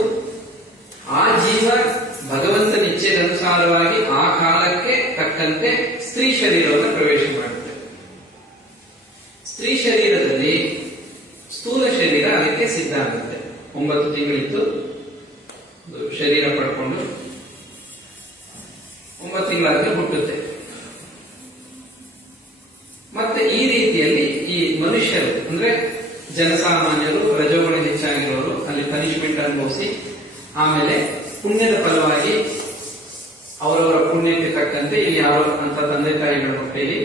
ಆ ಜೀವ ಭಗವಂತನ ಇಚ್ಛೆಗನುಸಾರವಾಗಿ ಆ ಕಾಲಕ್ಕೆ ತಕ್ಕಂತೆ ಸ್ತ್ರೀ ಶರೀರವನ್ನು ಪ್ರವೇಶ ಮಾಡುತ್ತೆ. ಸ್ತ್ರೀ ಶರೀರದಲ್ಲಿ ಸ್ಥೂಲ ಶರೀರ ಅದಕ್ಕೆ ಸಿದ್ಧ ಆಗುತ್ತೆ. 9 ತಿಂಗಳಿತ್ತು ಶರೀರ ಪಡ್ಕೊಂಡು 9 ತಿಂಗಳಾದ್ಮೇಲೆ ಹುಟ್ಟುತ್ತೆ. ಮತ್ತೆ ಈ ರೀತಿಯಲ್ಲಿ ಈ ಮನುಷ್ಯರು ಅಂದ್ರೆ ಜನಸಾಮಾನ್ಯರು, ರಜೋಗುಣ ಹೆಚ್ಚಾಗಿರೋರು ಅಲ್ಲಿ ಪನಿಷ್ಮೆಂಟ್ ಅನುಭವಿಸಿ ಆಮೇಲೆ ಪುಣ್ಯದ ಫಲವಾಗಿ ಅವರವರ ಪುಣ್ಯಕ್ಕೆ ತಕ್ಕಂತೆ ಇಲ್ಲಿ ಯಾರೋ ಅಂತ ತಂದೆ ತಾಯಿಗಳ ಹೊಟ್ಟೆಯಲ್ಲಿ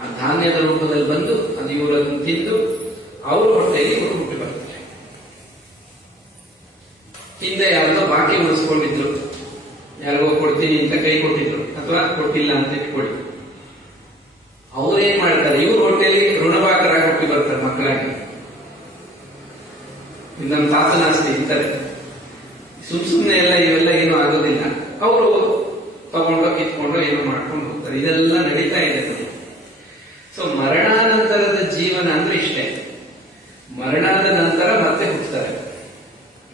ಆ ಧಾನ್ಯದ ರೂಪದಲ್ಲಿ ಬಂದು ಅದು ಇವರನ್ನು ತಿಂದು ಅವ್ರ ಹೊಟ್ಟೆಯಲ್ಲಿ ಇವರು ಹುಟ್ಟಿ ಬರ್ತಾರೆ. ಹಿಂದೆ ಯಾರೋ ಬಾಕಿ ಉಳಿಸ್ಕೊಂಡಿದ್ರು, ಯಾರಿಗೋ ಕೊಡ್ತೀನಿ ಅಂತ ಕೈ ಕೊಟ್ಟಿದ್ರು ಅಥವಾ ಕೊಟ್ಟಿಲ್ಲ ಅಂತ ಇಟ್ಕೊಳ್ಳಿ. ಅವ್ರೇನ್ ಮಾಡ್ತಾರೆ, ಇವ್ರ ಹೊಟ್ಟೆಯಲ್ಲಿ ಋಣಭಾಗರಾಗಿ ಹುಟ್ಟಿ ಬರ್ತಾರೆ ಮಕ್ಕಳಾಗಿ. ನಮ್ಮ ತಾತನ ಆಸ್ತಿ ಇರ್ತಾರೆ, ಸುಮ್ನೆ ಎಲ್ಲ ಇವೆಲ್ಲ ಏನು ಆಗೋದಿಲ್ಲ. ಅವರು ತಗೊಂಡೋ ಕಿತ್ಕೊಂಡೋ ಏನೋ ಮಾಡ್ಕೊಂಡು ಹೋಗ್ತಾರೆ. ಇದೆಲ್ಲ ನಡೀತಾ ಇದೆ. ಸೊ ಮರಣಾನಂತರದ ಜೀವನ ಅಂದ್ರೆ ಇಷ್ಟೇ. ಮರಣದ ನಂತರ ಮತ್ತೆ ಹುಟ್ಟುತ್ತಾರೆ,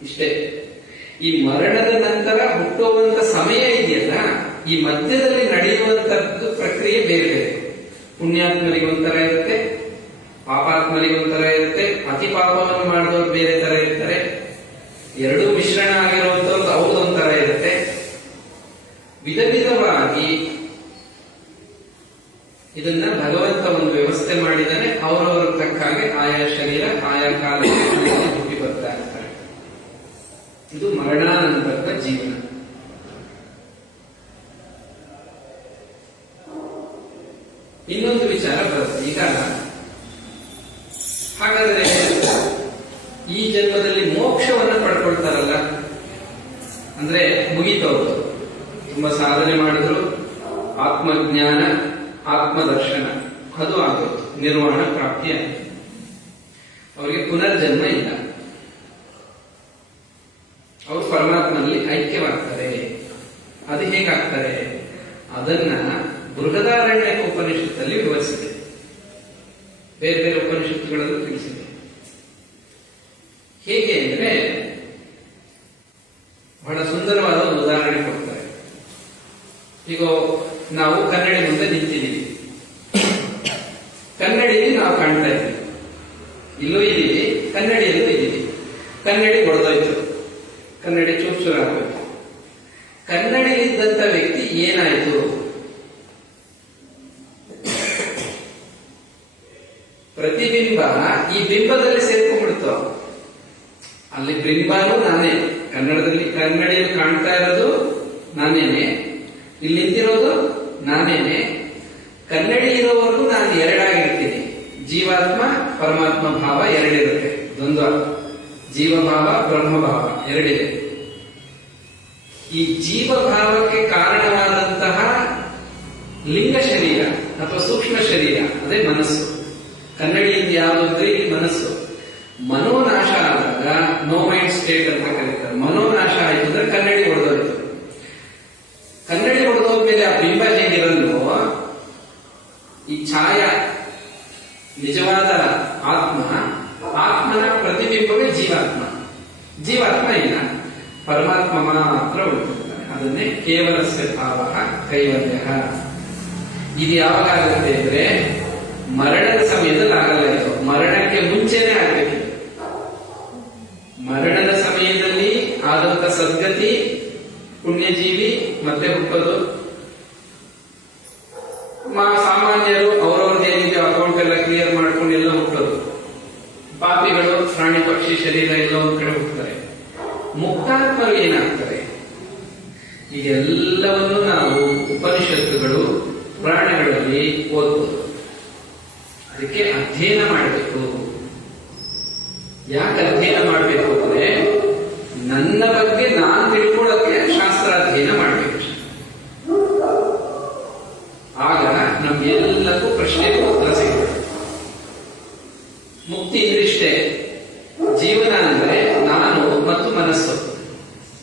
ಇಷ್ಟೇ. ಈ ಮರಣದ ನಂತರ ಹುಟ್ಟುವಂತ ಸಮಯ ಇದೆಯಲ್ಲ, ಈ ಮಧ್ಯದಲ್ಲಿ ನಡೆಯುವಂತದ್ದು ಪ್ರಕ್ರಿಯೆ ಬೇರೆ ಬೇರೆ. ಪುಣ್ಯಾತ್ಮರಿಗೆ ಒಂಥರ ಇರುತ್ತೆ, ಪಾಪಾತ್ಮರಿಗೆ ಒಂಥರ ಇರುತ್ತೆ, ಅತಿ ಪಾಪವನ್ನು ಮಾಡಿದವರು ಬೇರೆ ತರ ಇರ್ತಾರೆ, ಎರಡೂ ಮಿಶ್ರಣ ಆಗಿರುವಂತವ್ರು ಅವ್ರದೊಂಥರ ಇರುತ್ತೆ. ವಿಧ ವಿಧವಾಗಿ ಇದನ್ನ ಭಗವಂತ ಒಂದು ವ್ಯವಸ್ಥೆ ಮಾಡಿದರೆ ಅವರವರ ತಕ್ಕ ಹಾಗೆ ಆಯಾ ಶರೀರ ಆಯಾ ಕಾಲಕ್ಕೆ ಹುಟ್ಟಿ ಬರ್ತಾ ಇರ್ತಾರೆ. ಇದು ಮರಣಾನಂತರದ ಜೀವನ. ಇನ್ನೊಂದು ವಿಚಾರ ಬರುತ್ತೆ. ಈಗ ಹಾಗಾದ್ರೆ ಈ ಜನ್ಮದಲ್ಲಿ ಮೋಕ್ಷವನ್ನು ಪಡ್ಕೊಳ್ತಾರಲ್ಲ, ಅಂದ್ರೆ ಮುಗಿತವ್ರು ತುಂಬಾ ಸಾಧನೆ ಮಾಡಿದ್ರು, ಆತ್ಮಜ್ಞಾನ ಆತ್ಮದರ್ಶನ ಅದು ಆಗೋದು, ನಿರ್ವಾಣ ಪ್ರಾಪ್ತಿ ಆಯಿತು, ಅವರಿಗೆ ಪುನರ್ಜನ್ಮ ಇಲ್ಲ, ಅವರು ಪರಮಾತ್ಮನಲ್ಲಿ ಐಕ್ಯವಾಗ್ತಾರೆ. ಅದು ಹೇಗಾಗ್ತಾರೆ ಅದನ್ನ ಬೃಹದಾರಣ್ಯ ಉಪನಿಷತ್ತಲ್ಲಿ ವಿವರಿಸಿದೆ, ಬೇರೆ ಬೇರೆ ಉಪನಿಷತ್ತುಗಳಲ್ಲೂ ತಿಳಿಸಿದೆ. ಹೇಗೆ ಅಂದ್ರೆ ಬಹಳ ಸುಂದರವಾದ ಒಂದು ಉದಾಹರಣೆ ಕೊಡ್ತಾರೆ. ಈಗ ನಾವು ಕನ್ನಡಿ ಮುಂದೆ ನಿಂತಿದ್ದೀವಿ, ಕನ್ನಡಿಯಲ್ಲಿ ನಾವು ಕಾಣ್ತಾ ಇದ್ದೀವಿ, ಇಲ್ಲೂ ಇದ್ದೀವಿ, ಕನ್ನಡಿಯಲ್ಲೂ ಇದ್ದೀವಿ. ಕನ್ನಡಿ ಹೊಡೆದೋಯ್ತು, ಕನ್ನಡಿ ಚೂರ್ಚೂರಾಗೋಯ್ತು. ಕನ್ನಡಿಯಲ್ಲಿದ್ದಂತ ವ್ಯಕ್ತಿ ಏನಾಯ್ತು? ಪ್ರತಿಬಿಂಬ ಈ ಬಿಂಬದಲ್ಲಿ ಸೇರ್ಕೊಂಡ್ಬಿಡ್ತು. ಅಲ್ಲಿ ಬಿಂಬನೂ ನಾನೇ, ಕನ್ನಡಿಯಲ್ಲಿ ಕಾಣ್ತಾ ಇರೋದು ನಾನೇನೆ, ಇಲ್ಲಿ ನಿಂತಿರೋದು ನಾನೇನೆ. ಕನ್ನಡಿ ಇರೋವರೆಗೂ ನಾನು ಎರಡಾಗಿರ್ತೀನಿ. ಜೀವಾತ್ಮ ಪರಮಾತ್ಮ ಭಾವ ಎರಡಿರುತ್ತೆ, ದ್ವಂದ್ವ. ಜೀವಭಾವ ಬ್ರಹ್ಮಭಾವ ಎರಡಿದೆ. ಈ ಜೀವಭಾವಕ್ಕೆ ಕಾರಣವಾದಂತಹ ಲಿಂಗ ಶರೀರ ಅಥವಾ ಸೂಕ್ಷ್ಮ ಶರೀರ ಅದೇ ಮನಸ್ಸು. ಕನ್ನಡಿಯಿಂದ ಯಾವುದು ಅಂದ್ರೆ ಇಲ್ಲಿ ಮನಸ್ಸು. ಮನೋನಾಶ ಆದಾಗ ನೋ ಮೈಂಡ್ ಸ್ಟೇಟ್ ಅಂತ ಕರೀತಾರೆ. ಮನೋನಾಶ ಆಯ್ತು ಅಂದ್ರೆ ಕನ್ನಡಿ ಹೊಡೆದೋಯ್ತು. ಕನ್ನಡಿ ಹೊಡೆದೋದ್ಮೇಲೆ ಆ ಬಿಂಬ ಹೇಗಿರಲ್ವೋ, ಈ ಛಾಯ ನಿಜವಾದ ಆತ್ಮನ ಪ್ರತಿಬಿಂಬವೇ ಜೀವಾತ್ಮ. ಜೀವಾತ್ಮ ಇಲ್ಲ, ಪರಮಾತ್ಮ ಮಾತ್ರ ಉಳಿದಿರ್ತಾನೆ. ಅದನ್ನೇ ಕೇವಲಸ್ಯ ಭಾವ ಕೈವಲ್ಯ. ಇದು ಯಾವಾಗ ಆಗುತ್ತೆ ಅಂದ್ರೆ ಮರಣದ ಸಮಯದಲ್ಲಿ ಆಗಲ್ಲ. ಇದು ಮರಣಕ್ಕೆ ಮುಂಚೆನೆ ಆಗ್ಬೇಕು. ಮರಣದ ಸಮಯದಲ್ಲಿ ಆದಂತ ಸದ್ಗತಿ, ಪುಣ್ಯಜೀವಿ ಮತ್ತೆ ಹುಟ್ಟೋದು. ಸಾಮಾನ್ಯರು ಅವ್ರವ್ರದ್ದು ಏನಿದೆ ಅಕೌಂಟ್ ಎಲ್ಲ ಕ್ಲಿಯರ್ ಮಾಡ್ಕೊಂಡು ಎಲ್ಲ ಹುಟ್ಟೋದು. ಪಾಪಿಗಳು ಪ್ರಾಣಿ ಪಕ್ಷಿ ಶರೀರ ಎಲ್ಲ ಒಂದ್ ಕಡೆ ಹುಟ್ಟುತ್ತಾರೆ. ಮುಕ್ತಾತ್ಮರು ಏನಾಗ್ತಾರೆ? ಇದೆಲ್ಲವನ್ನು ನಾವು ಉಪನಿಷತ್ತುಗಳು ಪುರಾಣಗಳಲ್ಲಿ ಓದ್ಬೋದು. ಅದಕ್ಕೆ ಅಧ್ಯಯನ ಮಾಡಬೇಕು. ಯಾಕೆ ಅಧ್ಯಯನ ಮಾಡಬೇಕು ಅಂದ್ರೆ, ನನ್ನ ಬಗ್ಗೆ ನಾನು ತಿಳ್ಕೊಳ್ಳೋಕೆ ಶಾಸ್ತ್ರ ಅಧ್ಯಯನ ಮಾಡಬೇಕು. ಆಗ ನಮ್ಗೆಲ್ಲಕ್ಕೂ ಪ್ರಶ್ನೆಗೂ ಉತ್ತರ ಸಿಗುತ್ತೆ. ಮುಕ್ತಿ ಇಷ್ಟೇ. ಜೀವನ ಅಂದ್ರೆ ನಾನು ಮತ್ತು ಮನಸ್ಸು.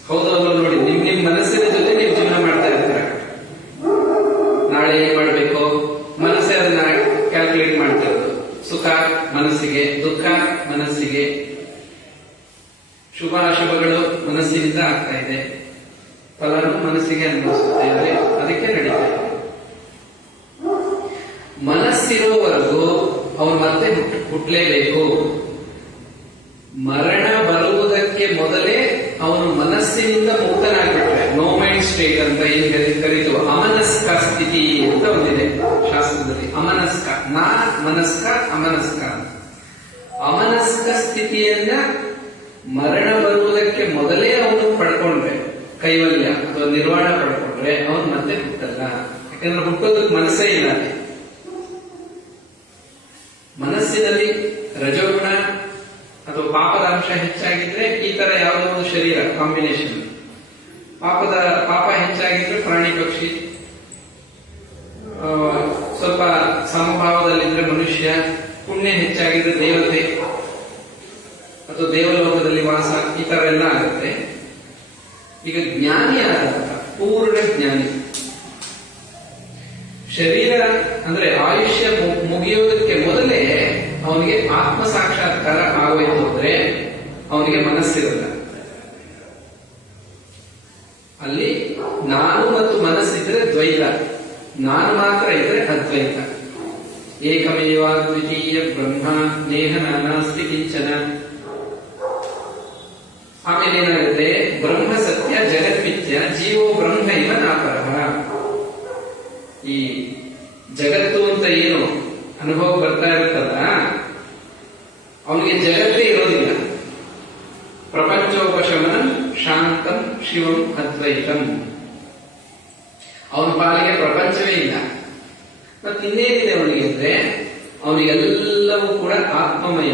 ಹೌದಲ್ಲ? ನೋಡಿ, ನಿಮ್ ಮನಸ್ಸಿನ ಜೊತೆ ನೀವು ಜೀವನ ಮಾಡ್ತಾ ಇರ್ತೀರ. ನಾಳೆ ಏನ್ ಮಾಡ್ಬೇಕು ಮನಸ್ಸೇ ಅದನ್ನ ಕ್ಯಾಲ್ಕುಲೇಟ್ ಮಾಡ್ತಾ ಇರೋದು. ಸುಖ ಮನಸ್ಸಿಗೆ, ದುಃಖ ಮನಸ್ಸಿಗೆ, ಶುಭ ಅಶುಭಗಳು ಮನಸ್ಸಿನಿಂದ ಆಗ್ತಾ ಇದೆ, ಫಲನು ಮನಸ್ಸಿಗೆ ಅನುಭವಿಸುತ್ತಾ ಇದೆ. ಅದಕ್ಕೆ ನಡೀತಾ ಇದೆ. ಮನಸ್ಸಿರುವವರೆಗೂ ಅವನು ಮತ್ತೆ ಹುಟ್ಟಲೇಬೇಕು. ಮರಣ ಬರುವುದಕ್ಕೆ ಮೊದಲೇ ಅವನು ಮನಸ್ಸಿನಿಂದ ಮುಕ್ತನಾಗ್ಬಿಟ್ರೆ, ನೋ ಮೈಂಡ್ ಸ್ಟೇಟ್ ಅಂತ ಏನ್ ಕರೀತು, ಅಮನಸ್ಕ ಸ್ಥಿತಿ ಅಂತ ಒಂದಿದೆ ಶಾಸ್ತ್ರದಲ್ಲಿ. ಅಮನಸ್ಕ, ನಾ ಮನಸ್ಕ, ಅಮನಸ್ಕ. ಅಮನಸ್ಕ ಸ್ಥಿತಿಯನ್ನ ಮರಣ ಬರುವುದಕ್ಕೆ ಮೊದಲೇ ಅವನು ಪಡ್ಕೊಂಡ್ರೆ, ಕೈವಲ್ಯ ಅಥವಾ ನಿರ್ವಾಣ ಪಡ್ಕೊಂಡ್ರೆ ಅವನು ಮತ್ತೆ ಹುಟ್ಟಲ್ಲ. ಯಾಕಂದ್ರೆ ಹುಟ್ಟೋದಕ್ಕೆ ಮನಸ್ಸೇ ಇಲ್ಲ. ಮನಸ್ಸಿನಲ್ಲಿ ರಜೋಗುಣ ಅಥವಾ ಪಾಪದ ಅಂಶ ಹೆಚ್ಚಾಗಿದ್ರೆ ಈ ತರ ಯಾವುದೋ ಒಂದು ಶರೀರ ಕಾಂಬಿನೇಷನ್. ಪಾಪ ಹೆಚ್ಚಾಗಿದ್ರೆ ಪ್ರಾಣಿ ಪಕ್ಷಿ, ಸ್ವಲ್ಪ ಸಮಭಾವದಲ್ಲಿದ್ರೆ ಮನುಷ್ಯ, ಪುಣ್ಯ ಹೆಚ್ಚಾಗಿದ್ರೆ ದೇವತೆ ಅಥವಾ ದೇವಲೋಕದಲ್ಲಿ ವಾಸ, ಈ ತರ ಎಲ್ಲ ಆಗುತ್ತೆ. ಈಗ ಜ್ಞಾನಿ ಆದಂತ ಪೂರ್ಣ ಜ್ಞಾನಿ, ಶರೀರ ಅಂದ್ರೆ ಆಯುಷ್ಯ ಮುಗಿಯುವುದಕ್ಕೆ ಮೊದಲೇ ಅವನಿಗೆ ಆತ್ಮ ಸಾಕ್ಷಾತ್ಕಾರ ಆಗೋಯ್ತು ಅಂದ್ರೆ ಅವನಿಗೆ ಮನಸ್ಸಿರಲ್ಲ. ಅಲ್ಲಿ ನಾನು ಮತ್ತು ಮನಸ್ಸಿದ್ರೆ ದ್ವೈತ, ನಾನು ಮಾತ್ರ ಇದ್ರೆ ಅದ್ವೈತ. ಏಕಮೇವ ದ್ವಿತೀಯ ಬ್ರಹ್ಮ ನೇಹ ನಾನಾಸ್ತಿ ಕಿಂಚನ. ಆಮೇಲೆ ಏನಾಗುತ್ತೆ? ಬ್ರಹ್ಮ ಸತ್ಯ ಜಗನ್ಮಿಥ್ಯ ಜೀವೋ ಬ್ರಹ್ಮ ಇವ ನಾಪರಃ. ಈ ಜಗತ್ತು ಅಂತ ಏನು ಅನುಭವ ಬರ್ತಾ ಇರುತ್ತಲ್ಲ, ಅವನಿಗೆ ಜಗತ್ತೇ ಇರೋದಿಲ್ಲ. ಪ್ರಪಂಚೋಪಶಮನಂ ಶಾಂತಂ ಶಿವಂ ಅದ್ವೈತಂ. ಅವನ ಪಾಲಿಗೆ ಪ್ರಪಂಚವೇ ಇಲ್ಲ. ಮತ್ತೆ ಇನ್ನೇನಿದೆ ಅವನಿಗೆ ಅಂದ್ರೆ, ಅವನಿಗೆಲ್ಲವೂ ಕೂಡ ಆತ್ಮಮಯ.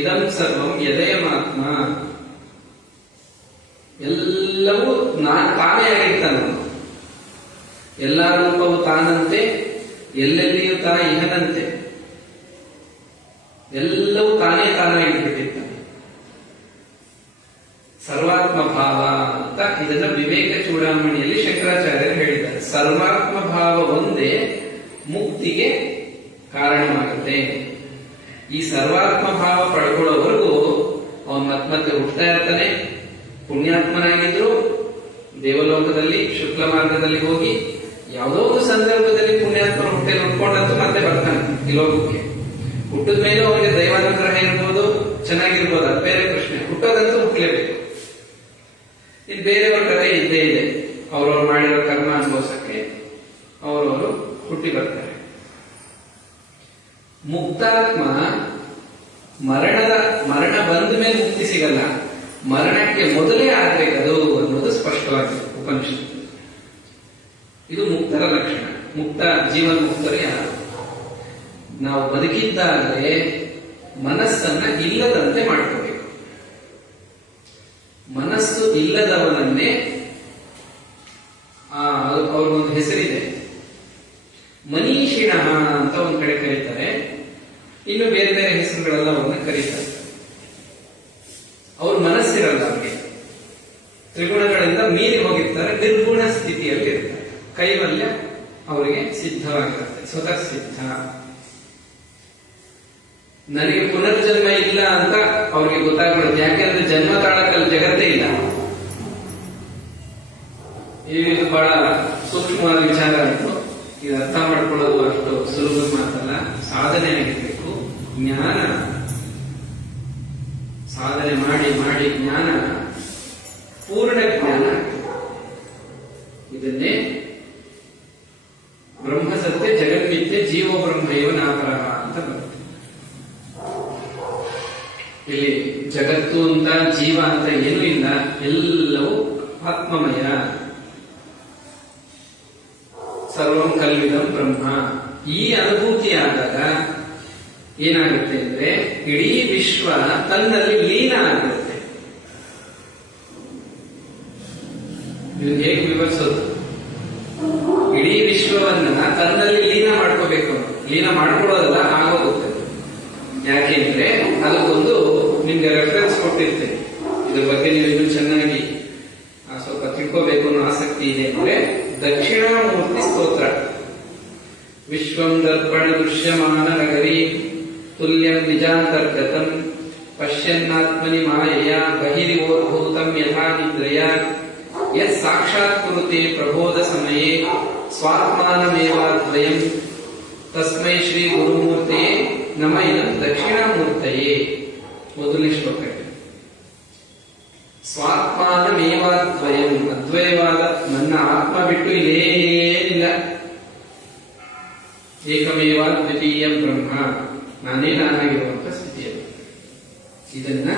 ಇದಂ ಸರ್ವಂ ಯದಯಮಾತ್ಮ. ಎಲ್ಲವೂ ತಾನೇ ಆಗಿರ್ತಾನೆ. ಎಲ್ಲ ರೂಪವು ತಾನಂತೆ, ಎಲ್ಲೆಲ್ಲಿಯೂ ತಾ ಇಹನಂತೆ. ಎಲ್ಲವೂ ತಾನೇ ತಾನಾಗಿಬಿಟ್ಟಿರ್ತಾನೆ. ಸರ್ವಾತ್ಮ ಭಾವ ಅಂತ ಇದನ್ನ ವಿವೇಕ ಚೂಡಾಮಣಿಯಲ್ಲಿ ಶಂಕರಾಚಾರ್ಯರು ಹೇಳಿದ್ದಾರೆ. ಸರ್ವಾತ್ಮ ಭಾವ ಒಂದೇ ಮುಕ್ತಿಗೆ ಕಾರಣವಾಗುತ್ತೆ. ಈ ಸರ್ವಾತ್ಮ ಭಾವ ಪಡ್ಕೊಳ್ಳೋವರೆಗೂ ಅವನ್ ಮತ್ತೆ ಹುಟ್ಟತಾ ಇರ್ತಾನೆ. ಪುಣ್ಯಾತ್ಮನಾಗಿದ್ರು ದೇವಲೋಕದಲ್ಲಿ ಶುಕ್ಲ ಮಾರ್ಗದಲ್ಲಿ ಹೋಗಿ ಯಾವುದೋ ಒಂದು ಸಂದರ್ಭದಲ್ಲಿ ಪುಣ್ಯಾತ್ಮನ ಹುಟ್ಟೆಯಲ್ಲಿ ಉಟ್ಕೊಂಡಂತೂ ಮತ್ತೆ ಬರ್ತಾನೆ ಈ ಲೋಕಕ್ಕೆ. ಹುಟ್ಟಿದ ಮೇಲೆ ಅವನಿಗೆ ದೈವಾನುಗ್ರಹ ಇರ್ಬೋದು, ಚೆನ್ನಾಗಿರ್ಬೋದು, ಅದು ಬೇರೆ ಪ್ರಶ್ನೆ. ಹುಟ್ಟೋದಂತೂ ಹುಟ್ಟಲೇಬೇಕು. ಇದು ಬೇರೆಯವ್ರ ಕಥೆ ಇದ್ದೇ ಇದೆ. ಅವ್ರವ್ರು ಮಾಡಿರೋ ಕರ್ಮ ಅನುಭವಿಸಕ್ಕೆ ಅವರವರು ಹುಟ್ಟಿ ಬರ್ತಾರೆ. ಮುಕ್ತಾತ್ಮ ಮರಣ ಬಂದ ಮೇಲೆ ಮುಕ್ತಿ ಸಿಗಲ್ಲ, ಮರಣಕ್ಕೆ ಮೊದಲೇ ಆಗ್ಬೇಕದು ಅನ್ನೋದು ಸ್ಪಷ್ಟವಾಗಿದೆ ಉಪನಿಷತ್ತು. ಇದು ಮುಕ್ತರ ಲಕ್ಷಣ. ಮುಕ್ತ ಜೀವನ ಮುಕ್ತರು ಯಾರು? ನಾವು ಬದುಕಿದ್ದಾಗಲೇ ಮನಸ್ಸನ್ನ ಇಲ್ಲದಂತೆ ಮಾಡ್ಕೋಬೇಕು. ಮನಸ್ಸು ಇಲ್ಲದವನನ್ನೇ ಅವ್ರಿಗೊಂದು ಹೆಸರಿದೆ, ಮನೀಷಿಣ ಅಂತ ಒಂದ್ ಕಡೆ ಕರೀತಾರೆ. ಇನ್ನು ಬೇರೆ ಬೇರೆ ಹೆಸರುಗಳೆಲ್ಲ ಅವ್ರನ್ನ ಕರೀತಾರೆ. ಅವ್ರ ಮನಸ್ಸಿರಲ್ಲ, ಅವ್ರಿಗೆ ತ್ರಿಗುಣಗಳಿಂದ ಮೀರಿ ಹೋಗಿರ್ತಾರೆ, ನಿರ್ಗುಣ ಸ್ಥಿತಿಯಲ್ಲಿ ಇರ್ತಾರೆ. ಕೈವಲ್ಯ ಅವರಿಗೆ ಸಿದ್ಧವಾಗಿರುತ್ತೆ, ಸ್ವತಃ ಸಿದ್ಧ. ನನಗೆ ಪುನರ್ಜನ್ಮ ಇಲ್ಲ ಅಂತ ಅವ್ರಿಗೆ ಗೊತ್ತಾಗ್ಬಿಡುತ್ತೆ. ಯಾಕೆಂದ್ರೆ ಜನ್ಮ ತಾಳಕ್ಕಲ್ಲಿ ಜಗತ್ತೇ ಇಲ್ಲ. ಇದು ಬಹಳ ಸೂಕ್ಷ್ಮವಾದ ವಿಚಾರ ಆಯಿತು. ಇದು ಅರ್ಥ ಮಾಡ್ಕೊಳ್ಳೋದು ಅಷ್ಟು ಸುಲಭ ಮಾತಲ್ಲ, ಸಾಧನೆ ಆಗಿರ್ಬೇಕು. ಜ್ಞಾನ ಸಾಧನೆ ಮಾಡಿ ಮಾಡಿ ಜ್ಞಾನ ಪೂರ್ಣ ಜ್ಞಾನ. ಇದನ್ನೇ ಬ್ರಹ್ಮ ಸತ್ಯ ಜಗನ್ಮಿತ್ಯ ಜೀವೋ ಬ್ರಹ್ಮೈವ ನಾಪರಃ ಅಂತ ಬರುತ್ತೆ. ಇಲ್ಲಿ ಜಗತ್ತು ಅಂತ ಜೀವ ಅಂತ ಏನೂ ಇಲ್ಲ, ಎಲ್ಲವೂ ಆತ್ಮಮಯ. ಸರ್ವಂ ಕಲ್ವಿದಂ ಬ್ರಹ್ಮ. ಈ ಅನುಭೂತಿ ಆದಾಗ ಏನಾಗುತ್ತೆ ಅಂದ್ರೆ ಇಡೀ ವಿಶ್ವ ತನ್ನಲ್ಲಿ ಲೀನ ಆಗಿರುತ್ತೆ. ಇದು ಹೇಗೆ ವಿವರಿಸೋದು? ಇಡೀ ವಿಶ್ವವನ್ನ ತನ್ನಲ್ಲಿ ಲೀನ ಮಾಡ್ಕೋಬೇಕು. ಲೀನ ಮಾಡ್ಕೊಳ್ಳೋದಲ್ಲ, ಆಗೋಗುತ್ತೆ. ಯಾಕೆಂದ್ರೆ ಅದಕ್ಕೊಂದು ನಿಮ್ಗೆ ರೆಫರೆನ್ಸ್ ಕೊಟ್ಟಿರ್ತೇನೆ. ಇದ್ರ ಬಗ್ಗೆ ನೀವು ಇನ್ನೂ ಚೆನ್ನಾಗಿ ಸ್ವಲ್ಪ ತಿಳ್ಕೋಬೇಕು ಅನ್ನೋ ಆಸಕ್ತಿ ಇದೆ ಅಂದ್ರೆ ದಕ್ಷಿಣಾಮೂರ್ತಿ ಸ್ತೋತ್ರ. ವಿಶ್ವಂ ದರ್ಪಣ ದೃಶ್ಯಮಾನ ನಗರಿ ತುಲ್ಯಂ ನಿಜಾಂತರ್ಗತಂ ಪಶ್ಯನ್ನಾತ್ಮನಿ ಮಾಯೆಯ ಬಹಿರಿವೋದ್ಭೂತಂ ಯಥಾ ನಿದ್ರಯ ಯತ್ ಸಾಕ್ಷಾತ್ ಕುರುತೆ ಪ್ರಬೋಧ ಸಮಯೇ ಸ್ವಾತ್ಮಾನಮೇವಾದ್ವಯಂ ತಸ್ಮೈ ಶ್ರೀ ಗುರುಮೂರ್ತಿಯೇ ನಮ ಇದಂ ದಕ್ಷಿಣಾಮೂರ್ತಯೇ. ಮೊದಲನೇ ಶ್ಲೋಕ. ಸ್ವಾತ್ಮಾನಮೇವಾದ್ವಯಂ, ಅದ್ವಯವಾದ ನನ್ನ ಆತ್ಮ ಬಿಟ್ಟು ಇಲ್ಲೇನಿಲ್ಲ. ಏಕಮೇವ ದ್ವಿತೀಯ ಬ್ರಹ್ಮ, ನಾನೇ ನಾನಾಗಿರುವಂತ ಸ್ಥಿತಿಯಲ್ಲಿ. ಇದನ್ನ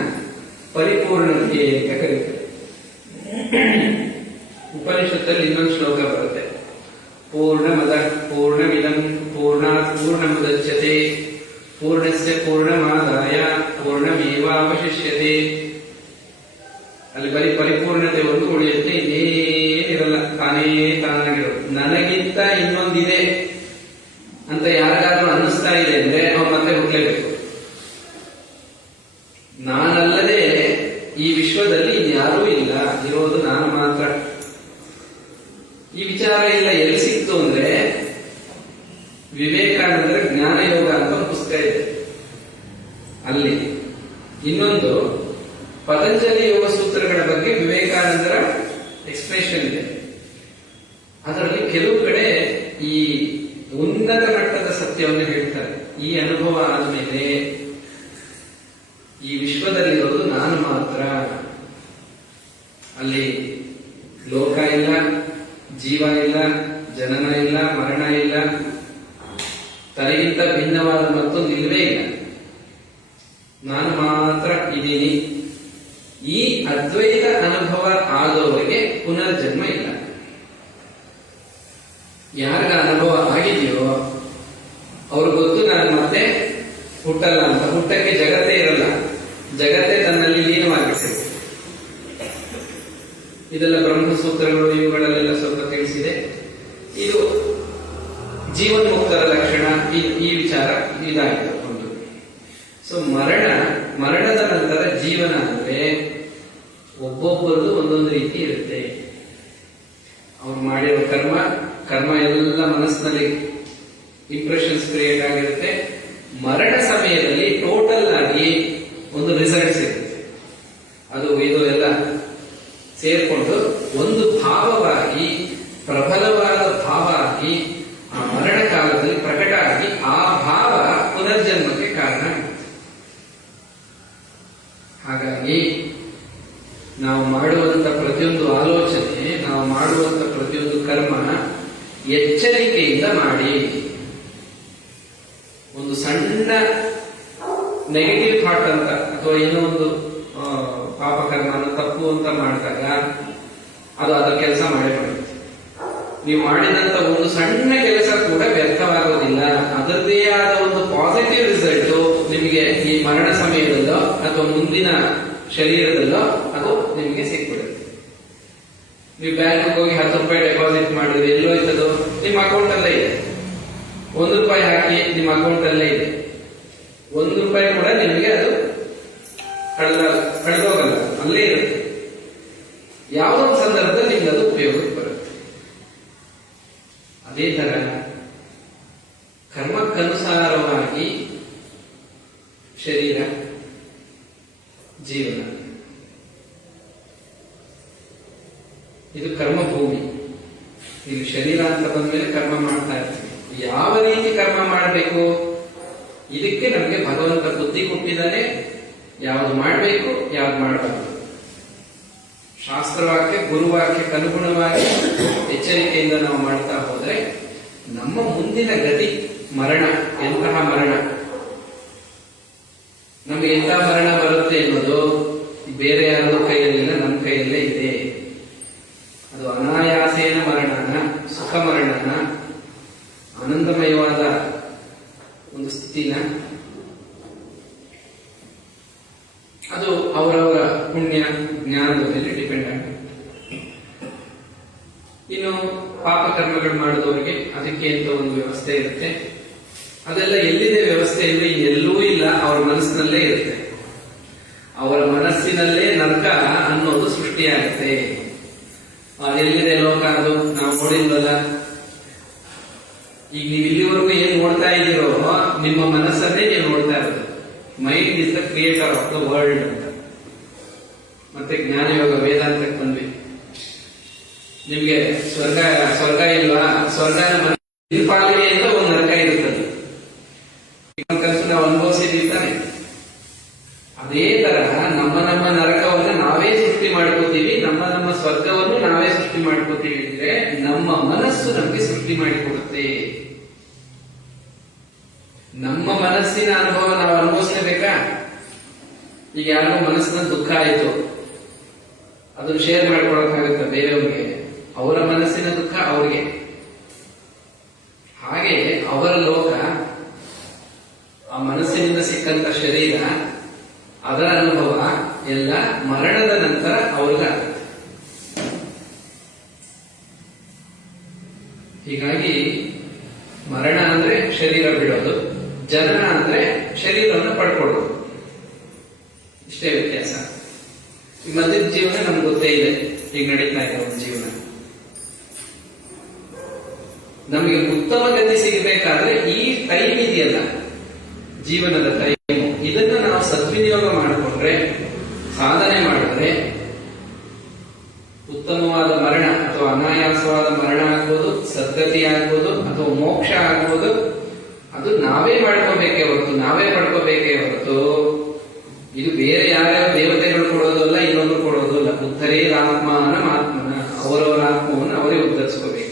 ಪರಿಪೂರ್ಣತೆ ಅಂತ ಕರೀತಾರೆ. ಉಪನಿಷತ್ತಲ್ಲಿ ಇನ್ನೊಂದು ಶ್ಲೋಕ ಬರುತ್ತೆ. ಪೂರ್ಣಮದ ಪೂರ್ಣಮಿದಂ ಪೂರ್ಣಾತ್ ಪೂರ್ಣಮುದಚ್ಯತೆ ಪೂರ್ಣಸ್ಯ ಪೂರ್ಣಮಾದಾಯ ಪೂರ್ಣಮೇವಾವಶಿಷ್ಯತೆ. ಅಲ್ಲಿ ಬರೀ ಪರಿಪೂರ್ಣತೆ ಒಂದು ಉಳಿಯುತ್ತೆ, ಇನ್ನೇನಿರಲ್ಲ, ತಾನೇ ತಾನಾಗಿರೋದು. ನನಗಿಂತ ಇನ್ನೊಂದಿದೆ ಅಂತ ಯಾರಿಗಾದ್ರೂ ಅನ್ನಿಸ್ತಾ ಇದೆ ಅಂದ್ರೆ ಅವ್ರು ಮತ್ತೆ ಹುಟ್ಟಲೇಬೇಕು. ನಾನಲ್ಲದೆ ಈ ವಿಶ್ವದಲ್ಲಿ ಯಾರೂ ಇಲ್ಲ, ಇರೋದು ನಾನು ಮಾತ್ರ. ಈ ವಿಚಾರ ಇಲ್ಲ ಎಲ್ಲಿ ಸಿಕ್ತು ಅಂದ್ರೆ ವಿವೇಕಾನಂದರ ಜ್ಞಾನ ಯೋಗ ಅಂತ ಒಂದು ಪುಸ್ತಕ ಇದೆ, ಅಲ್ಲಿ. ಇನ್ನೊಂದು ಪತಂಜಲಿ ಯೋಗ ಸೂತ್ರಗಳ ಬಗ್ಗೆ ವಿವೇಕಾನಂದರ ಎಕ್ಸ್ಪ್ರೆಷನ್ ಇದೆ. ಅದರಲ್ಲಿ ಕೆಲವು ಕಡೆ ಈ ಉನ್ನತ ಮಟ್ಟದ ಸತ್ಯವನ್ನು ಹೇಳ್ತಾರೆ. ಈ ಅನುಭವ ಆದ್ಮೇಲೆ ಈ ವಿಶ್ವದಲ್ಲಿರೋದು ನಾನು ಮಾತ್ರ. ಅಲ್ಲಿ ಲೋಕ ಇಲ್ಲ, ಜೀವ ಇಲ್ಲ, ಜನನ ಇಲ್ಲ, ಮರಣ ಇಲ್ಲ, ತನಗಿಂತ ಭಿನ್ನವಾದ ಮತ್ತೊಂದು ಇಲ್ಲವೇ ಇಲ್ಲ, ನಾನು ಮಾತ್ರ ಇದ್ದೀನಿ. ಈ ಅದ್ವೈತ ಅನುಭವ ಆದವರಿಗೆ ಪುನರ್ಜನ್ಮ ಇಲ್ಲ. ಯಾರಿಗ ಅನುಭವ ಆಗಿದೆಯೋ ಅವ್ರು ಗೊತ್ತು ನಾನು ಮತ್ತೆ ಹುಟ್ಟಲ್ಲ ಅಂತ. ಹುಟ್ಟಕ್ಕೆ ಜಗತ್ತೇ ಇರಲ್ಲ, ಜಗತ್ತೇ ತನ್ನಲ್ಲಿ ಲೀನವಾಗಿರ್ತದೆ. ಇದೆಲ್ಲ ಬ್ರಹ್ಮಸೂತ್ರಗಳು ಇವುಗಳಲ್ಲೆಲ್ಲ ಸ್ವಲ್ಪ ತಿಳಿಸಿದೆ. ಇದು ಜೀವನ್ಮುಕ್ತರ ಲಕ್ಷಣ. ಈ ವಿಚಾರ ಇದಾಗಿದೆ ಒಂದು. ಸೊ ಮರಣದ ನಂತರ ಜೀವನ ಅಂದ್ರೆ ಒಬ್ಬೊಬ್ಬರದು ಒಂದೊಂದು ರೀತಿ ಇರುತ್ತೆ. ಅವ್ರು ಮಾಡಿರೋ ಕರ್ಮ ಎಲ್ಲ ಮನಸ್ಸಿನಲ್ಲಿ ಇಂಪ್ರೆಷನ್ಸ್ ಕ್ರಿಯೇಟ್ ಆಗಿರುತ್ತೆ. ಮರಣ ಸಮಯದಲ್ಲಿ ಟೋಟಲ್ ಆಗಿ ಒಂದು ರಿಸಲ್ಟ್ಸ್ ಇರುತ್ತೆ. ಅದು ಇದು ಎಲ್ಲ ಸೇರ್ಕೊಂಡು ಒಂದು ಭಾವವಾಗಿ, ಪ್ರಬಲವಾದ ಭಾವ ಆಗಿ ಆ ಮರಣ ಕಾಲದಲ್ಲಿ ಪ್ರಕಟ ಆಗಿ ಆ ಭಾವ ಪುನರ್ಜನ್ಮಕ್ಕೆ ಕಾರಣ ಆಗುತ್ತೆ. ಹಾಗಾಗಿ ನಾವು ಮಾಡುವಂತ ಪ್ರತಿಯೊಂದು ಆಲೋಚನೆ, ನಾವು ಮಾಡುವಂತ ಪ್ರತಿಯೊಂದು ಕರ್ಮ ಎಚ್ಚರಿಕೆಯಿಂದ ಮಾಡಿ. ಒಂದು ಸಣ್ಣ ನೆಗೆಟಿವ್ ಥಾಟ್ ಅಂತ ಅಥವಾ ಏನೋ ಒಂದು ಪಾಪಕರ್ಮನ ತಪ್ಪು ಅಂತ ಮಾಡಿದಾಗ ಅದು ಅದರ ಕೆಲಸ ಮಾಡೇ ಮಾಡುತ್ತೆ. ನೀವು ಮಾಡಿದಂತ ಒಂದು ಸಣ್ಣ ಕೆಲಸ ಕೂಡ ವ್ಯರ್ಥವಾಗೋದಿಲ್ಲ. ಅದರದೇ ಆದ ಒಂದು ಪಾಸಿಟಿವ್ ರಿಸಲ್ಟ್ ನಿಮಗೆ ಈ ಮರಣ ಸಮಯದಲ್ಲೋ ಅಥವಾ ಮುಂದಿನ ಶರೀರದಲ್ಲೋ ಅದು ನಿಮಗೆ ಸಿಕ್ಬಿಡುತ್ತೆ. ನೀವು ಬ್ಯಾಂಕ್ ಹೋಗಿ 10 ರೂಪಾಯಿ ಡೆಪಾಸಿಟ್ ಮಾಡಿದ್ರೆ ಎಲ್ಲೋ ಇರ್ತದೋ ನಿಮ್ಮ ಅಕೌಂಟ್ ಅಲ್ಲೇ ಇದೆ. 1 ರೂಪಾಯಿ ಹಾಕಿ ನಿಮ್ಮ ಅಕೌಂಟ್ ಅಲ್ಲೇ ಇದೆ. 1 ರೂಪಾಯಿ ಕೂಡ ನಿಮಗೆ ಅದು ಕಳೆದೋಗಲ್ಲ, ಅಲ್ಲೇ ಇರುತ್ತೆ. ಯಾವುದೋ ಸಂದರ್ಭದಲ್ಲಿ ನಿಮ್ಗೆ ಅದು ಉಪಯೋಗಕ್ಕೆ ಬರುತ್ತೆ. ಅದೇ ತರ ಕರ್ಮಕ್ಕನುಸಾರವಾಗಿ ಶರೀರ, ಜೀವನ, ಇದು ಕರ್ಮಭೂಮಿ. ಇಲ್ಲಿ ಶರೀರ ಅಂತ ಬಂದ್ಮೇಲೆ ಕರ್ಮ ಮಾಡ್ತಾ ಇರ್ತೀವಿ. ಯಾವ ರೀತಿ ಕರ್ಮ ಮಾಡಬೇಕು ಇದಕ್ಕೆ ನಮಗೆ ಭಗವಂತ ಬುದ್ಧಿ ಕೊಟ್ಟಿದ್ದಾನೆ. ಯಾವುದು ಮಾಡಬೇಕು, ಯಾವ್ದು ಮಾಡಬಾರ್ದು. ಶಾಸ್ತ್ರವಾಕ್ಯ ಗುರುವಾಕ್ಯಕ್ಕೆ ಅನುಗುಣವಾಗಿ ಎಚ್ಚರಿಕೆಯಿಂದ ನಾವು ಮಾಡ್ತಾ ಹೋದ್ರೆ ನಮ್ಮ ಮುಂದಿನ ಗತಿ ಮರಣ, ಎಂತಹ ಮರಣ, ನಮಗೆ ಎಂತಹ ಮರಣ ಬರುತ್ತೆ ಎನ್ನುವುದು ಬೇರೆ ಯಾರ ಕೈಯಲ್ಲಿಲ್ಲ, ನಮ್ಮ ಕೈಯಲ್ಲೇ ಇದೆ. ಅದು ಅನಾಯಾಸೇನ ಮರಣನ, ಸುಖ ಮರಣನ, ಆನಂದಮಯವಾದ ಒಂದು ಸ್ಥಿತಿನ, ಅದು ಅವರವರ ಪುಣ್ಯ ಜ್ಞಾನದ ಮೇಲೆ ಡಿಪೆಂಡ್ ಆಗುತ್ತೆ. ಇನ್ನು ಪಾಪಕರ್ಮಗಳು ಮಾಡಿದವರಿಗೆ ಅದಕ್ಕೆ ಅಂತ ಒಂದು ವ್ಯವಸ್ಥೆ ಇರುತ್ತೆ. ಅದೆಲ್ಲ ಎಲ್ಲಿದೆ ವ್ಯವಸ್ಥೆ ಅಂದ್ರೆ ಎಲ್ಲೂ ಇಲ್ಲ, ಅವರ ಮನಸ್ಸಿನಲ್ಲೇ ಇರುತ್ತೆ. ಅವರ ಮನಸ್ಸಿನಲ್ಲೇ ನರಕ ಅನ್ನೋದು ಸೃಷ್ಟಿಯಾಗುತ್ತೆ. ಎಲ್ಲಿದೆ ಲೋಕ, ಅದು ನಾವು ನೋಡಿಲ್ವಲ್ಲ. ಈಗ ನೀವು ಇಲ್ಲಿವರೆಗೂ ಏನ್ ನೋಡ್ತಾ ಇದ್ದೀರೋ ನಿಮ್ಮ ಮನಸ್ಸನ್ನೇ ನೀವು ನೋಡ್ತಾ ಇರೋದು. Mind is the creator of the world ಅಂತ. ಮತ್ತೆ ಜ್ಞಾನಯೋಗ ವೇದಾಂತಕ್ಕೆ ಬಂದ್ವಿ. ನಿಮ್ಗೆ ಸ್ವರ್ಗ ಇಲ್ವಾ? ಸ್ವರ್ಗನ ಪಾಲಿಗೆ ಅಂತ ಒಂದು ನರಕ ಇರುತ್ತದೆ. ಕನಸು ನಾವು ಅನುಭವಿಸಿದ್ದೀವಿ ತಾನೆ. ಅದೇ ತರ ನಮ್ಮ ನರಕವನ್ನು ನಾವೇ ಸೃಷ್ಟಿ ಮಾಡ್ಕೋತೀವಿ, ನಮ್ಮ ಸ್ವರ್ಗವನ್ನು ನಾವೇ ಸೃಷ್ಟಿ ಮಾಡ್ಕೋತೀವಿ. ಅಂದ್ರೆ ನಮ್ಮ ಮನಸ್ಸು ನಮಗೆ ಸೃಷ್ಟಿ ಮಾಡಿಕೊಡುತ್ತೆ. ನಮ್ಮ ಮನಸ್ಸಿನ ಅನುಭವ ನಾವು ಅನುಭವಿಸಬೇಕಾ? ಈಗ ಯಾರಿಗೂ ಮನಸ್ಸಿನ ದುಃಖ ಆಯಿತು, ಅದನ್ನು ಶೇರ್ ಮಾಡ್ಕೊಳಕ್ಕಾಗುತ್ತೆ ಬೇರೆಯವ್ರಿಗೆ. ಅವರ ಮನಸ್ಸಿನ ದುಃಖ ಅವ್ರಿಗೆ. ಹಾಗೆ ಅವರ ಲೋಕ, ಆ ಮನಸ್ಸಿನಿಂದ ಸಿಕ್ಕಂತ ಶರೀರ, ಅದರ ಅನುಭವ ಎಲ್ಲ ಮರಣದ ನಂತರ ಅವ್ರಿಗಾಗುತ್ತೆ. ಹೀಗಾಗಿ ಮರಣ ಅಂದ್ರೆ ಶರೀರ ಬಿಡೋದು, ಜನನ ಅಂದ್ರೆ ಶರೀರವನ್ನು ಪಡ್ಕೊಳ್ಳೋದು. ಇಷ್ಟೇ ವ್ಯತ್ಯಾಸ. ಈ ಮಧ್ಯದ ಜೀವನ ನಮ್ಗೆ ಗೊತ್ತೇ ಇದೆ, ಈಗ ನಡೀತಾ ಇದೆ ಒಂದು ಜೀವನ. ನಮಗೆ ಉತ್ತಮ ಗತಿ ಸಿಗಬೇಕಾದ್ರೆ ಈ ಟೈಮ್ ಇದೆಯಲ್ಲ, ಜೀವನದ ಟೈಮ್, ಇದನ್ನ ನಾವು ಸದ್ವಿನಿಯೋಗ ಮಾಡಿಕೊಂಡ್ರೆ, ಸಾಧನೆ ಮಾಡಿದ್ರೆ ಉತ್ತಮವಾದ ಮರಣ ಅಥವಾ ಅನಾಯಾಸವಾದ ಮರಣ ಆಗ್ಬೋದು, ಸದ್ಗತಿ ಆಗ್ಬೋದು, ಅಥವಾ ಮೋಕ್ಷ ಆಗ್ಬೋದು. ಅದು ನಾವೇ ಮಾಡ್ಕೋಬೇಕೇ ಹೊರತು, ನಾವೇ ಪಡ್ಕೋಬೇಕೇ ಹೊರತು ಇದು ಬೇರೆ ಯಾರ್ಯಾವ ದೇವತೆಗಳು ಕೊಡೋದಲ್ಲ, ಇನ್ನೊಬ್ರು ಕೊಡೋದಲ್ಲ. ಉದ್ಧರೇ ಆತ್ಮನ ಆತ್ಮನ, ಅವರವರ ಆತ್ಮವನ್ನು ಅವರೇ ಉದ್ಧರಿಸ್ಕೋಬೇಕು.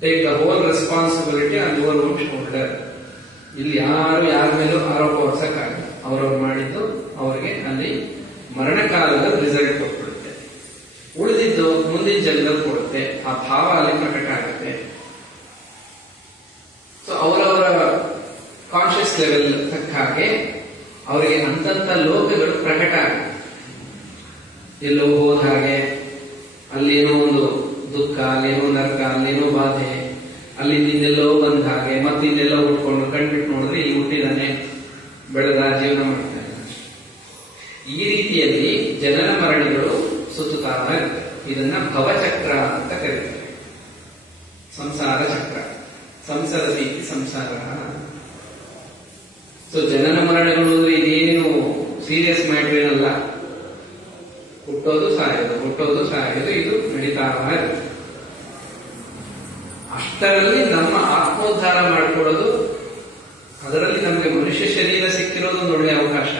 Take the whole responsibility on your own shoulder. ಇಲ್ಲಿ ಯಾರು ಯಾರ ಮೇಲೂ ಆರೋಪ ಹೊರಿಸಕ್ಕಾಗಲ್ಲ. ಅವರವ್ರು ಮಾಡಿದ್ದು ಅವರಿಗೆ ಅಲ್ಲಿ ಮರಣಕಾಲದ ರಿಸಲ್ಟ್ ಕೊಟ್ಬಿಡುತ್ತೆ. ಉಳಿದಿದ್ದು ಮುಂದಿನ ಜನ್ಮದಲ್ಲಿ ಕೊಡುತ್ತೆ. ಆ ಭಾವ ಅಲ್ಲಿ ಪ್ರಕಟ ಆಗುತ್ತೆ. ಸೊ ಅವರವರ ಕಾನ್ಶಿಯಸ್ ಲೆವೆಲ್ ತಕ್ಕ ಹಾಗೆ ಅವರಿಗೆ ಅಂತಂತ ಲೋಕಗಳು ಪ್ರಕಟ ಆಗುತ್ತೆ. ಎಲ್ಲೋ ಹೋದ ಹಾಗೆ ಅಲ್ಲೇನೋ ಒಂದು ದುಃಖ, ಅಲ್ಲೇನೋ ನರಕ, ಅಲ್ಲೇನೋ ಬಾಧೆ, ಅಲ್ಲಿ ಇನ್ನೆಲ್ಲೋ ಬಂದ ಹಾಗೆ, ಮತ್ತೆ ಇನ್ನೆಲ್ಲ ಉಟ್ಕೊಂಡು ಕಣ್ಬಿಟ್ಟು ನೋಡಿದ್ರೆ ಇಲ್ಲಿ ಹುಟ್ಟಿದಾನೆ, ಬೆಳೆದ, ಜೀವನ ಮಾಡ್ತಾನೆ. ಈ ರೀತಿಯಲ್ಲಿ ಜನನ ಮರಣಗಳು ಸುತ್ತುತ್ತಾ ಇರುತ್ತೆ. ಇದನ್ನ ಭವಚಕ್ರ ಅಂತ ಕರೀತಾರೆ. ಸಂಸಾರ ಚಕ್ರ, ಸಂಸಾರ ರೀತಿ ಸಂಸಾರ. ಸೊ ಜನನ ಮರಣಗಳು ಅಂದ್ರೆ ಇದೇನು ಸೀರಿಯಸ್ ಮ್ಯಾಟರ್ ಏನಲ್ಲ. ಹುಟ್ಟೋದು ಸಾಯೋದು, ಹುಟ್ಟೋದು ಸಾಯೋದು, ಇದು ನಡೀತಾ ಇರುತ್ತೆ. ಅಷ್ಟರಲ್ಲಿ ನಮ್ಮ ಆತ್ಮೋದ್ಧಾರ ಮಾಡಿಕೊಳ್ಳೋದು, ಅದರಲ್ಲಿ ನಮಗೆ ಮನುಷ್ಯ ಶರೀರ ಸಿಕ್ಕಿರೋದು ಒಂದು ಒಳ್ಳೆಯ ಅವಕಾಶ.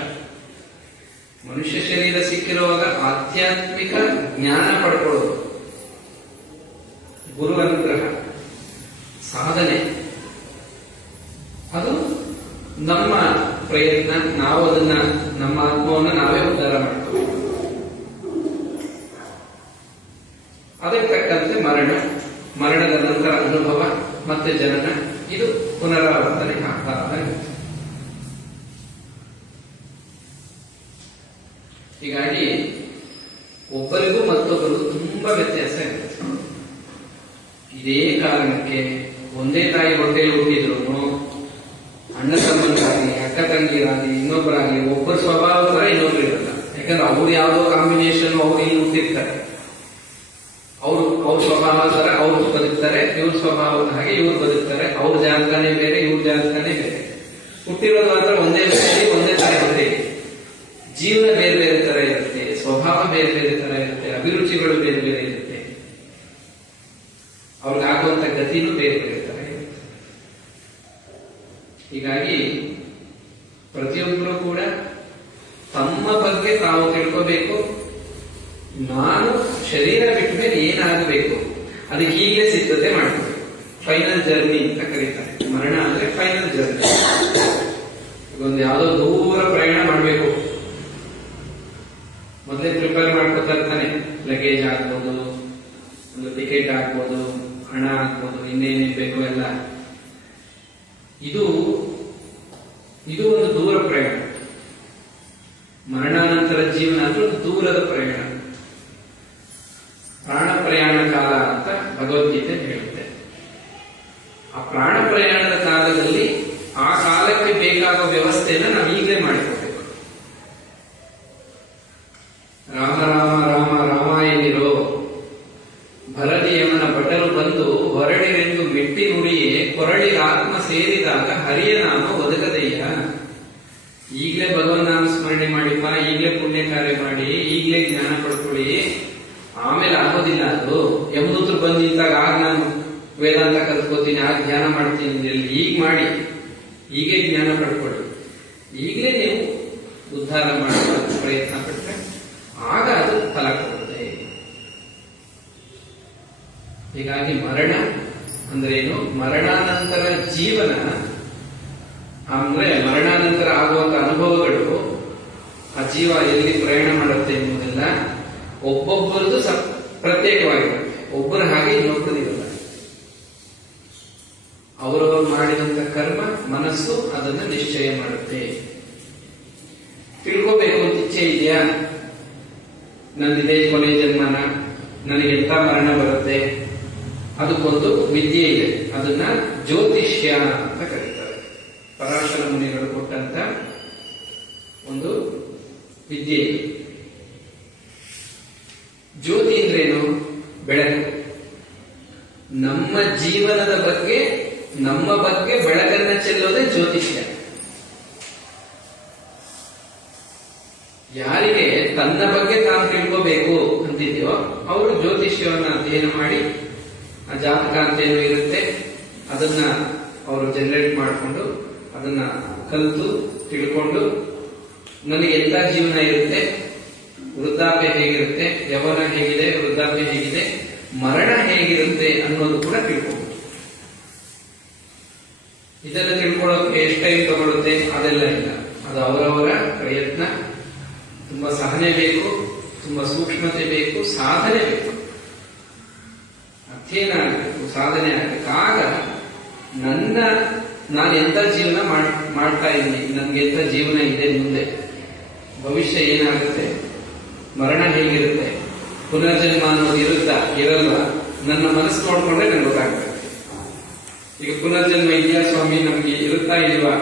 ಮನುಷ್ಯ ಶರೀರ ಸಿಕ್ಕಿರುವಾಗ ಆಧ್ಯಾತ್ಮಿಕ ಜ್ಞಾನ ಪಡ್ಕೊಳ್ಳೋದು, ಗುರು ಅನುಗ್ರಹ, ಸಾಧನೆ, ಅದು ನಮ್ಮ ಪ್ರಯತ್ನ. ನಾವು ಅದನ್ನ, ನಮ್ಮ ಆತ್ಮವನ್ನು ನಾವೇ ಉದ್ಧಾರ ಮಾಡ್ತೀವಿ. ಅದಕ್ಕೆ ತಕ್ಕಂತೆ ಮರಣದ ನಂತರ ಅನುಭವ, ಮತ್ತೆ ಜನನ, ಇದು ಪುನರಾವರ್ತನೆ ಆಗ್ತಾ ಇರುತ್ತೆ. ಹೀಗಾಗಿ ಒಬ್ಬರಿಗೂ ಮತ್ತೊಬ್ಬರಿಗೂ ತುಂಬಾ ವ್ಯತ್ಯಾಸ ಇರುತ್ತೆ. ಇದೇ ಕಾರಣಕ್ಕೆ ಒಂದೇ ತಾಯಿ ಹೊಟ್ಟೆಯಲ್ಲಿ ಹುಟ್ಟಿದ್ರು ಅಣ್ಣ ತಮ್ಮಂದಾಗಲಿ, ಅಕ್ಕ ತಂಗಿರಾಗಲಿ, ಇನ್ನೊಬ್ಬರಾಗಲಿ, ಒಬ್ಬರ ಸ್ವಭಾವ ತರ ಇನ್ನೊಬ್ರು ಇರಲ್ಲ. ಯಾಕಂದ್ರೆ ಅವ್ರು ಯಾವುದೋ ಕಾಂಬಿನೇಷನ್ ಅವ್ರು ಇಲ್ಲಿ ಹುಟ್ಟಿರ್ತಾರೆ. ಅವ್ರ ಸ್ವಭಾವ ತರ ಅವ್ರು ಬದುಕ್ತಾರೆ, ಇವ್ರ ಸ್ವಭಾವದ ಹಾಗೆ ಇವ್ರು ಬದುಕ್ತಾರೆ. ಅವ್ರ ಜಾತಕನೇ ಬೇರೆ, ಇವ್ರ ಜಾತಕನೇ ಬೇರೆ. ಹುಟ್ಟಿರೋದು ಮಾತ್ರ ಒಂದೇ ವ್ಯಕ್ತಿ, ಒಂದೇ ತರ ಇರುತ್ತೆ. ಜೀವನ ಬೇರೆ ಬೇರೆ ತರ ಇರುತ್ತೆ, ಸ್ವಭಾವ ಬೇರೆ ಬೇರೆ ತರ ಇರುತ್ತೆ, ಅಭಿರುಚಿಗಳು ಬೇರೆ ಬೇರೆ ಇರುತ್ತೆ. ಗತಿನೂ ಬೇರೆ ಬೇರೆ ತರ ಇರುತ್ತೆ. ಹೀಗಾಗಿ ಪ್ರತಿಯೊಬ್ಬರು ಕೂಡ ತಮ್ಮ ಬಗ್ಗೆ ತಾವು ತಿಳ್ಕೋಬೇಕು. ನಾನು ಶರೀರ ಬಿಟ್ಟ ಮೇಲೆ ಏನಾಗಬೇಕು ಅದಕ್ಕೆ ಹೀಗೆ ಸಿದ್ಧತೆ ಮಾಡ್ಕೋಬೇಕು. ಫೈನಲ್ ಜರ್ನಿ ಅಂತ ಕರೀತಾರೆ. ಮರಣ ಅಂದ್ರೆ ಫೈನಲ್ ಜರ್ನಿ. ಒಂದು ಯಾವುದೋ ದೂರ ಪ್ರಯಾಣ ಮಾಡಬೇಕು, ಮೊದಲೇ ಪ್ರಿಪೇರ್ ಮಾಡ್ಕೊತಾ ಇರ್ತಾನೆ. ಲಗೇಜ್ ಆಗ್ಬೋದು, ಒಂದು ಟಿಕೆಟ್ ಆಗ್ಬೋದು, ಹಣ ಆಗ್ಬೋದು, ಇನ್ನೇನೇನ್ ಬೇಕು ಎಲ್ಲ. ಇದು ಒಂದು ದೂರ ಪ್ರಯಾಣ. ಮರಣಾನಂತರ ಜೀವನ ಅಂದ್ರೆ ಒಂದು ದೂರದ ಪ್ರಯಾಣ, ಪ್ರಾಣ ಪ್ರಯಾಣ ಕಾಲ ಅಂತ ಭಗವದ್ಗೀತೆ ಹೇಳುತ್ತೆ. ಆ ಪ್ರಾಣ ಪ್ರಯಾಣದ ಕಾಲದಲ್ಲಿ ಆ ಕಾಲಕ್ಕೆ ಬೇಕಾಗುವ ವ್ಯವಸ್ಥೆಯನ್ನು ನಾವು ಈಗಲೇ ಮಾಡಿಕೊಳ್ಬೇಕು. ರಾಮ ರಾಮ ರಾಮ ರಾಮಾಯಣಿರೋ ಭರತಿ ಯಮನ ಭಟರು ಬಂದು ಹೊರಡಿರೆಂದು ಮೆಟ್ಟಿ ನುಡಿಯೇ ಕೊರಳಿ ಆತ್ಮ ಸೇರಿದಾಗ ಹರಿಯ ನಾಮ ಒದಗದಯ್ಯ. ಈಗಲೇ ಭಗವನ್ ನಾಮ ಸ್ಮರಣೆ ಮಾಡಿಪ್ಪ, ಈಗಲೇ ಪುಣ್ಯ ಕಾರ್ಯ ಮಾಡಿ, ಈಗಲೇ ಜ್ಞಾನ ಪಡ್ಕೊಳ್ಳಿ, ಆಮೇಲೆ ಆಗೋದಿಲ್ಲ ಅದು. ಯಮದೂತರು ಬಂದು ನಿಂತಾಗ ಆಗ ನಾನು ವೇದಾಂತ ಕಲ್ತ್ಕೋತೀನಿ, ಆಗ ಧ್ಯಾನ ಮಾಡ್ತೀನಿ, ಈಗ ಮಾಡಿ, ಹೀಗೆ ಜ್ಞಾನ ಪಡ್ಕೊಳ್ಳಿ. ಈಗಲೇ ನೀವು ಉದ್ಧಾರ ಮಾಡುವ ಪ್ರಯತ್ನ ಪಟ್ಟರೆ ಆಗ ಅದು ಫಲ ಕೊಡುತ್ತೆ. ಹೀಗಾಗಿ ಮರಣ ಅಂದ್ರೆ ಏನು? ಮರಣಾನಂತರ ಜೀವನ ಅಂದ್ರೆ ಮರಣಾನಂತರ ಆಗುವಂತ ಅನುಭವಗಳು, ಆ ಜೀವ ಎಲ್ಲಿ ಪ್ರಯಾಣ ಮಾಡುತ್ತೆ ಎನ್ನುವುದೆಲ್ಲ ಒಬ್ಬೊಬ್ಬರದು ಪ್ರತ್ಯೇಕವಾಗಿರುತ್ತೆ. ಒಬ್ಬರ ಹಾಗೆ ಇನ್ನೊಬ್ಬರದಿರಲ್ಲ. ಅವರವರು ಮಾಡಿದಂತ ಕರ್ಮ ಮನಸ್ಸು ಅದನ್ನು ನಿಶ್ಚಯ ಮಾಡುತ್ತೆ. ತಿಳ್ಕೋಬೇಕು ಅಂತ ಇಚ್ಛೆ ಇದೆಯಾ? ನಂದಿದೆ ಕೊನೆ ಜನ್ಮನ, ನನಗೆ ಎಂತ ಮರಣ ಬರುತ್ತೆ, ಅದಕ್ಕೊಂದು ವಿದ್ಯೆ ಇದೆ. ಅದನ್ನ ಜ್ಯೋತಿಷ್ಯ ಅಂತ ಕರೀತಾರೆ. ಪರಾಶರ ಮುನಿಗಳು ಕೊಟ್ಟಂತ ಒಂದು ವಿದ್ಯೆ. ಜ್ಯೋತಿ ಅಂದ್ರೇನು? ಬೆಳಕು. ನಮ್ಮ ಜೀವನದ ಬಗ್ಗೆ, ನಮ್ಮ ಬಗ್ಗೆ ಬೆಳಕನ್ನ ಚೆಲ್ಲೋದೇ ಜ್ಯೋತಿಷ್ಯ. ಯಾರಿಗೆ ತನ್ನ ಬಗ್ಗೆ ತಾನು ತಿಳ್ಕೋಬೇಕು ಅಂತಿದೆಯೋ ಅವರು ಜ್ಯೋತಿಷ್ಯವನ್ನ ಅಧ್ಯಯನ ಮಾಡಿ, ಆ ಜಾತಕ ಅಂತ ಏನು ಇರುತ್ತೆ ಅದನ್ನ ಅವರು ಜನರೇಟ್ ಮಾಡಿಕೊಂಡು, ಅದನ್ನ ಕಲಿತು ತಿಳ್ಕೊಂಡು, ನನಗೆ ಎಂತ ಜೀವನ ಇರುತ್ತೆ, ವೃದ್ಧಾಪ್ಯ ಹೇಗಿರುತ್ತೆ, ಯೌವನ ಹೇಗಿದೆ, ವೃದ್ಧಾಪ್ಯ ಹೇಗಿದೆ, ಮರಣ ಹೇಗಿರುತ್ತೆ ಅನ್ನೋದು ಕೂಡ ತಿಳ್ಕೊಂಡು, ಇದೆಲ್ಲ ತಿಳ್ಕೊಳ್ಳೋಕೆ ಎಷ್ಟು ಟೈಮ್ ತಗೊಳುತ್ತೆ ಅದೆಲ್ಲ ಇಲ್ಲ. ಅದು ಅವರವರ ಪ್ರಯತ್ನ. ತುಂಬಾ ಸಹನೆ ಬೇಕು, ತುಂಬಾ ಸೂಕ್ಷ್ಮತೆ ಬೇಕು, ಸಾಧನೆ ಬೇಕು, ಅಧ್ಯಯನ ಆಗಬೇಕು, ಸಾಧನೆ ಆಗಬೇಕು. ಆಗ ನಾನು ಎಂತ ಜೀವನ ಮಾಡ್ತಾ ಇದ್ದೀನಿ, ನನ್ಗೆ ಎಂತ ಜೀವನ ಇದೆ, ಮುಂದೆ ಭವಿಷ್ಯ ಏನಾಗುತ್ತೆ, ಮರಣ ಹೇಗಿರುತ್ತೆ, ಪುನರ್ಜನ್ಮ ಅನ್ನೋದು ಇರುತ್ತಾ ಇರಲ್ವಾ, ನನ್ನ ಮನಸ್ಸು ನೋಡ್ಕೊಂಡ್ರೆ ನಂಗೆ ಗೊತ್ತಾಗ್ತದೆ. ಈಗ ಪುನರ್ಜನ್ಮ ಇದೆಯಾ ಸ್ವಾಮಿ, ನಮ್ಗೆ ಇರುತ್ತಾ ಇಲ್ವಾ?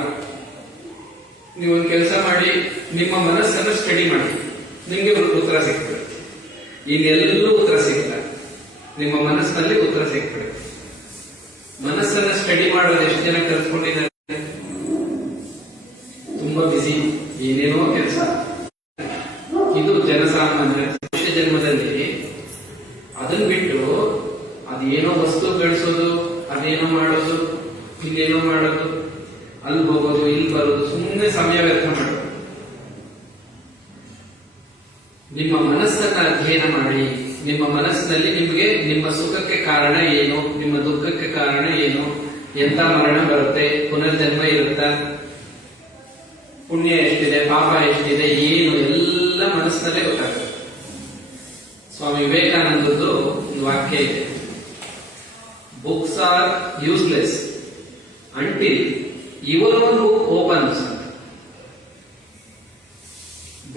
ನೀವೊಂದು ಕೆಲಸ ಮಾಡಿ, ನಿಮ್ಮ ಮನಸ್ಸನ್ನು ಸ್ಟಡಿ ಮಾಡಿ, ನಿಮ್ಗೆ ಉತ್ತರ ಸಿಗ್ತದೆ. ಇನ್ನೆಲ್ಲೂ ಉತ್ತರ ಸಿಗ್ತದೆ, ನಿಮ್ಮ ಮನಸ್ಸಿನಲ್ಲಿ ಉತ್ತರ ಸಿಗ್ತದೆ. ಮನಸ್ಸನ್ನ ಸ್ಟಡಿ ಮಾಡೋದು ಎಷ್ಟು ಜನ ಕಲ್ತ್ಕೊಂಡಿದ್ದಾರೆ? ತುಂಬಾ ಬಿಸಿ, ಏನೇನೋ ಕೆಲಸ. ಇದು ಜನಸಾಮಾನ್ಯ. ಮನುಷ್ಯ ಜನ್ಮದಲ್ಲಿ ಅದನ್ನ ಬಿಟ್ಟು ಅದೇನೋ ವಸ್ತು ಗಳಿಸೋದು, ಅದೇನೋ ಮಾಡೋದು, ಇಲ್ಲೇನೋ ಮಾಡೋದು, ಅಲ್ಲಿ ಹೋಗೋದು, ಇಲ್ಲಿ ಬರೋದು, ಸುಮ್ಮನೆ ಸಮಯ ವ್ಯರ್ಥ ಮಾಡೋದು. ನಿಮ್ಮ ಮನಸ್ಸನ್ನ ಅಧ್ಯಯನ ಮಾಡಿ. ನಿಮ್ಮ ಮನಸ್ಸಿನಲ್ಲಿ ನಿಮಗೆ ನಿಮ್ಮ ಸುಖಕ್ಕೆ ಕಾರಣ ಏನು, ನಿಮ್ಮ ದುಃಖಕ್ಕೆ ಕಾರಣ ಏನು, ಎಂತ ಮರಣ ಬರುತ್ತೆ, ಪುನರ್ಜನ್ಮ ಇರುತ್ತಾ, ಪುಣ್ಯ ಎಷ್ಟಿದೆ, ಪಾಪ ಎಷ್ಟಿದೆ, ಏನು ಎಲ್ಲ ಮನಸ್ಸಿನಲ್ಲೇ ಗೊತ್ತಾಗುತ್ತೆ. ಸ್ವಾಮಿ ವಿವೇಕಾನಂದದ್ದು ಒಂದು ವಾಕ್ಯ ಇದೆ, books are useless until your own book opens.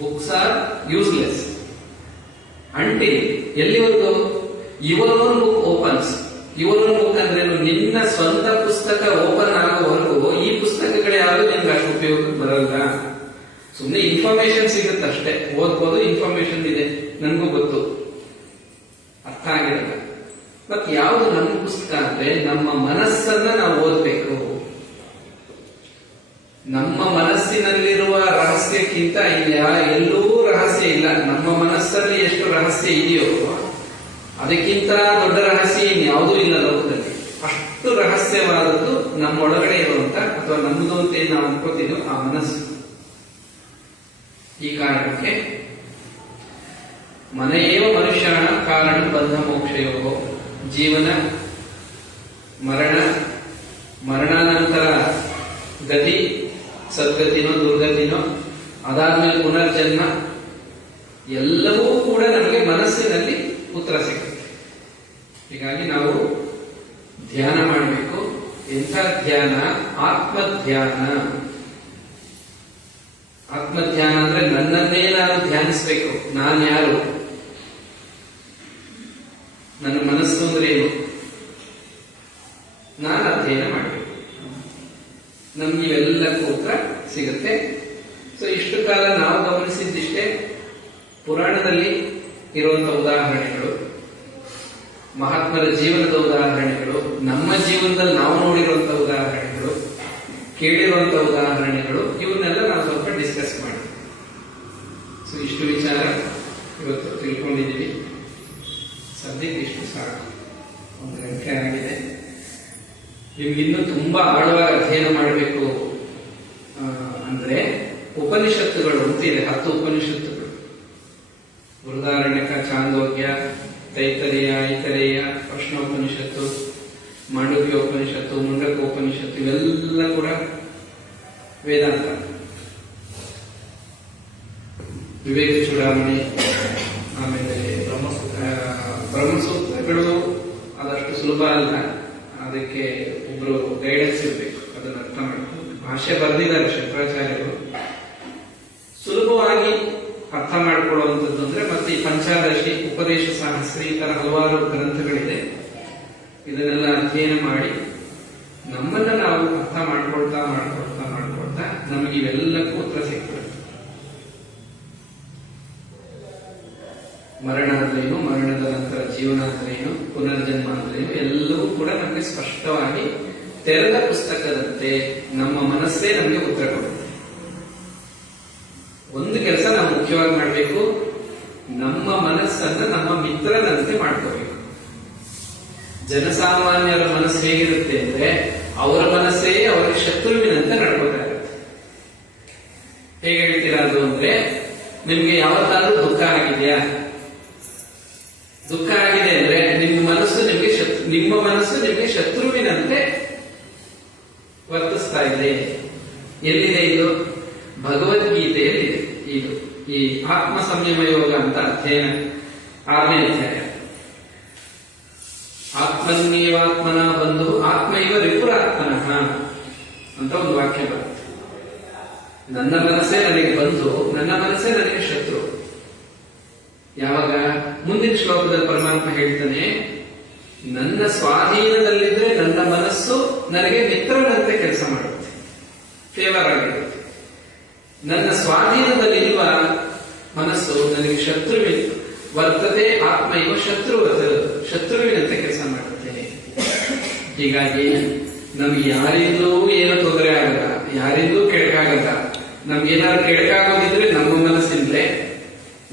Books are useless until, ಎಲ್ಲಿವರೆಗೂ? Your own book opens. Your own book ಅಂದ್ರೆ ನಿನ್ನ ಸ್ವಂತ ಪುಸ್ತಕ ಓಪನ್ ಆಗುವವರೆಗೂ ಈ ಪುಸ್ತಕಗಳು ಯಾವುದು ನಿಮ್ಗೆ ಅಷ್ಟು ಉಪಯೋಗಕ್ಕೆ ಬರಲ್ಲ. ಸುಮ್ಮನೆ ಇನ್ಫಾರ್ಮೇಶನ್ ಸಿಗುತ್ತೆ ಅಷ್ಟೇ, ಓದ್ಬೋದು, ಇನ್ಫಾರ್ಮೇಶನ್ ಇದೆ, ನನಗೂ ಗೊತ್ತು, ಅರ್ಥ ಆಗಿರಲ್ಲ. ಮತ್ ಯಾವುದು ನಮ್ಮ ಪುಸ್ತಕ ಅಂದ್ರೆ ನಮ್ಮ ಮನಸ್ಸನ್ನ ನಾವು ಓದ್ಬೇಕು. ನಮ್ಮ ಮನಸ್ಸಿನಲ್ಲಿರುವ ರಹಸ್ಯಕ್ಕಿಂತ ಎಲ್ಲೂ ರಹಸ್ಯ ಇಲ್ಲ. ನಮ್ಮ ಮನಸ್ಸಲ್ಲಿ ಎಷ್ಟು ರಹಸ್ಯ ಇದೆಯೋ ಅದಕ್ಕಿಂತ ದೊಡ್ಡ ರಹಸ್ಯ ಇನ್ಯಾವುದೂ ಇಲ್ಲ ಲೋಕದಲ್ಲಿ. ಅಷ್ಟು ಅಷ್ಟು ರಹಸ್ಯವಾದದ್ದು ನಮ್ಮೊಳಗಡೆ ಇರುವಂತ ಅಥವಾ ನಮ್ಮದು ಅಂತ ಏನ್ ನಾವು ಅನ್ಕೋತೀನೋ ಆ ಮನಸ್ಸು. ಈ ಕಾರಣಕ್ಕೆ ಮನೆಯೇವ ಮನುಷ್ಯನ ಕಾರಣ ಬಂಧ ಮೋಕ್ಷಯೋ, ಜೀವನ ಮರಣ, ಮರಣಾನಂತರ ಗತಿ, ಸದ್ಗತಿನೋ ದುರ್ಗತಿನೋ, ಅದಾದ್ಮೇಲೆ ಪುನರ್ಜನ್ಮ, ಎಲ್ಲವೂ ಕೂಡ ನಮಗೆ ಮನಸ್ಸಿನಲ್ಲಿ ಉತ್ತರ ಸಿಗುತ್ತೆ. ಹೀಗಾಗಿ ನಾವು ಧ್ಯಾನ ಮಾಡಬೇಕು. ಎಂಥ ಧ್ಯಾನ? ಆತ್ಮಧ್ಯಾನ. ಆತ್ಮಧ್ಯಾನ ಅಂದ್ರೆ ನನ್ನನ್ನೇ ನಾನು ಧ್ಯಾನಿಸ್ಬೇಕು. ನಾನು ಯಾರು, ನನ್ನ ಮನಸ್ಸು ಅಂದ್ರೆ ಏನು, ನಾನು ಅಧ್ಯಯನ ಮಾಡಬೇಕು. ನಮ್ಗೆ ಇವೆಲ್ಲಕ್ಕೂ ಉತ್ತರ ಸಿಗುತ್ತೆ. ಸೊ ಇಷ್ಟು ಕಾಲ ನಾವು ಗಮನಿಸಿದ್ದಿಷ್ಟೇ ಪುರಾಣದಲ್ಲಿ ಇರುವಂತಹ ಉದಾಹರಣೆಗಳು, ಮಹಾತ್ಮರ ಜೀವನದ ಉದಾಹರಣೆಗಳು, ನಮ್ಮ ಜೀವನದಲ್ಲಿ ನಾವು ನೋಡಿರುವಂತಹ ಉದಾಹರಣೆಗಳು, ಕೇಳಿರುವಂತಹ ಉದಾಹರಣೆಗಳು, ಇವನ್ನೆಲ್ಲ ನಾವು ಸ್ವಲ್ಪ ಡಿಸ್ಕಸ್ ಮಾಡಿ. ಸೊ ಇಷ್ಟು ವಿಚಾರ ಇವತ್ತು ತಿಳ್ಕೊಂಡಿದ್ದೀವಿ. ಸದ್ಯಕ್ಕೆ ಇಷ್ಟು ಸಾಕು, 1 ಗಂಟೆ ಆಗಿದೆ. ನಿಮ್ಗೆ ಇನ್ನೂ ತುಂಬಾ ಆಳವಾಗಿ ಅಧ್ಯಯನ ಮಾಡಬೇಕು ಅಂದ್ರೆ ಉಪನಿಷತ್ತುಗಳು ಅಂತ ಇದೆ, 10 ಉಪನಿಷತ್ತುಗಳು. ಬೃಹದಾರಣ್ಯಕ, ಚಾಂದೋಗ್ಯ, ತೈತರೇಯ, ಐತರೇಯ, ಪ್ರಶ್ನೋಪನಿಷತ್ತು, ಮಾಂಡವ್ಯೋಪನಿಷತ್ತು, ಮುಂಡಕೋಪನಿಷತ್ತು, ಇವೆಲ್ಲ ಕೂಡ ವೇದಾಂತ. ವಿವೇಕ ಚೂಡಾಮಣಿ, ಆಮೇಲೆ ಬ್ರಹ್ಮಸೂತ್ರಗಳು ಅದಷ್ಟು ಸುಲಭ ಅಲ್ಲ. ಅದಕ್ಕೆ ಒಬ್ರು ಗೈಡೆನ್ಸ್ ಇರಬೇಕು, ಅದನ್ನ ಅರ್ಥ ಮಾಡ್ಕೊಂಡು. ಭಾಷೆ ಬರೆದಿದ್ದಾರೆ ಶಂಕರಾಚಾರ್ಯರು. ಸುಲಭವಾಗಿ ಅರ್ಥ ಮಾಡಿಕೊಳ್ಳುವಂಥದ್ದು ಅಂದ್ರೆ ಮತ್ತೆ ಈ ಪಂಚಾದಶಿ, ಉಪದೇಶ ಸಹಸ್ರಿ, ಈ ತರ ಹಲವಾರು ಗ್ರಂಥಗಳಿದೆ. ಇದನ್ನೆಲ್ಲ ಅಧ್ಯಯನ ಮಾಡಿ ನಮ್ಮನ್ನ ನಾವು ಅರ್ಥ ಮಾಡ್ಕೊಳ್ತಾ ಮಾಡ್ಕೊಳ್ತಾ ಮಾಡ್ಕೊಳ್ತಾ ನಮಗೆ ಇವೆಲ್ಲಕ್ಕೂ ಉತ್ತರ ಸಿಗ್ತದೆ. ಮರಣ ಅಂದ್ರೇನು, ಮರಣದ ನಂತರ ಜೀವನ ಅಂದ್ರೇನು, ಪುನರ್ಜನ್ಮ ಅಂದ್ರೇನು, ಎಲ್ಲವೂ ಕೂಡ ನಮಗೆ ಸ್ಪಷ್ಟವಾಗಿ ತೆರೆದ ಪುಸ್ತಕದಂತೆ ನಮ್ಮ ಮನಸ್ಸೇ ನಮಗೆ ಉತ್ತರ ಕೊಡುತ್ತೆ. ಒಂದು ಕೆಲಸ ನಾವು ಮುಖ್ಯವಾಗಿ ಮಾಡಬೇಕು, ನಮ್ಮ ಮನಸ್ಸನ್ನ ನಮ್ಮ ಮಿತ್ರನಂತೆ ಮಾಡ್ಕೋಬೇಕು. ಜನಸಾಮಾನ್ಯರ ಮನಸ್ಸು ಹೇಗಿರುತ್ತೆ ಅಂದ್ರೆ ಅವರ ಮನಸ್ಸೇ ಅವರಿಗೆ ಶತ್ರುವಿನಂತೆ ನಡ್ಕೋತಾ ಇರುತ್ತೆ. ಹೇಗೆ ಹೇಳ್ತೀರಾ ಅದು ಅಂದ್ರೆ, ನಿಮ್ಗೆ ಯಾವತ್ತಾದ್ರೂ ದುಃಖ ಆಗಿದೆಯಾ? ದುಃಖ ಆಗಿದೆ ಅಂದ್ರೆ ನಿಮ್ಮ ಮನಸ್ಸು ನಿಮಗೆ ಶತ್ರುವಿನಂತೆ ವರ್ತಿಸ್ತಾ ಇದೆ. ಎಲ್ಲಿದೆ ಇದು? ಭಗವದ್ಗೀತೆಯಲ್ಲಿದೆ. ಇದು ಈ ಆತ್ಮ ಸಂಯಮ ಯೋಗ ಅಂತ ಅಧ್ಯಯನ 6ನೇ ಅಧ್ಯಾಯ. ಆತ್ಮನ್ನೇವಾತ್ಮನ ಬಂಧು ಆತ್ಮೈವ ರಿಪುರಾತ್ಮನಃ ಅಂತ ಒಂದು ವಾಕ್ಯ ಬರುತ್ತೆ. ನನ್ನ ಮನಸ್ಸೇ ನನಗೆ ಬಂಧು, ನನ್ನ ಮನಸ್ಸೇ ನನಗೆ ಶತ್ರು. ಯಾವಾಗ? ಮುಂದಿನ ಶ್ಲೋಕದಲ್ಲಿ ಪರಮಾತ್ಮ ಹೇಳ್ತಾನೆ, ನನ್ನ ಸ್ವಾಧೀನದಲ್ಲಿದ್ರೆ ನನ್ನ ಮನಸ್ಸು ನನಗೆ ಮಿತ್ರನಂತೆ ಕೆಲಸ ಮಾಡುತ್ತೆ, ಫೇವರ್ ಆಗಿರುತ್ತೆ. ನನ್ನ ಸ್ವಾಧೀನದಲ್ಲಿರುವ ಮನಸ್ಸು ನನಗೆ ವರ್ತತೆ ಆತ್ಮ ಇವ ಶತ್ರುವಿನಂತೆ ಕೆಲಸ ಮಾಡುತ್ತೆ. ಹೀಗಾಗಿ ನಮ್ಗೆ ಯಾರಿಂದಲೂ ಏನೋ ತೊಂದರೆ ಆಗಲ್ಲ, ಯಾರಿಂದಲೂ ಕೆಡಕಾಗಲ್ಲ. ನಮ್ಗೇನಾದ್ರು ಕೆಡಕಾಗೋದಿದ್ರೆ ನಮ್ಮ ಮನಸ್ಸಿಂದಲೇ,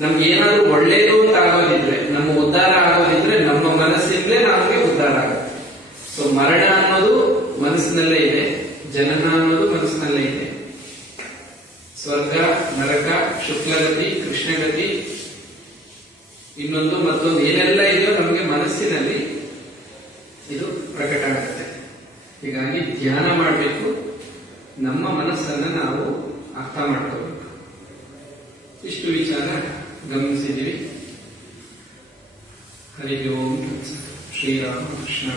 ನಮ್ಗೆ ಏನಾದ್ರು ಒಳ್ಳೇದು ಅಂತ ಆಗೋದಿದ್ರೆ, ನಮ್ಮ ಉದ್ಧಾರ ಆಗೋದಿದ್ರೆ ನಮ್ಮ ಮನಸ್ಸಿಂದಲೇ ನಮಗೆ ಉದ್ಧಾರ ಆಗುತ್ತೆ. ಸೊ ಮರಣ ಅನ್ನೋದು ಮನಸ್ಸಿನಲ್ಲೇ ಇದೆ, ಜನನ ಅನ್ನೋದು ಮನಸ್ಸಿನಲ್ಲೇ ಇದೆ. ಸ್ವರ್ಗ, ನರಕ, ಶುಕ್ಲಗತಿ, ಕೃಷ್ಣಗತಿ, ಇನ್ನೊಂದು ಮತ್ತೊಂದು ಏನೆಲ್ಲ ಇದೆಯೋ ನಮಗೆ ಮನಸ್ಸಿನಲ್ಲಿ ಇದು ಪ್ರಕಟ ಆಗುತ್ತೆ. ಹೀಗಾಗಿ ಧ್ಯಾನ ಮಾಡಬೇಕು, ನಮ್ಮ ಮನಸ್ಸನ್ನ ನಾವು ಅರ್ಥ ಮಾಡ್ಕೋಬೇಕು. ಇಷ್ಟು ವಿಚಾರ ಗಮನಿಸಿದ್ದೀವಿ. ಹರಿ ಓಂ ಶ್ರೀರಾಮ ಕೃಷ್ಣ.